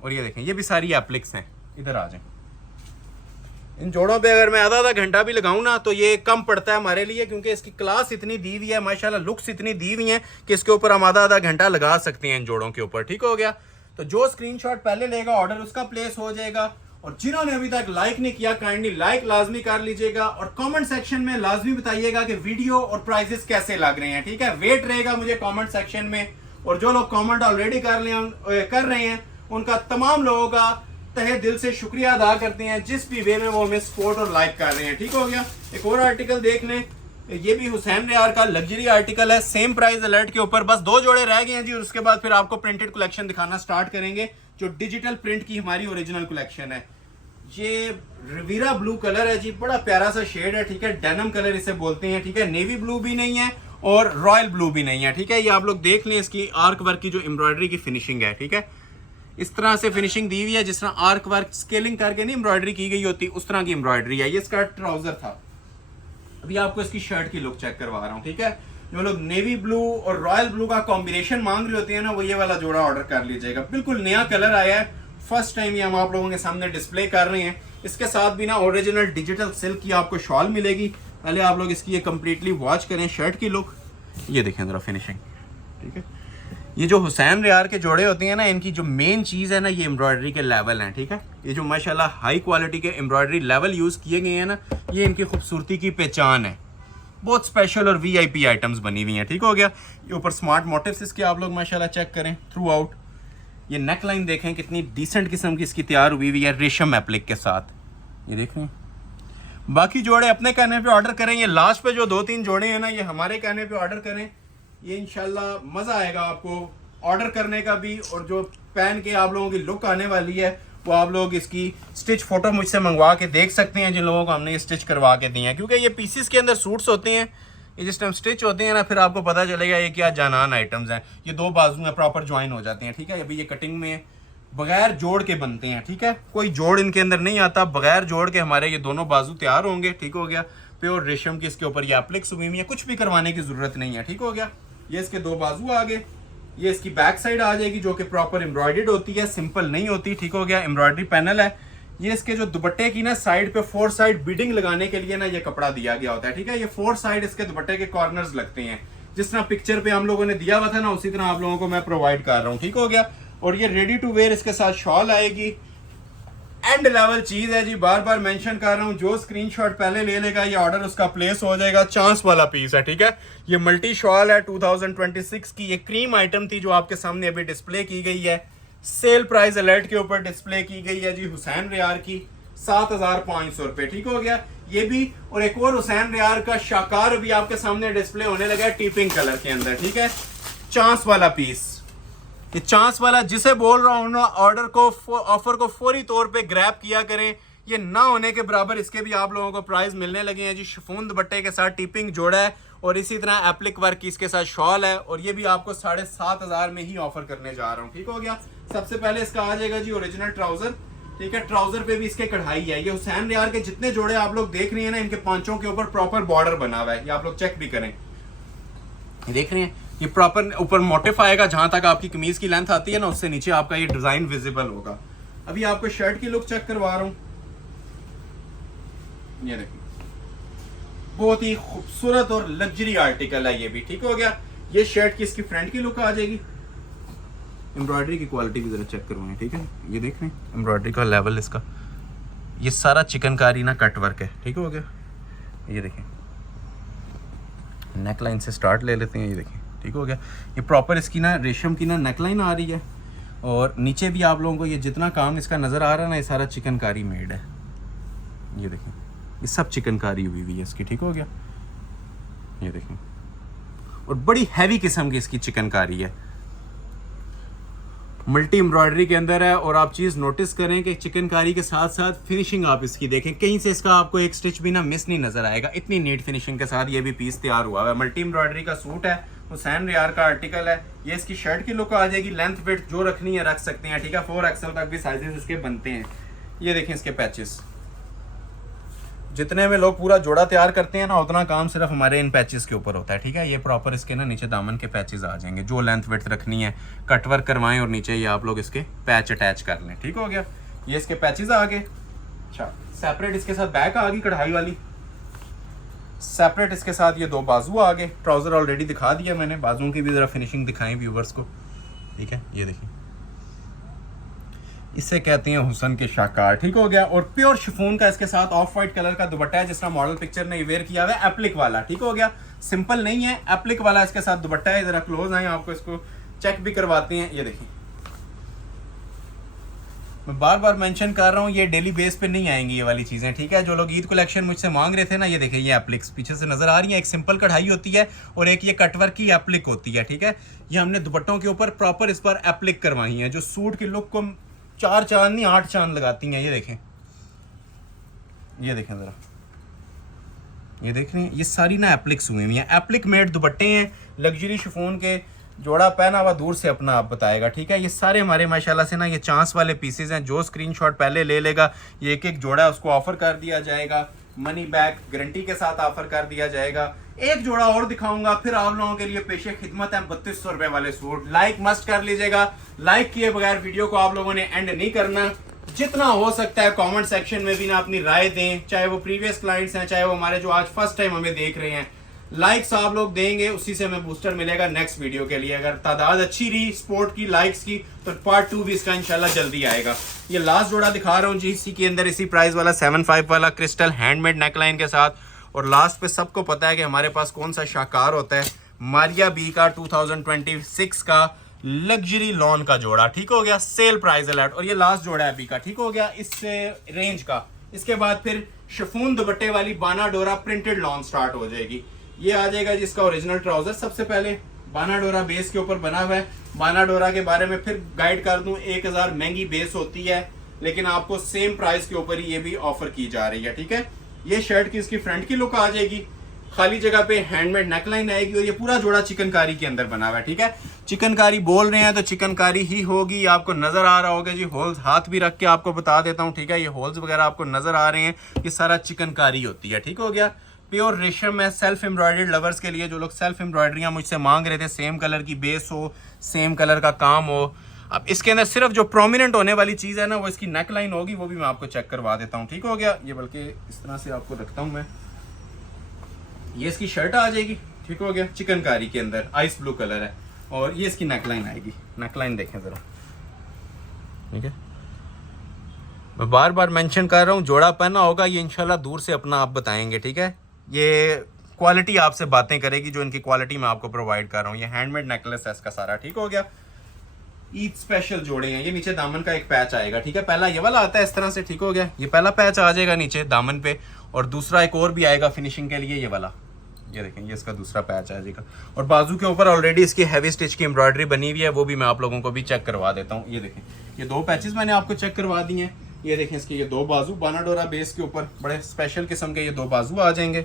और ये देखें, ये भी सारी एप्लिक्स हैं। इधर आ जाएं। इन जोड़ों पे अगर मैं आधा घंटा भी लगाऊं ना तो ये कम पड़ता है हमारे लिए, क्योंकि इसकी क्लास इतनी दी हुई है, माशाल्लाह लुक्स इतनी दी हुई है कि इसके ऊपर हम आधा घंटा लगा सकते हैं इन जोड़ों के ऊपर, ठीक हो गया। तो जो स्क्रीनशॉट पहले लेगा ऑर्डर उसका प्लेस हो जाएगा। और जिन्होंने अभी तक लाइक नहीं किया, काइंडली लाइक लाजमी कर लीजिएगा। और कमेंट सेक्शन में लाजमी बताइएगा कि वीडियो और प्राइसेस कैसे लग रहे हैं, ठीक है। वेट रहेगा मुझे कमेंट सेक्शन में। और जो लोग कमेंट ऑलरेडी कर रहे हैं उनका तमाम लोगों का तहे दिल से शुक्रिया अदा करते हैं, जिस भी वे में वो हमें सपोर्ट और लाइक कर रहे हैं, ठीक हो गया। एक और आर्टिकल देख लें, ये भी हुसैन रियार का लग्जरी आर्टिकल है, सेम प्राइस अलर्ट के ऊपर। बस 2 जोड़े रह गए हैं जी, और उसके बाद फिर आपको प्रिंटेड कलेक्शन दिखाना स्टार्ट करेंगे, जो डिजिटल प्रिंट की हमारी ओरिजिनल कलेक्शन है। ये रिवीरा ब्लू कलर है जी, बड़ा प्यारा सा शेड है, ठीक है। डेनम कलर इसे बोलते हैं, ठीक है। नेवी ब्लू भी नहीं है और रॉयल ब्लू भी नहीं है, ठीक है। ये आप लोग देख लें, इसकी आर्क वर्क की जो एम्ब्रॉयडरी की फिनिशिंग है, ठीक है। इस तरह से फिनिशिंग दी हुई है, जिस तरह आर्क वर्क स्केलिंग करके नहीं एम्ब्रॉयडरी की गई होती, उस तरह की एम्ब्रॉयडरी है। ये इसका ट्राउजर था। अभी आपको इसकी शर्ट की लुक चेक करवा रहा हूँ, ठीक है। जो लोग नेवी ब्लू और रॉयल ब्लू का कॉम्बिनेशन मांग रहे होते हैं ना, वो ये वाला जोड़ा ऑर्डर कर लीजिएगा। बिल्कुल नया कलर आया है, फर्स्ट टाइम ये हम आप लोगों के सामने डिस्प्ले कर रहे हैं। इसके साथ भी ना ओरिजिनल डिजिटल सिल्क की आपको शॉल मिलेगी। पहले आप लोग इसकी ये कंप्लीटली वॉच करें शर्ट की लुक। ये देखें जरा फिनिशिंग, ठीक है। ये जो हुसैन रियार के जोड़े होते हैं ना, इनकी जो मेन चीज़ है ना, ये एम्ब्रॉयडरी के लेवल हैं, ठीक है। ये जो माशाल्लाह हाई क्वालिटी के एम्ब्रॉयडरी लेवल यूज़ किए गए हैं ना, ये इनकी खूबसूरती की पहचान है। बहुत स्पेशल और वीआईपी आइटम्स बनी हुई हैं, ठीक हो गया। ये ऊपर स्मार्ट मोटिव्स इसके आप लोग माशाल्लाह चेक करें थ्रू आउट। ये नेक लाइन देखें कितनी डिसेंट किस्म की इसकी तैयार हुई हुई है रेशम एप्लिक के साथ, ये देखें। बाकी जोड़े अपने कहने पे ऑर्डर करें। ये लास्ट पे जो 2-3 जोड़े हैं ना, ये हमारे कहने पे ऑर्डर करें। ये इंशाल्लाह मज़ा आएगा आपको ऑर्डर करने का भी, और जो पहन के आप लोगों की लुक आने वाली है वो आप लोग इसकी स्टिच फोटो मुझसे मंगवा के देख सकते हैं, जिन लोगों को हमने ये स्टिच करवा के दिए हैं। क्योंकि ये पीसीस के अंदर सूट्स होते हैं, ये जिस टाइम स्टिच होते हैं ना, फिर आपको पता चलेगा ये क्या जानान आइटम्स हैं। ये 2 बाजू में प्रॉपर ज्वाइन हो जाते हैं, ठीक है। अभी ये कटिंग में बगैर जोड़ के बनते हैं, ठीक है। कोई जोड़ इनके अंदर नहीं आता, बगैर जोड़ के हमारे ये दोनों बाजू तैयार होंगे, ठीक हो गया। प्योर रेशम की इसके ऊपर ये एप्लिक्स हुई हुई है, कुछ भी करवाने की जरूरत नहीं है, ठीक हो गया। ये इसके 2 बाजू आ गए। ये इसकी बैक साइड आ जाएगी, जो कि प्रॉपर एम्ब्रॉयडर्ड होती है, सिंपल नहीं होती, ठीक हो गया। एम्ब्रॉयडरी पैनल है। ये इसके जो दुपट्टे की ना साइड पे 4 साइड बीडिंग लगाने के लिए ना ये कपड़ा दिया गया होता है, ठीक है। ये 4 साइड इसके दुपट्टे के कॉर्नर्स लगते हैं, जिस तरह पिक्चर पे हम लोगों ने दिया हुआ था ना, उसी तरह आप लोगों को मैं प्रोवाइड कर रहा हूँ, ठीक हो गया। और ये रेडी टू वेयर इसके साथ शॉल आएगी। एंड लेवल चीज है जी, बार बार मेंशन कर रहा हूँ। जो स्क्रीनशॉट पहले ले लेगा ये ऑर्डर उसका प्लेस हो जाएगा। चांस वाला पीस है, ठीक है। ये मल्टी शॉल है 2026 की। ये क्रीम आइटम थी जो आपके सामने अभी डिस्प्ले की गई है, सेल प्राइस अलर्ट के ऊपर डिस्प्ले की गई है जी, हुसैन रियार की 7,500 रुपए, ठीक हो गया। ये भी और एक और हुसैन रियार का शाकार भी आपके सामने डिस्प्ले होने लगा है टीपिंग कलर के अंदर, ठीक है। चांस वाला पीस, ये चांस वाला जिसे बोल रहा हूं ना, ऑर्डर को ऑफर को फौरी तौर पे ग्रैब किया करें। ये ना होने के बराबर इसके भी आप लोगों को प्राइस मिलने लगे हैं जी। शिफॉन दुपट्टे के साथ टीपिंग जोड़ा है, और इसी तरह एप्लिक वर्क की इसके साथ शॉल है, और ये भी आपको 7,500 में ही ऑफर करने जा रहा हूँ, ठीक हो गया। सबसे पहले इसका आ जाएगा जी ओरिजिनल ट्राउजर, ठीक है। ट्राउजर पे भी इसके कढ़ाई है। ये हुसैन रियार के जितने जोड़े आप लोग देख रहे हैं ना, इनके पांचों के ऊपर प्रॉपर बॉर्डर बना हुआ है, ये आप लोग चेक भी करें। ये देख रहे हैं, ये प्रॉपर ऊपर मोटिफ आएगा, जहां तक आपकी कमीज की लेंथ आती है ना, उससे नीचे आपका ये डिजाइन विजिबल होगा। अभी आपको शर्ट की लुक चेक करवा रहा हूं। ये देखिए, बहुत ही खूबसूरत और लग्जरी आर्टिकल है ये भी, ठीक हो गया। ये शर्ट की इसकी फ्रंट की लुक आ जाएगी। एम्ब्रॉयडरी की क्वालिटी भी जरा चेक करवाएं, ठीक है। ये देख रहे हैं एम्ब्रॉयडरी का लेवल इसका, ये सारा चिकनकारी ना कट वर्क है, ठीक हो गया। ये देखें, नेक लाइन से स्टार्ट ले लेते हैं। ये देखें, ठीक हो गया। ये प्रॉपर इसकी ना रेशम की ना नेक लाइन आ रही है, और नीचे भी आप लोगों को ये जितना काम इसका नज़र आ रहा है ना, ये सारा चिकनकारी मेड है। ये देखें, ये सब चिकनकारी हुई हुई है इसकी, ठीक हो गया। ये देखें, और बड़ी हैवी किस्म की इसकी चिकनकारी है, मल्टी एम्ब्रॉयडरी के अंदर है। और आप चीज़ नोटिस करें कि चिकनकारी के साथ साथ फिनिशिंग आप इसकी देखें, कहीं से इसका आपको एक स्टिच भी ना मिस नहीं नजर आएगा। इतनी नीट फिनिशिंग के साथ ये भी पीस तैयार हुआ है। मल्टी एम्ब्रॉयडरी का सूट है, हुसैन रियार का आर्टिकल है। ये इसकी शर्ट की लुक आ जाएगी। लेंथ विड्थ जो रखनी है रख सकते हैं, ठीक है। 4XL तक भी साइजेस इसके बनते हैं। ये देखें इसके पैचेस, जितने में लोग पूरा जोड़ा तैयार करते हैं ना, उतना काम सिर्फ हमारे इन पैचेस के ऊपर होता है, ठीक है। ये प्रॉपर इसके ना नीचे दामन के पैचेस आ जाएंगे। जो लेंथ विड्थ रखनी है कट वर्क करवाएं, और नीचे ये आप लोग इसके पैच अटैच कर लें, ठीक हो गया। ये इसके पैचेस आ गए। अच्छा, सेपरेट इसके साथ बैक आ गई कढ़ाई वाली, सेपरेट इसके साथ ये 2 बाजू आ गए। ट्राउजर ऑलरेडी दिखा दिया मैंने, बाजुओं की भी जरा फिनिशिंग दिखाएं व्यूवर्स को, ठीक है। ये देखिए, इसे कहते हैं हुसन के शाकार, ठीक हो गया। और प्योर शिफॉन का इसके साथ ऑफ वाइट कलर का दुपट्टा है, जिस तरह मॉडल पिक्चर ने वेयर किया हुआ है, एप्लिक वाला, ठीक हो गया। सिंपल नहीं है, एप्लिक वाला इसके साथ दुपट्टा है। जरा क्लोज आए, आपको इसको चेक भी करवाते हैं। ये देखिए, मैं बार बार मेंशन कर रहा हूँ, ये डेली बेस पे नहीं आएंगी ये वाली चीज़ें, ठीक है। जो लोग ईद कलेक्शन मुझसे मांग रहे थे ना, ये देखिए, ये एप्लिक्स पीछे से नजर आ रही है। एक सिंपल कढ़ाई होती है, और एक ये कटवर्क की एप्लिक होती है, ठीक है। ये हमने दुपट्टों के ऊपर प्रॉपर इस पर एप्लिक करवाई है, जो सूट की लुक को 4 चांद नहीं 8 चांद लगाती हैं। ये देखें, ये देखें जरा, ये देख रहे हैं, ये सारी ना एप्लिक्स हुई हुई हैं। एप्लिक मेड दुपट्टे हैं, लग्जरी शिफॉन के, जोड़ा पहना हुआ दूर से अपना आप बताएगा, ठीक है। ये सारे हमारे माशाल्लाह से ना ये चांस वाले पीसेज हैं। जो स्क्रीनशॉट पहले ले लेगा, ये एक एक जोड़ा उसको ऑफर कर दिया जाएगा, मनी बैक गारंटी के साथ ऑफर कर दिया जाएगा। एक जोड़ा और दिखाऊंगा, फिर आप लोगों के लिए पेशे खिदमत है 3200 रुपए वाले सूट। लाइक मस्ट कर लीजिएगा, लाइक किए बगैर वीडियो को आप लोगों ने एंड नहीं करना। जितना हो सकता है कमेंट सेक्शन में भी ना अपनी राय दें, चाहे वो प्रीवियस क्लाइंट्स हैं, चाहे वो हमारे जो आज फर्स्ट टाइम हमें देख रहे हैं। लाइक्स आप लोग देंगे, उसी से हमें बूस्टर मिलेगा नेक्स्ट वीडियो के लिए। अगर तादाद अच्छी रही स्पोर्ट की लाइक्स की तो पार्ट 2 भी इसका इंशाल्लाह जल्दी आएगा। ये लास्ट जोड़ा दिखा रहा हूँ जी, इसी के अंदर इसी प्राइस वाला 75 वाला क्रिस्टल हैंडमेड नेकलाइन के साथ। और लास्ट पे सबको पता है कि हमारे पास कौन सा शाकार होता है, मारिया बी का 2026 का लग्जरी लॉन का जोड़ा, ठीक हो गया, सेल प्राइस अलर्ट। और ये लास्ट जोड़ा है अभी का, ठीक हो गया, इससे रेंज का। इसके बाद फिर शिफॉन दुपट्टे वाली बाना डोरा प्रिंटेड लॉन स्टार्ट हो जाएगी। ये आ जाएगा जिसका ओरिजिनल ट्राउजर। सबसे पहले बाना डोरा बेस के ऊपर बना हुआ है। बाना डोरा के बारे में फिर गाइड कर दूं, 1000 महंगी बेस होती है, लेकिन आपको सेम प्राइस के ऊपर ही ये भी ऑफर की जा रही है, ठीक है। ये शर्ट की इसकी फ्रंट की लुक आ जाएगी, खाली जगह पे हैंडमेड नेकलाइन आएगी। और ये पूरा जोड़ा चिकनकारी के अंदर बना हुआ है, ठीक है। चिकनकारी बोल रहे हैं तो चिकनकारी ही होगी। आपको नजर आ रहा होगा जी, होल्स हाथ भी रख के आपको बता देता हूँ, ठीक है। ये होल्स वगैरह आपको नजर आ रहे हैं, ये सारा चिकनकारी होती है, ठीक हो गया। प्योर रेशम है, सेल्फ एम्ब्रॉयडर्ड लवर्स के लिए। जो लोग सेल्फ एम्ब्रॉयडरियाँ मुझसे मांग रहे थे, सेम कलर की बेस हो, सेम कलर का काम हो। अब इसके अंदर सिर्फ जो प्रोमिनेंट होने वाली चीज़ है ना, वो इसकी नेक लाइन होगी, वो भी मैं आपको चेक करवा देता हूँ, ठीक हो गया। ये बल्कि इस तरह से आपको रखता हूँ मैं। ये इसकी शर्ट आ जाएगी, ठीक हो गया, चिकनकारी के अंदर आइस ब्लू कलर है। और ये इसकी नेक लाइन आएगी। नेक लाइन देखें ज़रा, ठीक है। मैं बार बार मेंशन कर रहा हूँ, जोड़ा पहना होगा ये इंशाल्लाह दूर से अपना आप बताएंगे, ठीक है। ये क्वालिटी आपसे बातें करेगी, जो इनकी क्वालिटी मैं आपको प्रोवाइड कर रहा हूँ। ये हैंडमेड नेकलेस है इसका सारा, ठीक हो गया। ईद स्पेशल जोड़े हैं। ये नीचे दामन का एक पैच आएगा, ठीक है। पहला ये वाला आता है इस तरह से, ठीक हो गया। ये पहला पैच आ जाएगा नीचे दामन पे, और दूसरा एक और भी आएगा फिनिशिंग के लिए, ये वाला। ये देखें, ये इसका दूसरा पैच आ जाएगा। और बाजू के ऊपर ऑलरेडी इसकी हैवी स्टिच की एम्ब्रॉयडरी बनी हुई है, वो भी मैं आप लोगों को भी चेक करवा देता हूँ। ये देखें, ये 2 पैचेस मैंने आपको चेक करवा दिए हैं। ये देखें, इसके ये 2 बाजू बाना डोरा बेस के ऊपर बड़े स्पेशल किस्म के ये 2 बाजू आ जाएंगे,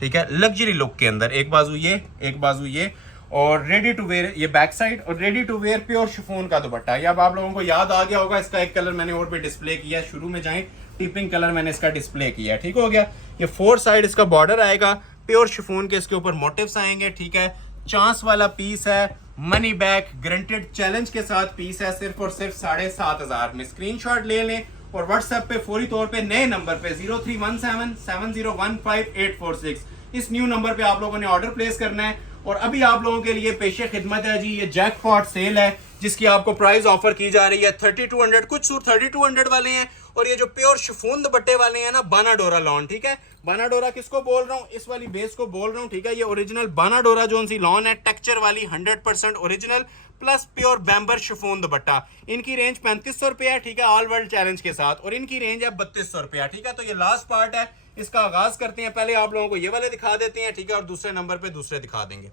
ठीक है। लग्जरी लुक के अंदर एक बाजू ये, एक बाजू ये, और रेडी टू वेयर ये बैक साइड, और ready to wear pure chiffon का दुपट्टा। ये अब आप लोगों को याद आ गया होगा, इसका एक कलर मैंने और भी डिस्प्ले किया है। शुरू में जाएं, टिपिंग कलर मैंने इसका डिस्प्ले किया है, ठीक हो गया। ये 4 साइड इसका बॉर्डर आएगा, प्योर शिफॉन के इसके ऊपर मोटिव्स आएंगे, ठीक है। चांस वाला पीस है, मनी बैक गारंटेड चैलेंज के साथ पीस है, सिर्फ और सिर्फ 7500 में। स्क्रीनशॉट ले लें और व्हाट्सएप पे फौरी तौर पे नए नंबर पे 031770154846 इस न्यू नंबर पे आप लोगों ने ऑर्डर प्लेस करना है। और अभी आप लोगों के लिए पेशे खिदमत है जी, ये जैकपॉट सेल है, जिसकी आपको प्राइस ऑफर की जा रही है 3200। कुछ सूट 3200 वाले हैं, और ये जो प्योर शिफॉन दुपट्टे वाले हैं ना, बाना डोरा लॉन, ठीक है। बाना डोरा किसको बोल रहा हूँ, इस वाली बेस को बोल रहा हूँ, ठीक है। ये ओरिजिनल बाना डोरा जो सी लॉन है, टेक्सचर वाली 100% ओरिजिनल प्लस प्योर बैम्बर शिफॉन दुपट्टा। इनकी रेंज 3500 रुपया है, ठीक है, ऑल वर्ल्ड चैलेंज के साथ। और इनकी रेंज है 3200 रुपया, ठीक है। तो ये लास्ट पार्ट है, इसका आगाज करते हैं। पहले आप लोगों को ये वाले दिखा देते हैं, ठीक है, और दूसरे नंबर पे दूसरे दिखा देंगे।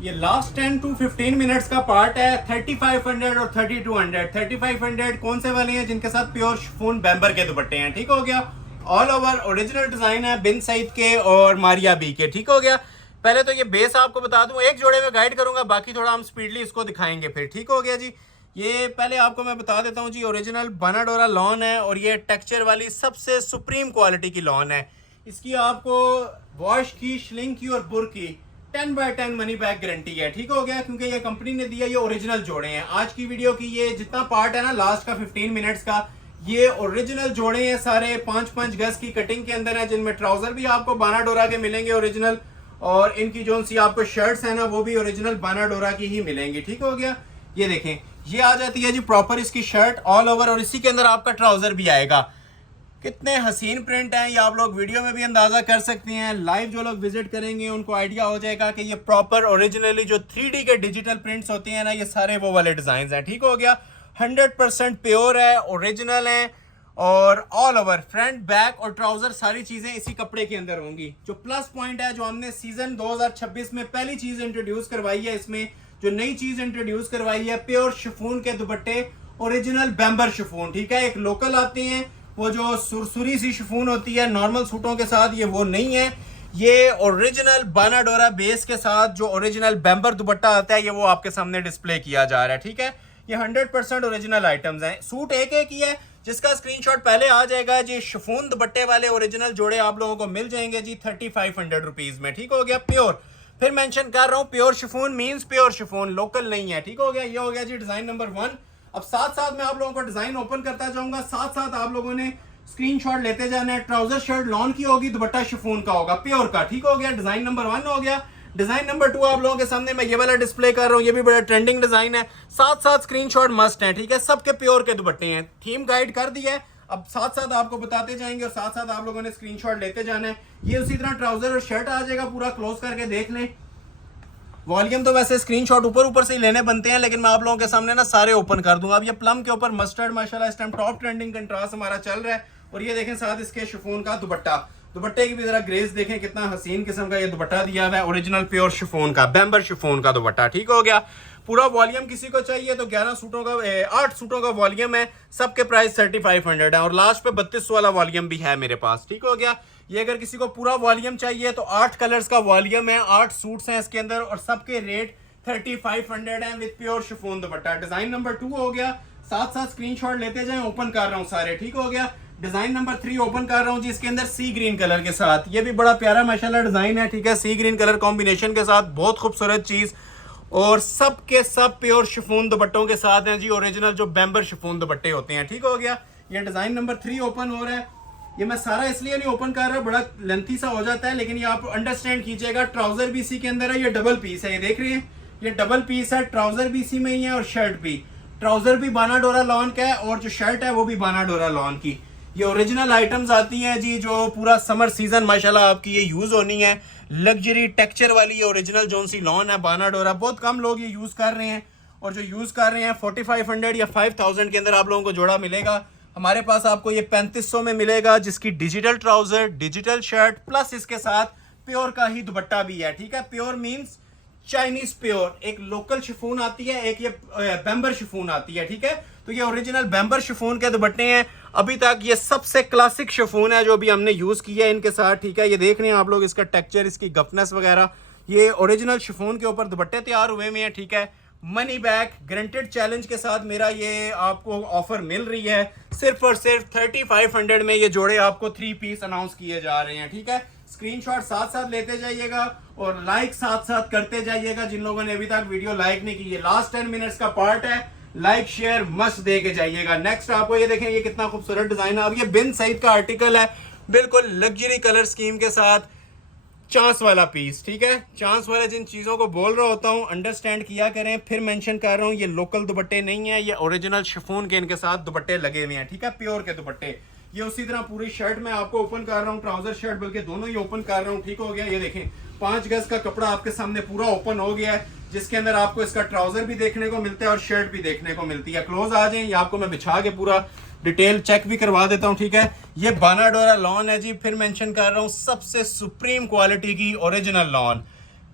ये लास्ट 10 to 15 मिनट्स का पार्ट है। 3500 और 3200। 3500 कौन से वाले हैं, जिनके साथ प्योर शिफॉन बैम्बर के दुपट्टे हैं, ठीक हो गया। ऑल ओवर ओरिजिनल डिजाइन है बिन सईद के और मारिया बी के, ठीक हो गया। पहले तो ये बेस आपको बता दूं, एक जोड़े में गाइड करूंगा, बाकी थोड़ा हम स्पीडली इसको दिखाएंगे फिर, ठीक हो गया जी। ये पहले आपको मैं बता देता हूँ जी, ओरिजिनल बाना डोरा लॉन है, और ये टेक्सचर वाली सबसे सुप्रीम क्वालिटी की लॉन है। इसकी आपको वॉश की, श्लिंग की और बुर की 10/10 मनी बैक गारंटी है, ठीक हो गया, क्योंकि ये कंपनी ने दिया। ये ओरिजिनल जोड़े हैं। आज की वीडियो की ये जितना पार्ट है ना, लास्ट का 15 मिनट्स का, ये ओरिजिनल जोड़े हैं सारे। 5-5 गज की कटिंग के अंदर है, जिनमें ट्राउजर भी आपको बाना डोरा के मिलेंगे ओरिजिनल, और इनकी जो सी आपको शर्ट्स है ना, वो भी ओरिजिनल बाना डोरा की ही मिलेंगी, ठीक हो गया। ये देखें, ये आ जाती है जी प्रॉपर इसकी शर्ट ऑल ओवर, और इसी के अंदर आपका ट्राउजर भी आएगा। कितने हसीन प्रिंट हैं, ये आप लोग वीडियो में भी अंदाजा कर सकते हैं। लाइव जो लोग विजिट करेंगे उनको आइडिया हो जाएगा कि ये प्रॉपर ओरिजिनली जो 3D के डिजिटल प्रिंट्स होते हैं ना, ये सारे वो वाले डिजाइन हैं, ठीक हो गया। 100% प्योर है, ओरिजिनल है, और ऑल ओवर फ्रंट बैक और ट्राउजर सारी चीजें इसी कपड़े के अंदर होंगी। जो प्लस पॉइंट है, जो हमने सीजन 2026 में पहली चीज इंट्रोड्यूस करवाई है, इसमें जो नई चीज इंट्रोड्यूस करवाई है, प्योर शिफॉन के दुपट्टे, ओरिजिनल बैम्बर शिफॉन, ठीक है। एक लोकल आते हैं, वो जो सुरसुरी सी शिफॉन होती है नॉर्मल सूटों के साथ, ये वो नहीं है। ये ओरिजिनल बानाडोरा बेस के साथ जो ओरिजिनल बैम्बर दुपट्टा आता है, ये वो आपके सामने डिस्प्ले किया जा रहा है। ठीक है, ये 100% ओरिजिनल आइटम्स हैं। सूट एक एक ही है, जिसका स्क्रीनशॉट पहले आ जाएगा जी। शिफॉन दुपट्टे वाले ओरिजिनल जोड़े आप लोगों को मिल जाएंगे जी 3500 रुपीज में। ठीक हो गया, प्योर। फिर मेंशन कर रहा हूँ, pure chiffon means pure chiffon, local नहीं है। ठीक हो गया, ये हो गया जी डिजाइन नंबर 1। अब साथ साथ मैं आप लोगों को डिजाइन ओपन करता जाऊंगा, साथ साथ आप लोगों ने स्क्रीनशॉट लेते जाना है। ट्राउजर शर्ट लॉन की होगी, दुपट्टा शिफॉन का होगा, प्योर का। ठीक हो गया, डिजाइन नंबर 1 हो गया। डिजाइन नंबर 2 आप लोगों के सामने मैं ये वाला डिस्प्ले कर रहा हूँ, ये भी बड़ा ट्रेंडिंग डिजाइन है। साथ साथ स्क्रीनशॉट मस्ट है। ठीक है, सबके प्योर के दुपट्टे हैं। थीम गाइड कर दिया है, अब साथ साथ आपको बताते जाएंगे और साथ साथ आप लोगों ने स्क्रीनशॉट लेते जाना है। ये उसी तरह ट्राउजर और शर्ट आ जाएगा, पूरा क्लोज करके देख लें। वॉल्यूम तो वैसे स्क्रीनशॉट ऊपर ऊपर से ही लेने बनते हैं, लेकिन मैं आप लोगों के सामने ना सारे ओपन कर दूंगा। अब ये प्लम के ऊपर मस्टर्ड माशाल्लाह इस टाइम टॉप ट्रेंडिंग कंट्रास्ट हमारा चल रहा है। और ये देखें साथ इसके शिफॉन का दुपट्टा, दुपट्टे की भी जरा ग्रेस देखें, कितना हसीन किस्म का ये दुपट्टा दिया हुआ है, ओरिजिनल प्योर शिफॉन का, बैम्बर शिफॉन का दुपट्टा। ठीक हो गया, पूरा वॉल्यूम किसी को चाहिए तो 11 सूटों का 8 सूटों का वॉल्यूम है, सबके प्राइस 3500 है। और लास्ट पे 32 वाला वॉल्यूम भी है मेरे पास। ठीक हो गया, ये अगर किसी को पूरा वॉल्यूम चाहिए तो 8 कलर्स का वॉल्यूम है, 8 सूट्स हैं इसके अंदर और सबके रेट 3500 है with pure chiffon dupatta. Design number 2 हो गया, साथ साथ स्क्रीनशॉट लेते जाएं, ओपन कर रहा हूं सारे। ठीक हो गया, डिजाइन नंबर 3 ओपन कर रहा हूं जी, इसके अंदर सी ग्रीन कलर के साथ। ये भी बड़ा प्यारा माशाल्लाह डिजाइन है। ठीक है, सी ग्रीन कलर कॉम्बिनेशन के साथ, बहुत खूबसूरत चीज। और सब के सब प्योर शिफॉन दुपट्टों के साथ हैं जी, ओरिजिनल जो बैम्बर शिफॉन दुपट्टे होते हैं। ठीक हो गया, ये डिजाइन नंबर 3 ओपन हो रहा है। ये मैं सारा इसलिए नहीं ओपन कर रहा, बड़ा लेंथी सा हो जाता है, लेकिन ये आप अंडरस्टैंड कीजिएगा। ट्राउजर भी इसी के अंदर है, ये डबल पीस है, ये देख रहे हैं, ये डबल पीस है। ट्राउजर भी इसी में ही है और शर्ट भी। ट्राउजर भी बानाडोरा लॉन का है और जो शर्ट है वो भी बानाडोरा लॉन की। ये ओरिजिनल आइटम्स आती हैं जी, जो पूरा समर सीजन माशाल्लाह आपकी ये यूज होनी है। लग्जरी टेक्सचर वाली ये ओरिजिनल जोन सी लॉन है बानाडोरा, बहुत कम लोग ये यूज कर रहे हैं। और जो यूज कर रहे हैं 4500 या 5000 के अंदर आप लोगों को जोड़ा मिलेगा। हमारे पास आपको ये 3500 में मिलेगा, जिसकी digital trouser, digital shirt plus इसके साथ प्योर का ही दुपट्टा भी है। ठीक है, प्योर मींस चाइनीज प्योर। एक लोकल शिफॉन आती है, एक ये बैम्बर शिफॉन आती है। ठीक है, तो ये ओरिजिनल बैम्बर शिफॉन के दुपट्टे हैं। अभी तक ये सबसे क्लासिक शिफॉन है जो भी हमने यूज किया है इनके साथ। ठीक है, ये देख रहे हैं आप लोग, इसका टेक्सचर, इसकी गफनेस वगैरह, ये ओरिजिनल शिफॉन के ऊपर दुपट्टे तैयार हुए में है। ठीक है, मनी बैक गारंटेड चैलेंज के साथ मेरा ये आपको ऑफर मिल रही है। सिर्फ और सिर्फ 3500 में ये जोड़े आपको 3 पीस अनाउंस किए जा रहे हैं। ठीक है, स्क्रीनशॉट साथ साथ लेते जाइएगा और लाइक साथ साथ करते जाइएगा। जिन लोगों ने अभी तक वीडियो लाइक नहीं की, ये लास्ट 10 मिनट्स का पार्ट है, लाइक शेयर मस्ट दे के जाइएगा। नेक्स्ट आपको ये देखें, ये कितना खूबसूरत डिजाइन है। अब ये बिन सईद का आर्टिकल है, बिल्कुल लग्जरी कलर स्कीम के साथ, चांस वाला पीस। ठीक है, चांस वाला जिन चीज़ों को बोल रहा होता हूँ अंडरस्टैंड किया करें। फिर मेंशन कर रहा हूँ, ये लोकल दुपट्टे नहीं है, ये ओरिजिनल शिफॉन के इनके साथ दुपट्टे लगे हुए हैं। ठीक है, प्योर के दुपट्टे। ये उसी तरह पूरी शर्ट में आपको ओपन कर रहा हूँ, ट्राउजर शर्ट बल्कि दोनों ही ओपन कर रहा हूँ। ठीक हो गया, ये देखें 5 गज का कपड़ा आपके सामने पूरा ओपन हो गया है, जिसके अंदर आपको इसका ट्राउजर भी देखने को मिलता है और शर्ट भी देखने को मिलती है। क्लोज आ जाए, ये आपको मैं बिछा के पूरा डिटेल चेक भी करवा देता हूँ। ठीक है, ये बानाडोरा लॉन है जी। फिर मेंशन कर रहा हूँ, सबसे सुप्रीम क्वालिटी की ओरिजिनल लॉन,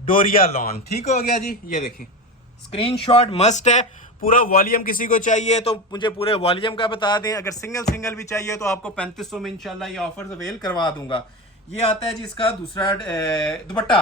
डोरिया लॉन। ठीक हो गया जी, ये देखें, स्क्रीनशॉट मस्ट है। पूरा वॉल्यूम किसी को चाहिए तो मुझे पूरे वॉल्यूम का बता दें, अगर सिंगल सिंगल भी चाहिए तो आपको 3500 में इंशाल्लाह ये ऑफर अवेल करवा दूंगा। ये आता है जी इसका दूसरा दुपट्टा।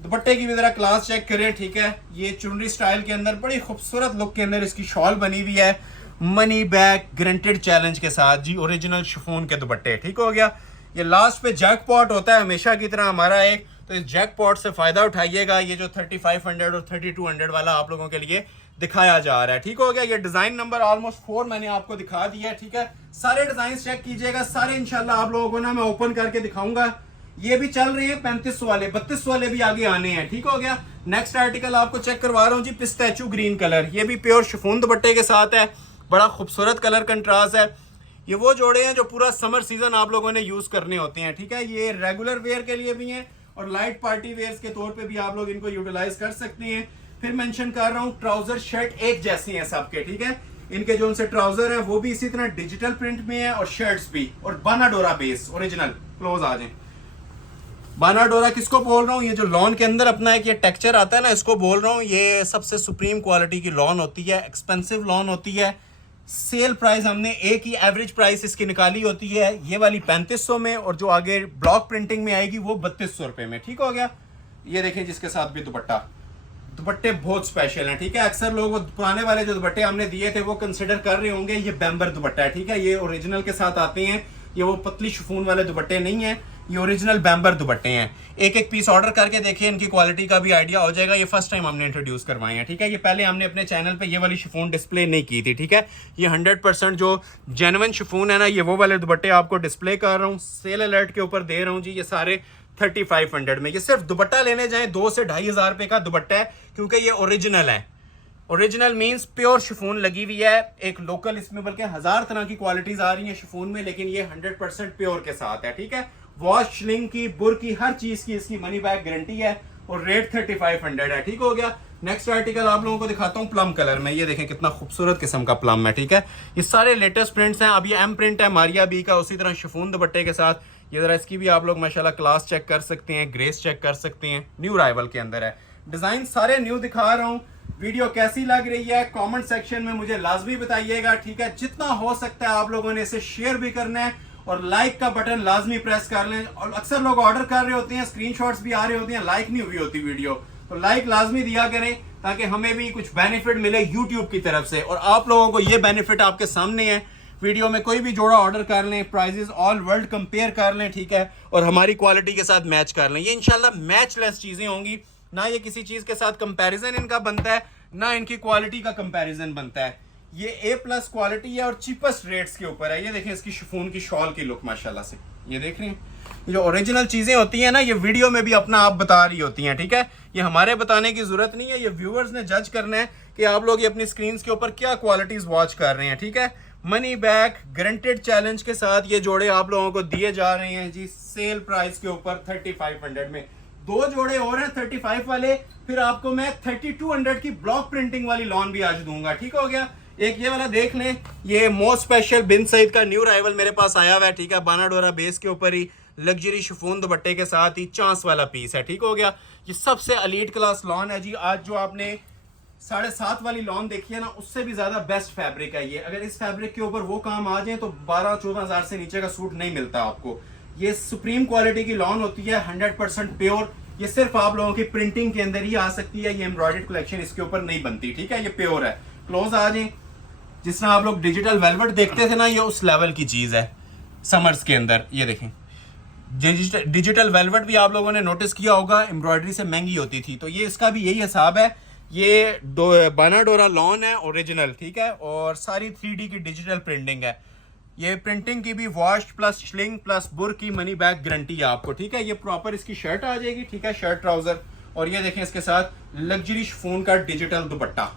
दुपट्टे की भी जरा क्लास चेक करें। ठीक है, ये चुनरी स्टाइल के अंदर बड़ी खूबसूरत लुक के अंदर इसकी शॉल बनी हुई है, मनी बैक गारंटेड चैलेंज के साथ जी, ओरिजिनल शिफॉन के दुपट्टे। ठीक हो गया, ये लास्ट पे जैकपॉट होता है हमेशा की तरह हमारा एक, तो इस जैकपॉट से फायदा उठाइएगा। ये जो 3500 और 3200 वाला आप लोगों के लिए दिखाया जा रहा है। ठीक हो गया, ये डिजाइन नंबर ऑलमोस्ट 4 मैंने आपको दिखा दिया है। ठीक है, सारे डिजाइन चेक कीजिएगा, सारे इंशाल्लाह आप लोगों को ना मैं ओपन करके दिखाऊंगा। ये भी चल रहे हैं 3500 वाले, 32 वाले भी आगे आने हैं। ठीक हो गया, नेक्स्ट आर्टिकल आपको चेक करवा रहा हूँ जी, पिस्ताचू ग्रीन कलर। ये भी प्योर शिफॉन दुपट्टे के साथ है, बड़ा खूबसूरत कलर कंट्रास्ट है। ये वो जोड़े हैं जो पूरा समर सीजन आप लोगों ने यूज करने होते हैं। ठीक है, ये रेगुलर वेयर के लिए भी हैं और लाइट पार्टी वेयर्स के तौर पे भी आप लोग इनको यूटिलाइज कर सकते हैं। फिर मेंशन कर रहा हूँ, ट्राउजर शर्ट एक जैसे हैं सबके। ठीक है, इनके जो उनसे ट्राउजर है वो भी इसी तरह डिजिटल प्रिंट में है और शर्ट्स भी, और बानाडोरा बेस ओरिजिनल। क्लोज आ जाए, बानाडोरा किसको बोल रहा हूँ, ये जो लॉन के अंदर अपना एक ये टेक्सचर आता है ना, इसको बोल रहा हूँ। ये सबसे सुप्रीम क्वालिटी की लॉन होती है, एक्सपेंसिव लॉन होती है, सेल प्राइस हमने एक ही एवरेज प्राइस इसकी निकाली होती है, ये वाली 3500 में, और जो आगे ब्लॉक प्रिंटिंग में आएगी वो 3200 रुपए में। ठीक हो गया। ये देखें जिसके साथ भी दुपट्टा, दुपट्टे बहुत स्पेशल हैं। ठीक है, अक्सर लोग वो पुराने वाले जो दुपट्टे हमने दिए थे वो कंसिडर कर रहे होंगे, ये बैम्बर दुपट्टा है। ठीक है, ये ओरिजिनल के साथ आते हैं, ये वो पतली शिफॉन वाले दुपट्टे नहीं है, ये ओरिजिनल बैम्बर दुपट्टे हैं। एक एक पीस ऑर्डर करके देखिए, इनकी क्वालिटी का भी आइडिया हो जाएगा। ये फर्स्ट टाइम हमने इंट्रोड्यूस करवाए हैं। ठीक है, ये पहले हमने अपने चैनल पे ये वाली शिफॉन डिस्प्ले नहीं की थी। ठीक है, ये 100% जो जेन्युइन शिफॉन है ना, ये वो वाले दुपट्टे आपको डिस्प्ले कर रहा हूँ, सेल अलर्ट के ऊपर दे रहा हूँ जी। ये सारे 3500 में। ये सिर्फ दुपट्टा लेने जाएं 2 से 2500 रुपए का दुपट्टा है, क्योंकि ये ओरिजिनल है। ओरिजिनल मींस प्योर शिफॉन लगी हुई है। एक लोकल इसमें बल्कि 1000 तरह की क्वालिटीज आ रही हैं शिफॉन में, लेकिन ये 100% प्योर के साथ है। ठीक है, वॉश, श्लिंग की, बुर की, हर चीज की इसकी मनी बैक गारंटी है, और रेट 3500 है। ठीक हो गया। नेक्स्ट आर्टिकल आप लोगों को दिखाता हूँ प्लम कलर में। ये देखें कितना खूबसूरत किस्म का प्लम है। ठीक है, ये सारे लेटेस्ट प्रिंट्स हैं। अब ये एम प्रिंट है मारिया बी का, उसी तरह शिफॉन दुपट्टे के साथ। ये जरा इसकी भी आप लोग माशाल्लाह क्लास चेक कर सकते हैं, ग्रेस चेक कर सकते हैं, न्यू राइवल के अंदर है। डिजाइन सारे न्यू दिखा रहा हूँ। वीडियो कैसी लग रही है कमेंट सेक्शन में मुझे लाजमी बताइएगा। ठीक है, जितना हो सकता है आप लोगों ने इसे शेयर भी करना है, और लाइक का बटन लाजमी प्रेस कर लें। और अक्सर लोग ऑर्डर कर रहे होते हैं, स्क्रीनशॉट्स भी आ रहे होते हैं, लाइक नहीं हुई होती वीडियो, तो लाइक लाजमी दिया करें ताकि हमें भी कुछ बेनिफिट मिले यूट्यूब की तरफ से, और आप लोगों को ये बेनिफिट आपके सामने है। वीडियो में कोई भी जोड़ा ऑर्डर कर लें, प्राइजेस ऑल वर्ल्ड कंपेयर कर लें। ठीक है, और हमारी क्वालिटी के साथ मैच कर लें। ये इंशाल्लाह मैचलेस चीजें होंगी, ना ये किसी चीज के साथ कंपैरिजन इनका बनता है, ना इनकी क्वालिटी का कंपैरिजन बनता है। ये A+ क्वालिटी है और चीपेस्ट रेट्स के ऊपर है। ये देखें इसकी शिफॉन की शॉल की लुक माशाल्लाह से, ये देख रहे हैं। ये जो ओरिजिनल चीजें होती हैं ना, ये वीडियो में भी अपना आप बता रही होती हैं। ठीक है, ये हमारे बताने की जरूरत नहीं है, ये व्यूअर्स ने जज करना है कि आप लोग ये अपनी स्क्रीन के ऊपर क्या क्वालिटीज वॉच कर रहे हैं। ठीक है, मनी बैक गारंटेड चैलेंज के साथ ये जोड़े आप लोगों को दिए जा रहे हैं जी, सेल प्राइस के ऊपर 3500 में। 2 जोड़े और हैं 35 वाले, फिर आपको मैं 3200 की ब्लॉक प्रिंटिंग वाली लॉन भी आज दूंगा। ठीक हो गया। एक ये वाला देख लें, ये मोस्ट स्पेशल बिन सईद का न्यू राइवल मेरे पास आया हुआ है। ठीक है, बानाडोरा बेस के ऊपर ही लग्जरी शिफॉन दुपट्टे के साथ ही चांस वाला पीस है। ठीक हो गया। ये सबसे एलीट क्लास लॉन है जी। आज जो आपने 7.5 वाली लॉन देखी है ना, उससे भी ज्यादा बेस्ट फैब्रिक है ये। अगर इस फैब्रिक के ऊपर वो काम आ जाए तो 12-14 हजार से नीचे का सूट नहीं मिलता आपको। ये सुप्रीम क्वालिटी की लॉन होती है, 100% प्योर। ये सिर्फ आप लोगों की प्रिंटिंग के अंदर ही आ सकती है, ये एम्ब्रॉयडर्ड कलेक्शन इसके ऊपर नहीं बनती। ठीक है, ये प्योर है। क्लोज आ जाए। जिस तरह आप लोग डिजिटल वेलवेट देखते थे ना, ये उस लेवल की चीज है समर्स के अंदर। ये देखें, डिजिटल वेलवेट भी आप लोगों ने नोटिस किया होगा, एम्ब्रॉयडरी से महंगी होती थी, तो ये इसका भी यही हिसाब है। ये बानाडोरा लॉन है ओरिजिनल। ठीक है, और सारी 3D की डिजिटल प्रिंटिंग है। ये प्रिंटिंग की भी वॉश प्लस श्लिंग प्लस बुर की मनी बैक गारंटी है आपको। ठीक है, ये प्रॉपर इसकी शर्ट आ जाएगी। ठीक है, शर्ट ट्राउजर, और ये देखें इसके साथ लग्जरी शिफॉन का डिजिटल दुपट्टा।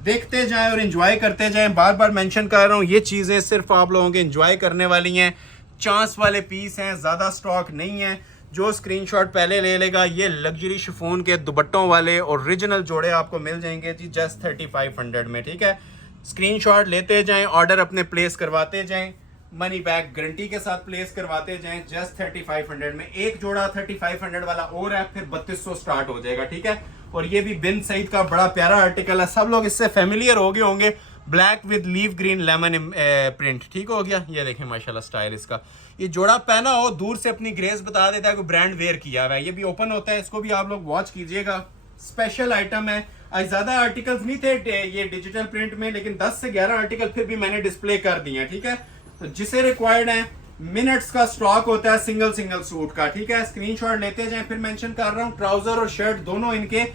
देखते जाएं और एंजॉय करते जाएं। बार बार मेंशन कर रहा हूं, ये चीजें सिर्फ आप लोगों के एंजॉय करने वाली हैं। चांस वाले पीस हैं, ज्यादा स्टॉक नहीं है। जो स्क्रीनशॉट पहले ले लेगा, ये लग्जरी शिफॉन के दुपट्टों वाले ओरिजिनल जोड़े आपको मिल जाएंगे जी जस्ट 3500 में। ठीक है, स्क्रीनशॉट लेते जाएं, ऑर्डर अपने प्लेस करवाते जाएं, मनी बैक गारंटी के साथ प्लेस करवाते जाएं जस्ट 3500 में। एक जोड़ा 3500 वाला और है, फिर 3200 स्टार्ट हो जाएगा। ठीक है, और ये भी बिन सईद का बड़ा प्यारा आर्टिकल है, सब लोग इससे फेमिलियर हो गए होंगे। Black with leave green lemon print. ठीक हो गया। ये देखें माशाल्लाह स्टाइल इसका। ये जोड़ा पहना हो, दूर से अपनी ग्रेस बता देता है कि ब्रांड वेयर किया हुआ है। ये भी ओपन होता है, इसको भी आप लोग वॉच कीजिएगा। स्पेशल आइटम है। आज ज्यादा आर्टिकल्स नहीं थे ये डिजिटल प्रिंट में, लेकिन 10 से 11 आर्टिकल फिर भी मैंने डिस्प्ले कर दिए हैं। ठीक है, तो जिसे रिक्वायर्ड है, मिनट्स का स्टॉक होता है सिंगल सूट का। ठीक है, स्क्रीनशॉट लेते जाएं। फिर मेंशन कर रहा हूँ, ट्राउजर और शर्ट दोनों इनके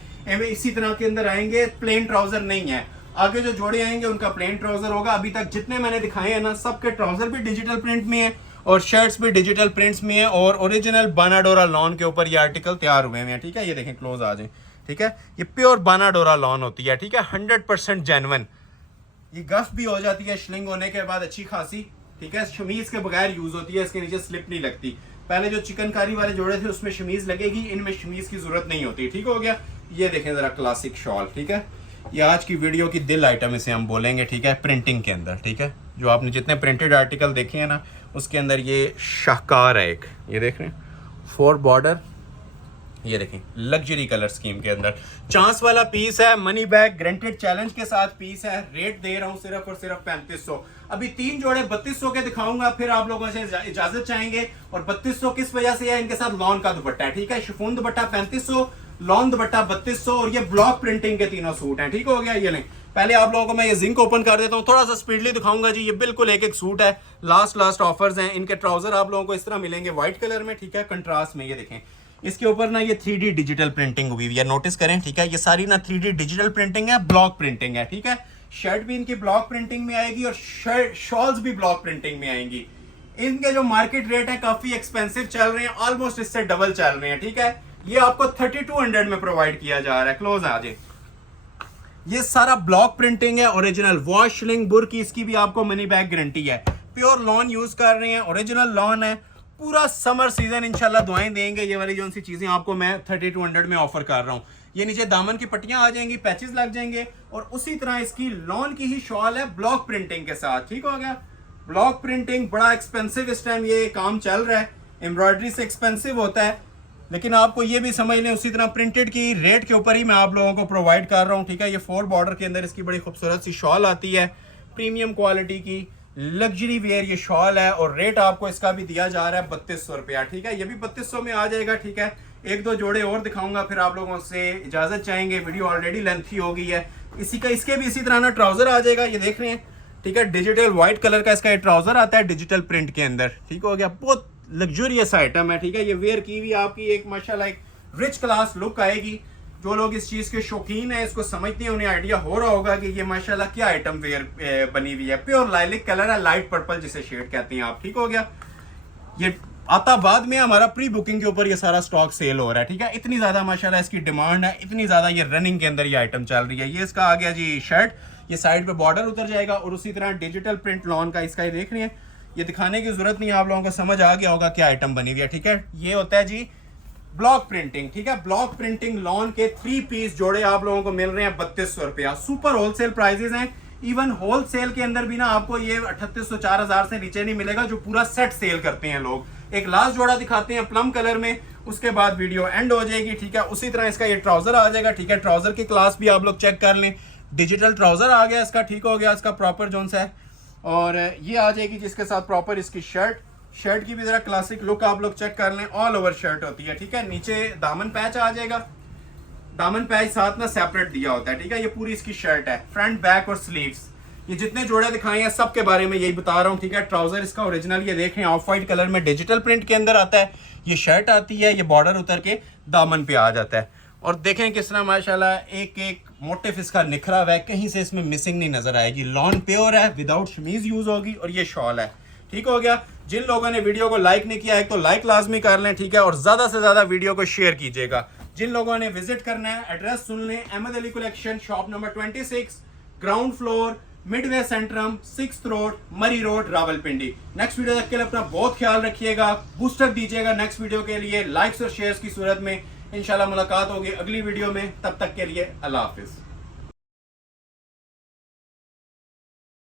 इसी तरह के अंदर आएंगे, प्लेन ट्राउजर नहीं है। आगे जो जोड़े आएंगे उनका प्लेन ट्राउजर होगा। अभी तक जितने मैंने दिखाए हैं ना, सबके ट्राउजर भी डिजिटल प्रिंट में है और शर्ट्स भी डिजिटल प्रिंट्स में है, और ओरिजिनल बानाडोरा लॉन के ऊपर ये आर्टिकल तैयार हुए हैं। ठीक है, ये देखें, क्लोज आ जाए। ठीक है, ये प्योर बानाडोरा लॉन होती है। ठीक है, 100% जेन्युइन। ये गफ भी हो जाती है श्लिंग होने के बाद अच्छी खासी। ठीक है, शमीज के बगैर यूज होती है, इसके नीचे स्लिप नहीं लगती। पहले जो चिकनकारी वाले जोड़े थे उसमें शमीज लगेगी, इनमें शमीज की जरूरत नहीं होती। ठीक हो गया। ये देखें जरा क्लासिक शॉल। ठीक है, ये आज की वीडियो की दिल आइटम इसे हम बोलेंगे। ठीक है, प्रिंटिंग के अंदर। ठीक है, जो आपने जितने प्रिंटेड आर्टिकल देखे हैं ना, उसके अंदर ये शाहकार है एक। ये देख रहे हैं, 4 बॉर्डर, ये देखें लग्जरी कलर स्कीम के अंदर चांस वाला पीस है, मनी बैग गारंटेड चैलेंज के साथ पीस है। रेट दे रहा हूं सिर्फ और सिर्फ 3500। अभी 3 जोड़े 3200 के दिखाऊंगा, फिर आप लोगों से इजाजत चाहेंगे। और 3200 किस वजह से है, इनके साथ लॉन का दुपट्टा है, ठीक है। शिफॉन दुपट्टा 3500, लॉन दुपट्टा 3200 और ये ब्लॉक प्रिंटिंग के तीनों सूट हैं, ठीक हो गया। ये नहीं, पहले आप लोगों को मैं ये जिंक ओपन कर देता हूँ, थोड़ा सा स्पीडली दिखाऊंगा जी। ये बिल्कुल एक एक सूट है, लास्ट ऑफर्स हैं। इनके ट्राउजर आप लोगों को इस तरह मिलेंगे व्हाइट कलर में, ठीक है, कंट्रास्ट में। ये देखें इसके ऊपर ना ये 3D डिजिटल प्रिंटिंग हुई हुई है, नोटिस करें, ठीक है। ये सारी ना 3D डिजिटल प्रिंटिंग है, ब्लॉक प्रिंटिंग है, ठीक है। शर्ट भी इनकी ब्लॉक प्रिंटिंग में आएगी और शॉल्स भी ब्लॉक प्रिंटिंग में आएंगी। इनके जो मार्केट रेट है काफी एक्सपेंसिव चल रहे हैं, ऑलमोस्ट इससे डबल चल रहे हैं, ठीक है। ये आपको 3200 में प्रोवाइड किया जा रहा है। क्लोज आ जाए, ये सारा ब्लॉक प्रिंटिंग है, ओरिजिनल वॉश लिंक बुर की इसकी भी आपको मनी बैग गारंटी है। प्योर लॉन यूज कर रहे हैं, ओरिजिनल लॉन है। पूरा समर सीजन इंशाल्लाह दुआएं देंगे। ये वाली जो सी चीजें आपको मैं 3200 में ऑफर कर रहा हूँ। ये नीचे दामन की पट्टियां आ जाएंगी, पैचेस लग जाएंगे और उसी तरह इसकी लॉन की ही शॉल है ब्लॉक प्रिंटिंग के साथ, ठीक हो गया। ब्लॉक प्रिंटिंग बड़ा एक्सपेंसिव इस टाइम ये काम चल रहा है, एम्ब्रॉयडरी से एक्सपेंसिव होता है, लेकिन आपको ये भी समझ लें उसी तरह प्रिंटेड की रेट के ऊपर ही मैं आप लोगों को प्रोवाइड कर रहा हूँ, ठीक है। ये 4 बॉर्डर के अंदर इसकी बड़ी खूबसूरत सी शॉल आती है, प्रीमियम क्वालिटी की लग्जरी वेयर ये शॉल है और रेट आपको इसका भी दिया जा रहा है 3200 रुपया, ठीक है। ये भी 3200 में आ जाएगा, ठीक है। 1-2 जोड़े और दिखाऊंगा, फिर आप लोगों से इजाजत चाहेंगे, वीडियो ऑलरेडी लेंथी हो गई है। इसके भी इसी तरह ना ट्राउजर आ जाएगा, ये देख रहे हैं, ठीक है। डिजिटल व्हाइट कलर का इसका ट्राउजर आता है डिजिटल प्रिंट के अंदर, ठीक हो गया। बहुत लग्जरियस आइटम है, ठीक है। ये वेयर की भी आपकी एक माशाल्लाह एक रिच क्लास लुक आएगी। जो लोग इस चीज के शौकीन है, इसको समझते हैं, उन्हें आइडिया हो रहा होगा कि ये माशाल्लाह क्या आइटम वेयर बनी हुई है। प्योर लाइलिक कलर है, लाइट पर्पल जिसे शेड कहते हैं आप, ठीक हो गया। ये आता बाद में हमारा प्री बुकिंग के ऊपर ये सारा स्टॉक सेल हो रहा है, ठीक है। इतनी ज्यादा माशाल्लाह इसकी डिमांड है, इतनी ज्यादा ये रनिंग के अंदर ये आइटम चल रही है। ये इसका आ गया जी शर्ट, ये साइड पे बॉर्डर उतर जाएगा और उसी तरह डिजिटल प्रिंट लॉन का इसका, ये देख रहे हैं, ये दिखाने की जरूरत नहीं है, आप लोगों को समझ आ गया होगा क्या आइटम बनी हुई है, ठीक है। ये होता है जी ब्लॉक प्रिंटिंग, ठीक है। ब्लॉक प्रिंटिंग लॉन के 3 पीस जोड़े आप लोगों को मिल रहे हैं 3200 रुपया। सुपर होलसेल प्राइजेस हैं। इवन होलसेल के अंदर भी ना आपको ये 3800 4000 से नीचे नहीं मिलेगा, जो पूरा सेट सेल करते हैं लोग। एक लास्ट जोड़ा दिखाते हैं प्लम कलर में, उसके बाद वीडियो एंड हो जाएगी, ठीक है। उसी तरह इसका ये ट्राउजर आ जाएगा, ठीक है। ट्राउजर की क्लास भी आप लोग चेक कर लें, डिजिटल ट्राउजर आ गया इसका, ठीक हो गया। इसका प्रॉपर जोन सा है और ये आ जाएगी जिसके साथ प्रॉपर इसकी शर्ट की भी जरा क्लासिक लुक आप लोग चेक कर लें। ऑल ओवर शर्ट होती है, ठीक है। नीचे दामन पैच आ जाएगा, दामन पैच साथ ना सेपरेट दिया होता है, ठीक है। ये पूरी इसकी शर्ट है, फ्रंट बैक और स्लीव्स। ये जितने जोड़े दिखाए हैं सब के बारे में यही बता रहा हूँ, ठीक है। ट्राउजर इसका ओरिजिनल ये देखें ऑफ वाइट कलर में डिजिटल प्रिंट के अंदर आता है। ये शर्ट आती है, ये बॉर्डर उतर के दामन पे आ जाता है और देखें किस तरह माशाल्लाह एक एक मोटिफ इसका निखरा हुआ है, कहीं से इसमें मिसिंग नहीं नजर आएगी। लॉन प्योर है, विदाउट शमीज यूज होगी और ये शॉल है, ठीक हो गया। जिन लोगों ने वीडियो को लाइक नहीं किया है तो लाइक लाजमी कर लें, ठीक है। और ज्यादा से ज्यादा वीडियो को शेयर कीजिएगा। जिन लोगों ने विजिट करना है एड्रेस सुन लें, Ahmad Ali collection, shop number 26, ground floor, midway centrum, 6th road, Murree road, Rawalpindi. Next video तक के लिए अपना बहुत ख्याल रखिएगा, बूस्टर दीजिएगा नेक्स्ट वीडियो के लिए, लाइक्स और शेयर्स की सूरत में। इंशाल्लाह मुलाकात होगी अगली वीडियो में, तब तक के लिए अल्लाह हाफिज।